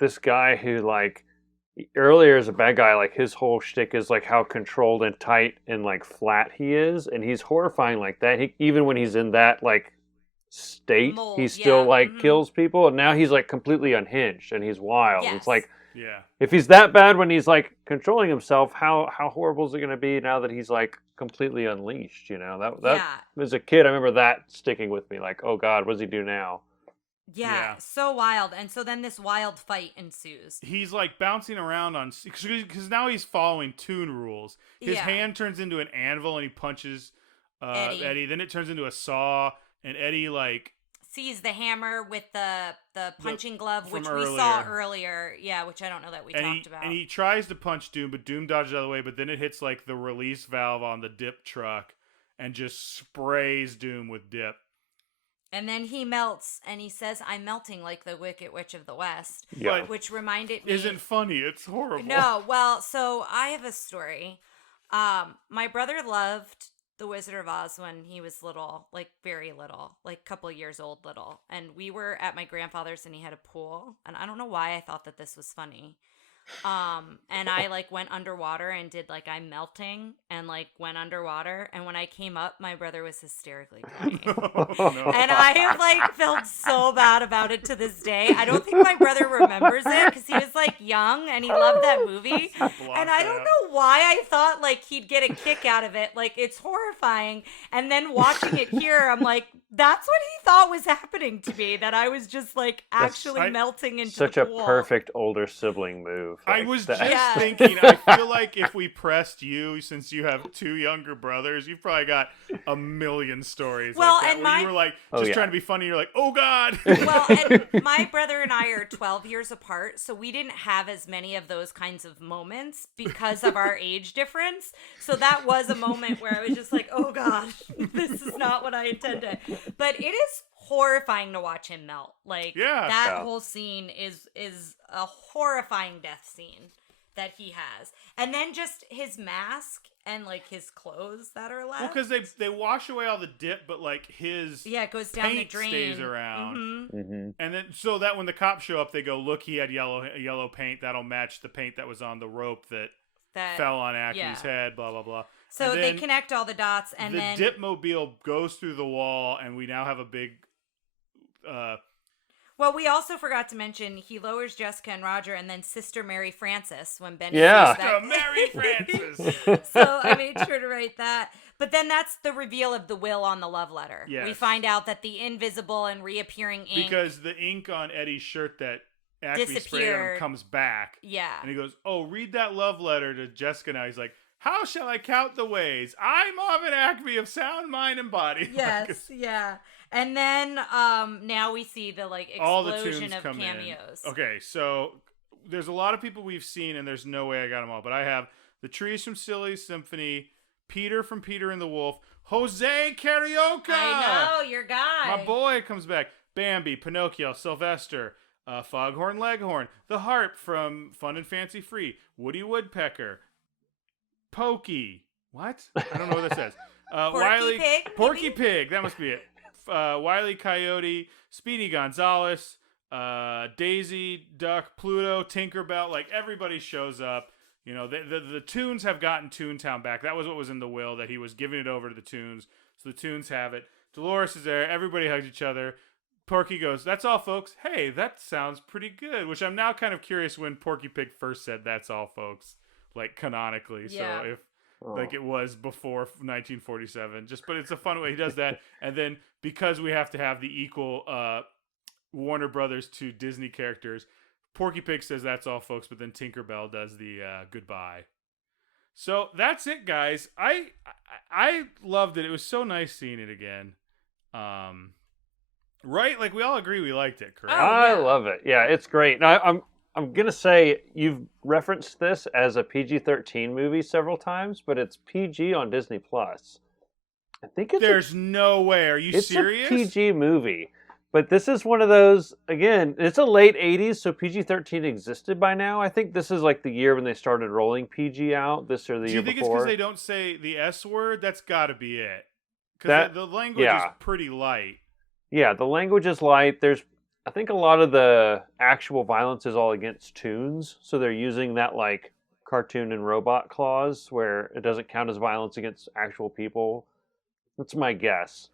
this guy who, like, earlier as a bad guy, like, his whole shtick is, like, how controlled and tight and, like, flat he is. And he's horrifying like that. Even when he's in that, like, state, he still, kills people. And now he's, like, completely unhinged. And he's wild. Yes. It's like... Yeah. If he's that bad when he's like controlling himself, how horrible is it going to be now that he's like completely unleashed? That as a kid, I remember that sticking with me. Like, oh God, what does he do now? Yeah, so wild. And so then this wild fight ensues. He's like bouncing around on because now he's following Toon rules. His hand turns into an anvil and he punches Eddie. Then it turns into a saw, and Eddie like sees the hammer with the punching glove, which we saw earlier. Yeah, which I don't know that we talked about. And he tries to punch Doom, but Doom dodges out of the way, but then it hits like the release valve on the dip truck and just sprays Doom with dip. And then he melts, and he says, "I'm melting like the Wicked Witch of the West," which reminded me... Isn't funny, it's horrible. No, well, so I have a story. My brother loved The Wizard of Oz when he was little, like very little, like a couple of years old little. And we were at my grandfather's and he had a pool. And I don't know why I thought that this was funny. And I like went underwater and did like I'm melting and like went underwater. And when I came up, my brother was hysterically crying. And I have like felt so bad about it to this day. I don't think my brother remembers it because he was like young and he loved that movie. And I don't know why I thought like he'd get a kick out of it. Like it's horrifying. And then watching it here, I'm like, that's what he thought was happening to me. That I was just like actually melting into such the pool. A perfect older sibling move. I was just thinking, I feel like if we pressed you, since you have two younger brothers, you've probably got a million stories like that, where you were like, trying to be funny, you're like, oh God. Well, and my brother and I are 12 years apart, so we didn't have as many of those kinds of moments because of our age difference. So that was a moment where I was just like, oh God, this is not what I intended. But it is horrifying to watch him melt. Like that whole scene is a horrifying death scene that he has. And then just his mask and like his clothes that are left. Well, because they wash away all the dip, but like his it goes down the drain. Stays around. Mm-hmm. Mm-hmm. And then so that when the cops show up, they go, look, he had yellow paint. That'll match the paint that was on the rope that fell on Acme's head, blah, blah, blah. So they connect all the dots, and then the Dipmobile goes through the wall, and we now have a big well, we also forgot to mention he lowers Jessica and Roger, and then Sister Mary Frances when Ben. Sister Mary Frances. So I made sure to write that. But then that's the reveal of the will on the love letter. Yes. We find out that the invisible and reappearing ink, because the ink on Eddie's shirt that Acme sprayed on him comes back. Yeah, and he goes, "Oh, read that love letter to Jessica now." He's like, "How shall I count the ways? I'm of an Acme of sound mind and body." Yes, yeah. And then now we see the like explosion of cameos. Okay, so there's a lot of people we've seen, and there's no way I got them all. But I have the Trees from Silly's Symphony, Peter from Peter and the Wolf, Jose Carioca. I know, your guy. My boy comes back. Bambi, Pinocchio, Sylvester, Foghorn Leghorn, the Harp from Fun and Fancy Free, Woody Woodpecker, Pokey, What? I don't know what that says. Porky Pig, Porky maybe? Pig. That must be it. Wile E. Coyote, Speedy Gonzales, Daisy, Duck, Pluto, Tinkerbell. Like everybody shows up. You know, the Toons have gotten Toontown back. That was what was in the will, that he was giving it over to the Toons. So the Toons have it. Dolores is there. Everybody hugs each other. Porky goes, "That's all, folks." Hey, that sounds pretty good. Which I'm now kind of curious when Porky Pig first said "That's all, folks," like canonically. Yeah. So if like it was before 1947, but it's a fun way he does that. And then because we have to have the equal Warner Brothers to Disney characters, Porky Pig says "That's all, folks," but then Tinkerbell does the goodbye. So that's it, guys. I loved it. It was so nice seeing it again. Right? Like we all agree we liked it, correct? Oh, I yeah. love it. Yeah, it's great. Now, I'm gonna say you've referenced this as a PG-13 movie several times, but it's PG on Disney Plus. I think it's There's no way. Are you it's serious? a PG movie, but this is one of those. Again, it's a late '80s, so PG-13 existed by now. I think this is like the year when they started rolling PG out. This or the Do year you think before. it's because they don't say the S word? That's got to be it. Because the language is pretty light. Yeah, the language is light. I think a lot of the actual violence is all against toons, so they're using that like cartoon and robot clause where it doesn't count as violence against actual people. That's my guess.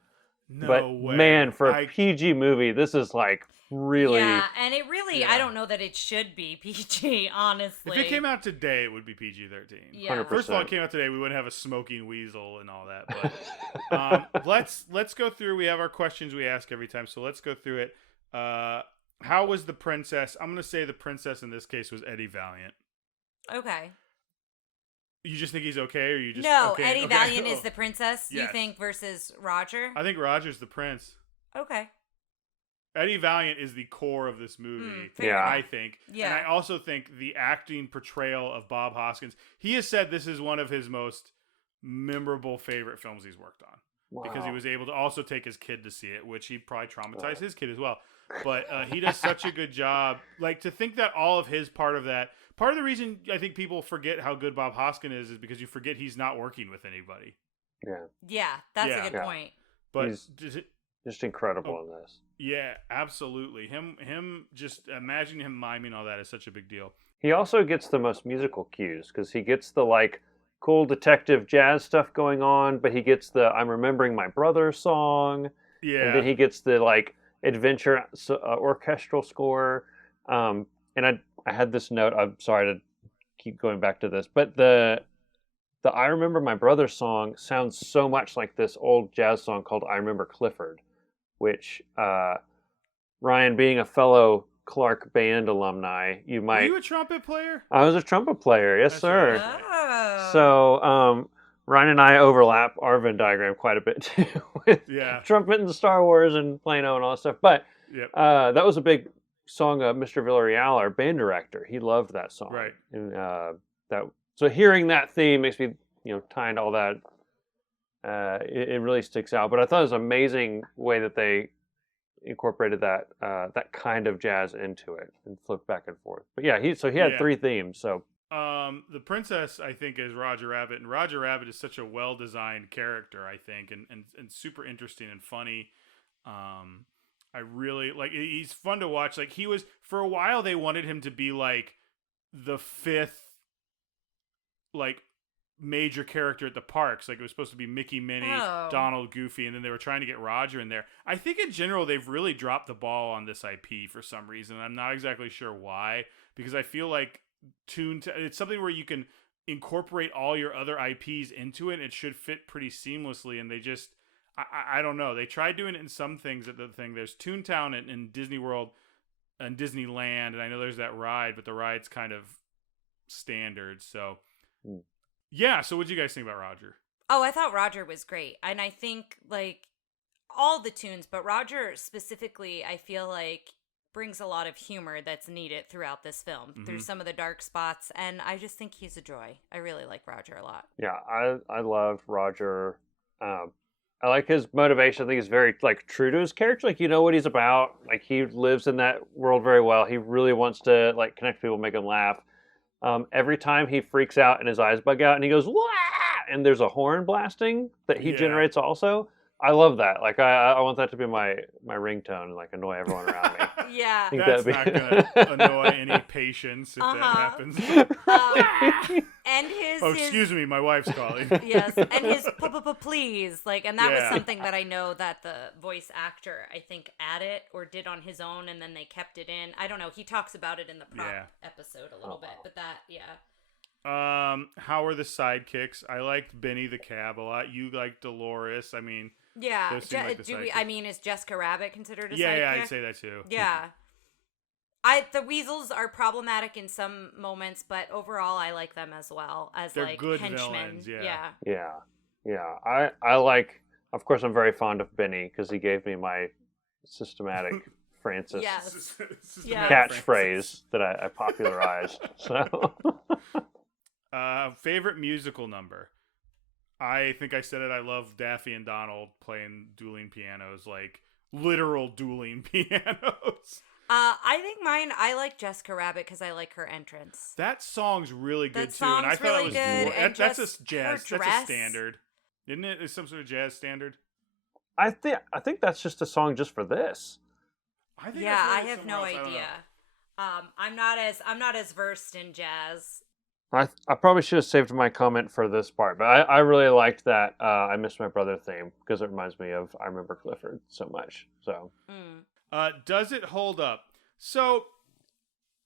No but way. Man, for a PG movie, this is like really. Yeah, and it really, I don't know that it should be PG, honestly. If it came out today, it would be PG-13. Yeah. 100%. First of all, it came out today. We wouldn't have a smoking weasel and all that. But let's go through. We have our questions we ask every time, so let's go through it. How was the princess? I'm gonna say the princess in this case was Eddie Valiant. Okay. You just think he's okay, or you just No, okay, Eddie okay. Valiant is the princess, you Yes. think, versus Roger? I think Roger's the prince. Okay. Eddie Valiant is the core of this movie. fair Yeah. I think. Yeah. And I also think the acting portrayal of Bob Hoskins, he has said this is one of his most memorable favorite films he's worked on. Wow. Because he was able to also take his kid to see it, which he probably traumatized his kid as well. But he does such a good job. Like, to think that all of his part of the reason I think people forget how good Bob Hoskins is because you forget he's not working with anybody. Yeah, Yeah, that's Yeah. a good Yeah. point. But He's- does it, just incredible in this. yeah, absolutely. Him just imagine him miming all that is such a big deal. He also gets the most musical cues because he gets the like cool detective jazz stuff going on, but he gets the "I'm Remembering My Brother" song, Yeah. and then he gets the like adventure orchestral score. And I had this note. I'm sorry to keep going back to this, but the "I Remember My Brother" song sounds so much like this old jazz song called "I Remember Clifford," which Ryan, being a fellow Clark Band alumni, you Were might. you a trumpet player? I was a trumpet player, yes, That's sir. right. Oh. So Ryan and I overlap our Venn diagram quite a bit too, with Yeah. trumpet and Star Wars and Plano and all that stuff. But Yep. that was a big song of Mr. Villarreal, our band director. He loved that song. Right. And so hearing that theme makes me, tie into all that. It really sticks out. But I thought it was an amazing way that they incorporated that kind of jazz into it and flipped back and forth. But yeah, he had Yeah. 3 themes. So The princess, I think, is Roger Rabbit, and Roger Rabbit is such a well-designed character, I think, and super interesting and funny. I really like. He's fun to watch. Like, he was, for a while, they wanted him to be like the 5th, like, major character at the parks. Like, it was supposed to be Mickey, Minnie, Oh. Donald, Goofy, and then they were trying to get Roger in there. I think in general they've really dropped the ball on this IP for some reason. I'm not exactly sure why, because I feel like it's something where you can incorporate all your other IPs into it. And it should fit pretty seamlessly, and they just I don't know. They tried doing it in some things at the thing. There's Toontown in Disney World and Disneyland, and I know there's that ride, but the ride's kind of standard. So yeah. So what do you guys think about Roger? Oh, I thought Roger was great. And I think, like, all the tunes, but Roger specifically, I feel like brings a lot of humor that's needed throughout this film through some of the dark spots. And I just think he's a joy. I really like Roger a lot. yeah, I love Roger. I like his motivation. I think he's very like true to his character. Like, you know what he's about. Like, he lives in that world very well. He really wants to like connect people, make them laugh. Every time he freaks out and his eyes bug out and he goes, "Wah!" and there's a horn blasting that he Yeah. generates also. I love that. Like I want that to be my ringtone and like annoy everyone around me. Yeah. think That's that'd not gonna annoy any patients if that happens. And his Oh, excuse me, my wife's calling. Yes, and his Puh-puh-puh-please, like, and that was Yeah. something that I know that the voice actor, I think, added or did on his own, and then they kept it in. I don't know. He talks about it in the prop episode a little bit, but that, How are the sidekicks? I liked Benny the Cab a lot. You liked Dolores. I mean, yeah. those seem like the sidekicks. Is Jessica Rabbit considered a Yeah, sidekick? I'd say that too. Yeah. The weasels are problematic in some moments, but overall I like them as well as They're like good henchmen. villains, yeah. Yeah. I like. Of course, I'm very fond of Benny because he gave me my systematic Francis Yes. catchphrase that I popularized. So, Favorite musical number? I think I said it. I love Daffy and Donald playing dueling pianos, like literal dueling pianos. I think mine. I like Jessica Rabbit because I like her entrance. That song's really good That too, and I song's thought it really was good, and that's just a jazz. her That's a dress. standard, isn't it? It's some sort of jazz standard. I think that's just a song just for this. I think Yeah, I've heard I it have somewhere no else. I don't idea. know. I'm not as versed in jazz. I probably should have saved my comment for this part, but I really liked that I Miss My Brother theme because it reminds me of I Remember Clifford so much. So, Does it hold up? So,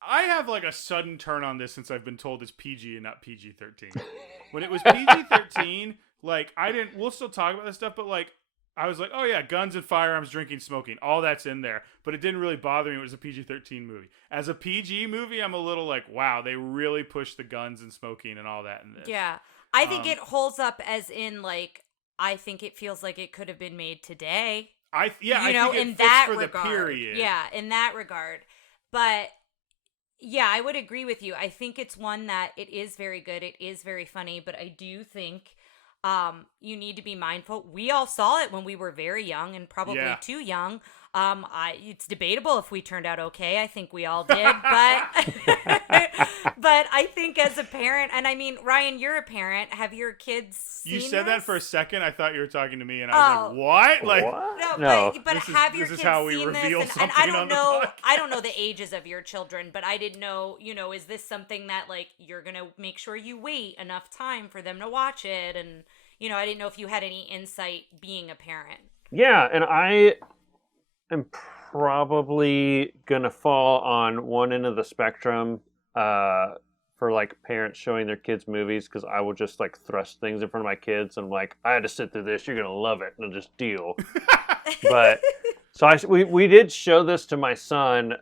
I have like a sudden turn on this since I've been told it's PG and not PG-13. When it was PG-13, like we'll still talk about this stuff, but like I was like, oh yeah, guns and firearms, drinking, smoking, all that's in there. But it didn't really bother me. It was a PG-13 movie. As a PG movie, I'm a little like, wow, they really pushed the guns and smoking and all that in this. Yeah, I think it holds up as in like I think it feels like it could have been made today. I think it in fits that for regard. the period. Yeah, in that regard. But yeah, I would agree with you. I think it's one that it is very good. It is very funny, but I do think you need to be mindful. We all saw it when we were very young and probably too young. It's debatable if we turned out okay. I think we all did, but I think as a parent, and I mean, Ryan, you're a parent. Have your kids seen You said that this? for a second. I thought you were talking to me, and I was like, "What?" Like, what? No, but This is- have your this is kids how we seen reveal this? And something I don't on the know. podcast. I don't know the ages of your children, but I didn't know. Is this something that like you're gonna make sure you wait enough time for them to watch it? And I didn't know if you had any insight being a parent. Yeah, and I am probably gonna fall on one end of the spectrum for like parents showing their kids movies because I will just like thrust things in front of my kids and like I had to sit through this. You're gonna love it, and I'll just deal. But so we did show this to my son.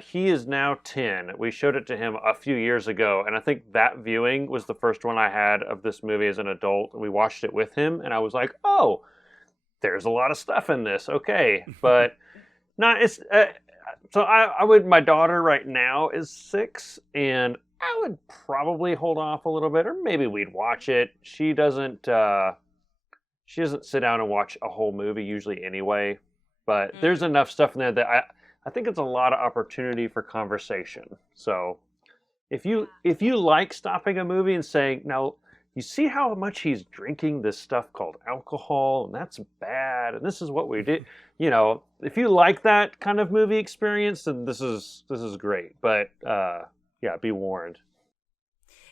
He is now 10. We showed it to him a few years ago, and I think that viewing was the first one I had of this movie as an adult. We watched it with him, and I was like, oh, there's a lot of stuff in this. Okay, but it's. So I would. My daughter right now is 6, and I would probably hold off a little bit, or maybe we'd watch it. She doesn't. She doesn't sit down and watch a whole movie usually anyway. But there's enough stuff in there that I think it's a lot of opportunity for conversation. So if you like stopping a movie and saying, now you see how much he's drinking this stuff called alcohol, and that's bad, and this is what we did. If you like that kind of movie experience, then this is great. But yeah, be warned.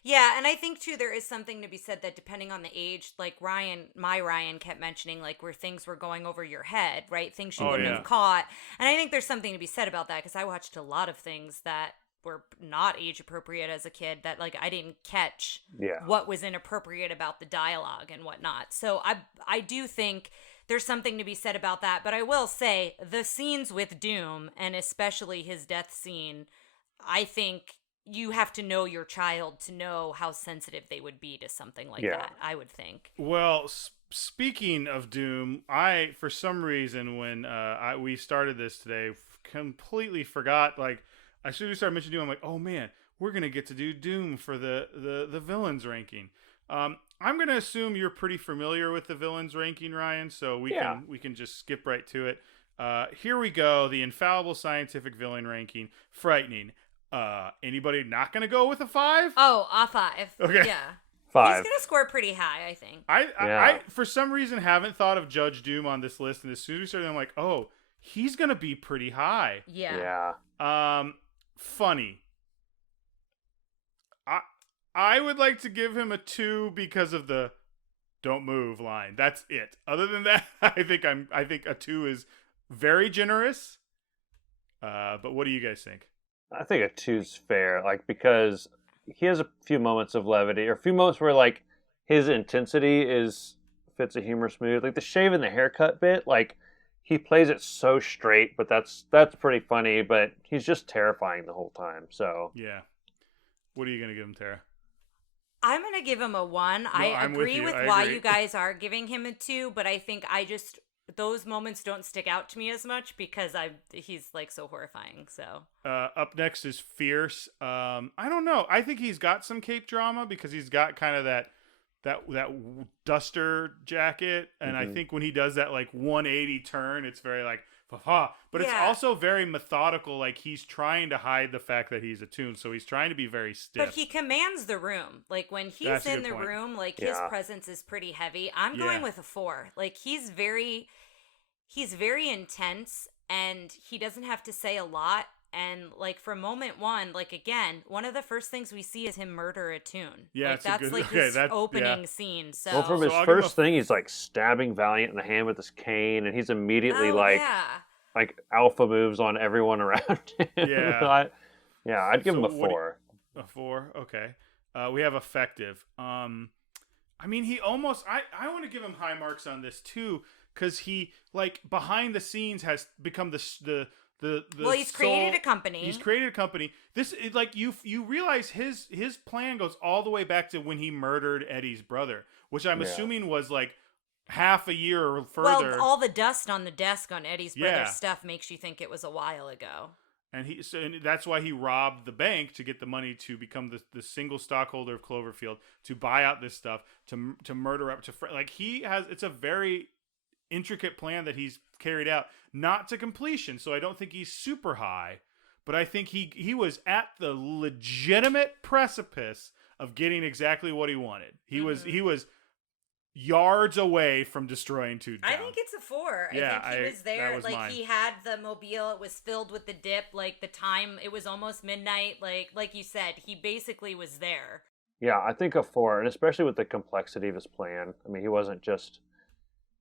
Yeah, and I think too there is something to be said that depending on the age, like my Ryan kept mentioning like where things were going over your head, right? Things you wouldn't have caught. And I think there's something to be said about that because I watched a lot of things that were not age appropriate as a kid that like I didn't catch what was inappropriate about the dialogue and whatnot. So I do think there's something to be said about that. But I will say the scenes with Doom and especially his death scene, I think you have to know your child to know how sensitive they would be to something like that, I would think. Well, speaking of Doom, I, for some reason, when we started this today, completely forgot, like, as soon as we started mentioning Doom, I'm like, oh man, we're going to get to do Doom for the villains ranking. I'm going to assume you're pretty familiar with the villains ranking, Ryan, so we can just skip right to it. Here we go, the infallible scientific villain ranking, frightening. Anybody not gonna go with a 5? Oh, a 5. Okay. Yeah. 5. He's gonna score pretty high, I think. I for some reason haven't thought of Judge Doom on this list, and as soon as we started, I'm like, oh, he's gonna be pretty high. Yeah. Funny. I would like to give him a 2 because of the "don't move" line. That's it. Other than that, I think a 2 is very generous. But what do you guys think? I think a 2's fair, like, because he has a few moments of levity, or a few moments where, like, his intensity fits a humorous mood. Like the shave and the haircut bit, like, he plays it so straight, but that's pretty funny. But he's just terrifying the whole time. So yeah, what are you gonna give him, Tara? I'm gonna give him a 1. No, I I'm agree with with you. why you guys are giving him a 2, but I think those moments don't stick out to me as much because he's like so horrifying. So up next is Fierce. I don't know. I think he's got some cape drama because he's got kind of that duster jacket, and I think when he does that like 180 turn, it's very like ha. But it's also very methodical. Like he's trying to hide the fact that he's attuned, so he's trying to be very stiff. But he commands the room. Like when he's in the room, like his presence is pretty heavy. I'm going with a 4. Like he's very intense, and he doesn't have to say a lot. And like for moment 1, like again, one of the first things we see is him murder a tune. Yeah, like that's like his opening scene. So well, from his first thing, he's like stabbing Valiant in the hand with his cane, and he's immediately like alpha moves on everyone around him. I'd give him a 4. A 4, okay. We have effective. I mean, he almost. I want to give him high marks on this too, because he like behind the scenes has become he's created a company. He's created a company. This is like you realize his plan goes all the way back to when he murdered Eddie's brother, which I'm assuming was like half a year or further. Well, all the dust on the desk on Eddie's brother's stuff makes you think it was a while ago. And that's why he robbed the bank to get the money to become the single stockholder of Cloverfield, to buy out this stuff, to murder up to like it's a very intricate plan that he's carried out, not to completion. So I don't think he's super high, but I think he was at the legitimate precipice of getting exactly what he wanted. He was yards away from destroying Toontown. I think it's a 4. Yeah, I think he was there. was like mine. He had the mobile. It was filled with the dip. Like the time, it was almost midnight. Like you said, he basically was there. Yeah, I think a 4, and especially with the complexity of his plan. I mean, he wasn't just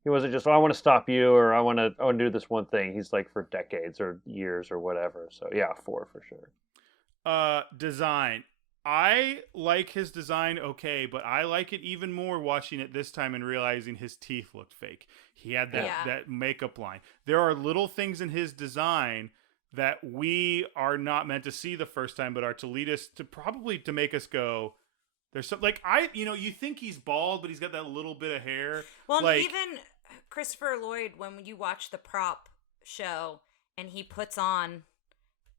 oh, I want to stop you, or I want to do this one thing. He's like for decades or years or whatever. So yeah, 4 for sure. Design. I like his design okay, but I like it even more watching it this time and realizing his teeth looked fake. He had that makeup line. There are little things in his design that we are not meant to see the first time, but are to lead us to make us go, there's some, like, you think he's bald, but he's got that little bit of hair. Well, like, even Christopher Lloyd, when you watch the prop show and he puts on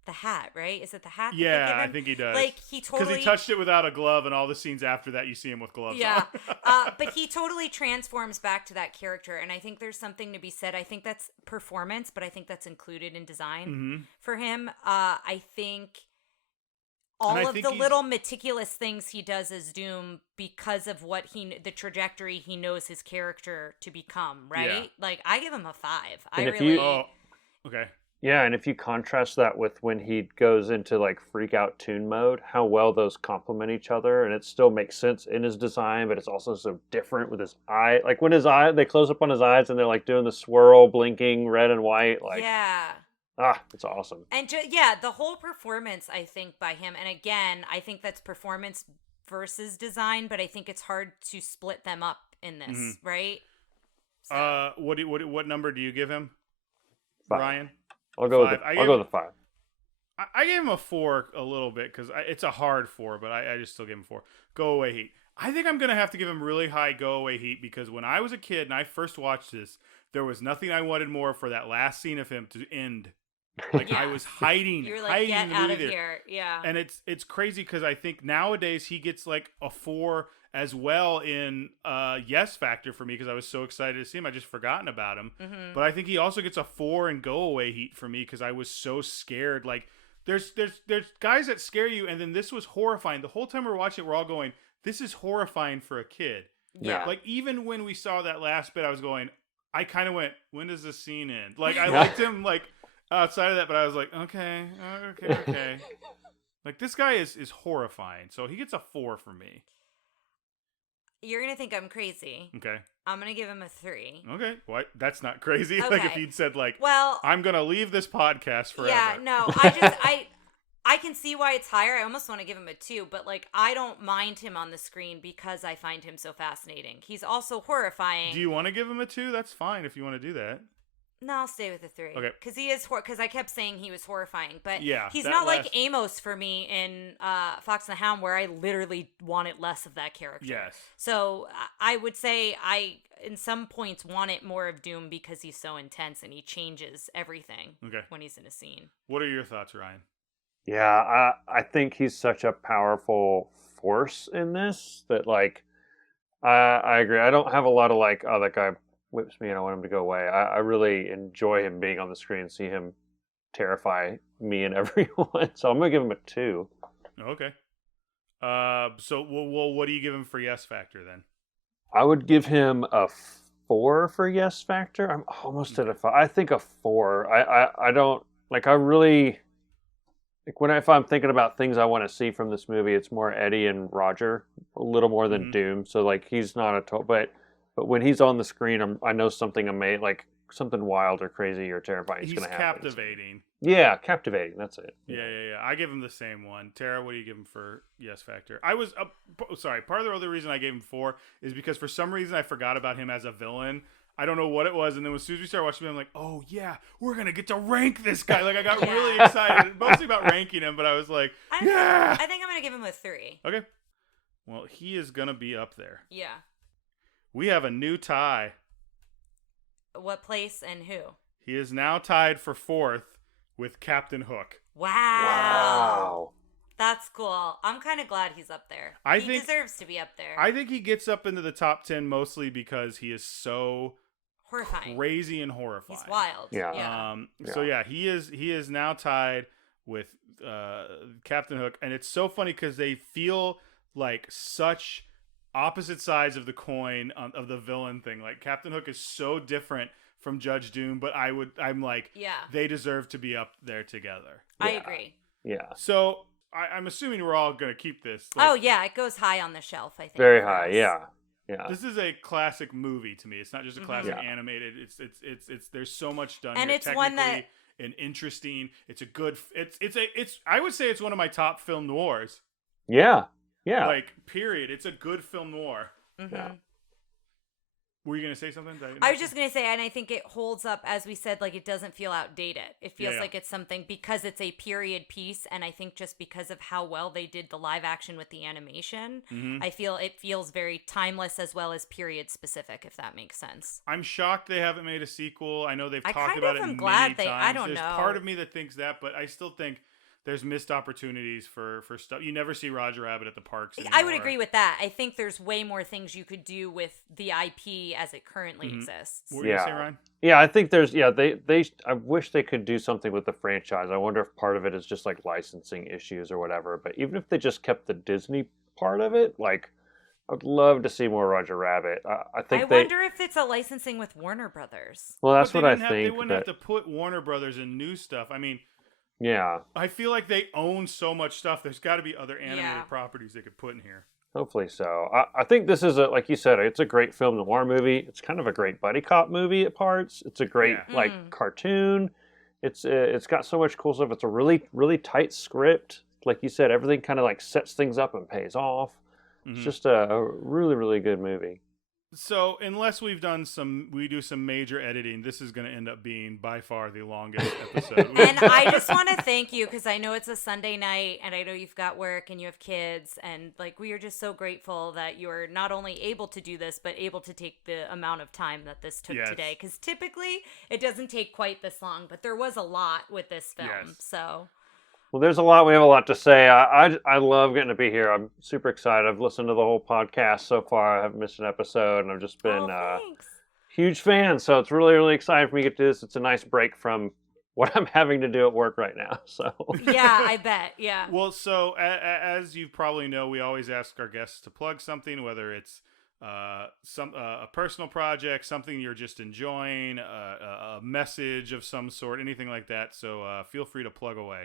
the hat, right? Is it the hat? Yeah, I think he does. Like he totally, because he touched it without a glove, and all the scenes after that, you see him with gloves. Yeah, on. but he totally transforms back to that character, and I think there's something to be said. I think that's performance, but I think that's included in design for him. I think all of the little meticulous things he does as Doom because of the trajectory he knows his character to become. Right? Yeah. Like I give him a 5. Okay. Yeah, and if you contrast that with when he goes into like freak out tune mode, how well those complement each other, and it still makes sense in his design, but it's also so different with his eye. Like when they close up on his eyes and they're like doing the swirl, blinking red and white. Like it's awesome. And the whole performance, I think, by him, and again, I think that's performance versus design, but I think it's hard to split them up in this, right? So. What number do you give him, 5. Ryan? I'll go with a 5. I gave him a 4 a little bit because it's a hard 4, but I just still gave him 4. Go away heat. I think I'm gonna have to give him really high go away heat because when I was a kid and I first watched this, there was nothing I wanted more for that last scene of him to end. Like I was hiding. You're like, get out of here. Yeah. And it's crazy because I think nowadays he gets like a 4 as well in Yes Factor for me because I was so excited to see him. I just forgotten about him. But I think he also gets a 4 in Go Away Heat for me because I was so scared. Like there's guys that scare you, and then this was horrifying. The whole time we're watching it, we're all going, this is horrifying for a kid. Yeah. Like, even when we saw that last bit, I was going, I kind of went, when does this scene end? Like, I liked him, like, outside of that, but I was like, okay. Like, this guy is horrifying, so he gets a 4 from me. You're going to think I'm crazy. Okay. I'm going to give him a 3. Okay. What? That's not crazy. Okay. Like, if he'd said, like, well, I'm going to leave this podcast forever. Yeah, no, I can see why it's higher. I almost want to give him a 2, but, like, I don't mind him on the screen because I find him so fascinating. He's also horrifying. Do you want to give him a 2? That's fine if you want to do that. No, I'll stay with a 3. Okay. Because he is because I kept saying he was horrifying, but Yeah, he's that not last- like Amos for me in Fox and the Hound, where I literally wanted less of that character. Yes. So I would say I, in some points, wanted more of Doom because he's so intense and he changes everything when he's in a scene. What are your thoughts, Ryan? Yeah, I think he's such a powerful force in this that, like, I agree. I don't have a lot of, like, oh, that guy whips me and I want him to go away. I really enjoy him being on the screen and see him terrify me and everyone. So I'm going to give him a 2. Okay. So, well, what do you give him for yes factor then? I would give him a 4 for yes factor. I'm almost at a 5. I think a 4. I don't, like, I really, like, if I'm thinking about things I want to see from this movie, it's more Eddie and Roger, a little more than Doom. So, like, he's not a total, but when he's on the screen, I know something amazing, like something wild or crazy or terrifying is going to happen. He's captivating. Yeah, captivating. That's it. Yeah. I give him the same one. Tara, what do you give him for yes factor? I was sorry. Part of the other reason I gave him 4 is because for some reason I forgot about him as a villain. I don't know what it was, and then as soon as we started watching him, I'm like, oh yeah, we're gonna get to rank this guy. Like, I got really excited, mostly about ranking him, but I was like, I think I'm gonna give him a 3. Okay. Well, he is gonna be up there. Yeah. We have a new tie. What place and who? He is now tied for 4th with Captain Hook. Wow. That's cool. I'm kind of glad he's up there. He deserves to be up there. I think he gets up into the top 10 mostly because he is so horrifying, crazy and horrifying. He's wild. Yeah. So yeah, he is now tied with Captain Hook, and it's so funny because they feel like such opposite sides of the coin of the villain thing. Like, Captain Hook is so different from Judge Doom, but I'm like, they deserve to be up there together. I agree. Yeah. So I'm assuming we're all gonna keep this. Like, oh yeah, it goes high on the shelf. I think very high. Yeah. This is a classic movie to me. It's not just a classic animated. It's there's so much done. And here, it's one that and interesting. It's a good. It's I would say it's one of my top film noirs. Yeah. Yeah. Like, period. It's a good film noir. Mm-hmm. Yeah. Were you going to say something? I was just going to say, and I think it holds up, as we said, like, it doesn't feel outdated. It feels like it's something, because it's a period piece, and I think just because of how well they did the live action with the animation, I feel it feels very timeless as well as period specific, if that makes sense. I'm shocked they haven't made a sequel. I know they've talked about it many times. I don't know. There's part of me that thinks that, but I still think there's missed opportunities for stuff. You never see Roger Rabbit at the parks anymore. I would agree with that. I think there's way more things you could do with the IP as it currently exists. What were you saying, Ryan? Yeah, I think there's I wish they could do something with the franchise. I wonder if part of it is just like licensing issues or whatever. But even if they just kept the Disney part of it, like, I'd love to see more Roger Rabbit. I wonder if it's a licensing with Warner Brothers. Well, that's what I think. They wouldn't have to put Warner Brothers in new stuff. I mean, yeah. I feel like they own so much stuff. There's got to be other animated properties they could put in here. Hopefully so. I think this is like you said, it's a great film noir movie. It's kind of a great buddy cop movie at parts. It's a great cartoon. It's got so much cool stuff. It's a really, really tight script. Like you said, everything kind of like sets things up and pays off. It's just a really, really good movie. So unless we do some major editing, this is going to end up being by far the longest episode. And I just want to thank you, because I know it's a Sunday night and I know you've got work and you have kids, and like, we are just so grateful that you're not only able to do this, but able to take the amount of time that this took today. Because typically it doesn't take quite this long, but there was a lot with this film. So. Well, there's a lot. We have a lot to say. I love getting to be here. I'm super excited. I've listened to the whole podcast so far. I haven't missed an episode, and I've just been a huge fan. So it's really, really exciting for me to get to this. It's a nice break from what I'm having to do at work right now. So Yeah, I bet. Yeah. Well, so as you probably know, we always ask our guests to plug something, whether it's a personal project, something you're just enjoying, a message of some sort, anything like that. So feel free to plug away.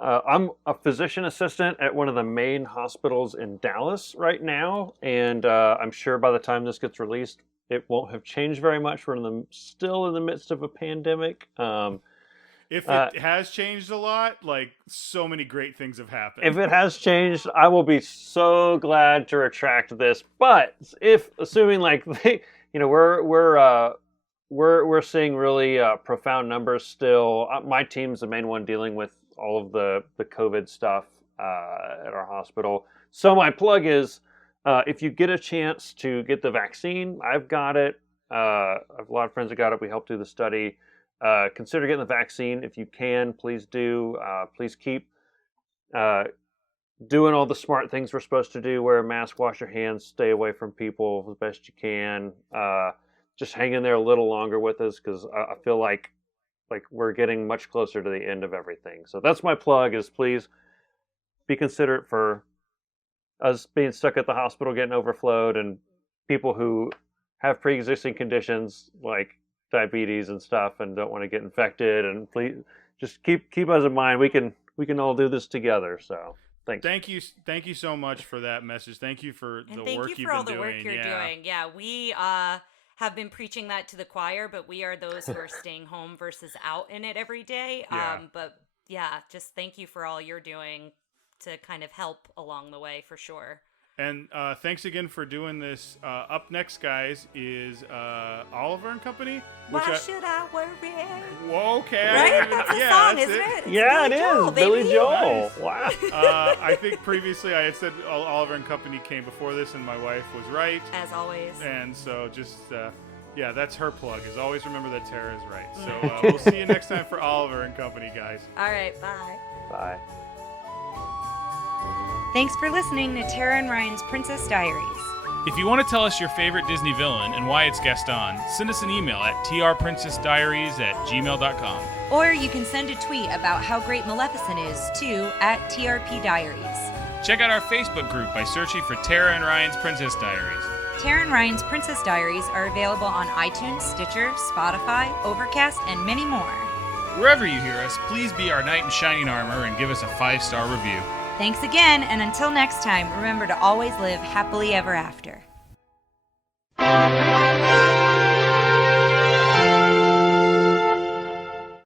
I'm a physician assistant at one of the main hospitals in Dallas right now, and I'm sure by the time this gets released, it won't have changed very much. We're still in the midst of a pandemic. If it has changed a lot, like so many great things have happened. If it has changed, I will be so glad to retract this. But if assuming like we're seeing really profound numbers still. My team's the main one dealing with all of the COVID stuff at our hospital. So my plug is if you get a chance to get the vaccine, I've got it. I have a lot of friends that got it. We helped do the study. Consider getting the vaccine if you can. Please do. Please keep doing all the smart things we're supposed to do. Wear a mask, wash your hands, stay away from people as best you can. Just hang in there a little longer with us because I feel like we're getting much closer to the end of everything. So that's my plug is please be considerate for us being stuck at the hospital, getting overflowed, and people who have pre-existing conditions like diabetes and stuff and don't want to get infected, and please just keep us in mind. We can all do this together. So thanks. Thank you so much for that message. Thank you for the work you've been doing. Thank you for all the work you're doing. Yeah, we have been preaching that to the choir, but we are those who are staying home versus out in it every day. Yeah. But yeah, just thank you for all you're doing to kind of help along the way for sure. And thanks again for doing this. Up next, guys, is Oliver and Company. Why should I worry? Whoa, okay. Right? That's a song, isn't it? It's Yeah, Billy it Joel, is. Billy baby. Joel. Nice. Wow. I think previously I had said Oliver and Company came before this, and my wife was right. As always. And so just, yeah, that's her plug, is always remember that Tara is right. So we'll see you next time for Oliver and Company, guys. All right, bye. Bye. Thanks for listening to Tara and Ryan's Princess Diaries. If you want to tell us your favorite Disney villain and why it's guest on, send us an email at trprincessdiaries@gmail.com. Or you can send a tweet about how great Maleficent is to @TRPDiaries. Check out our Facebook group by searching for Tara and Ryan's Princess Diaries. Tara and Ryan's Princess Diaries are available on iTunes, Stitcher, Spotify, Overcast, and many more. Wherever you hear us, please be our knight in shining armor and give us a 5-star review. Thanks again, and until next time, remember to always live happily ever after.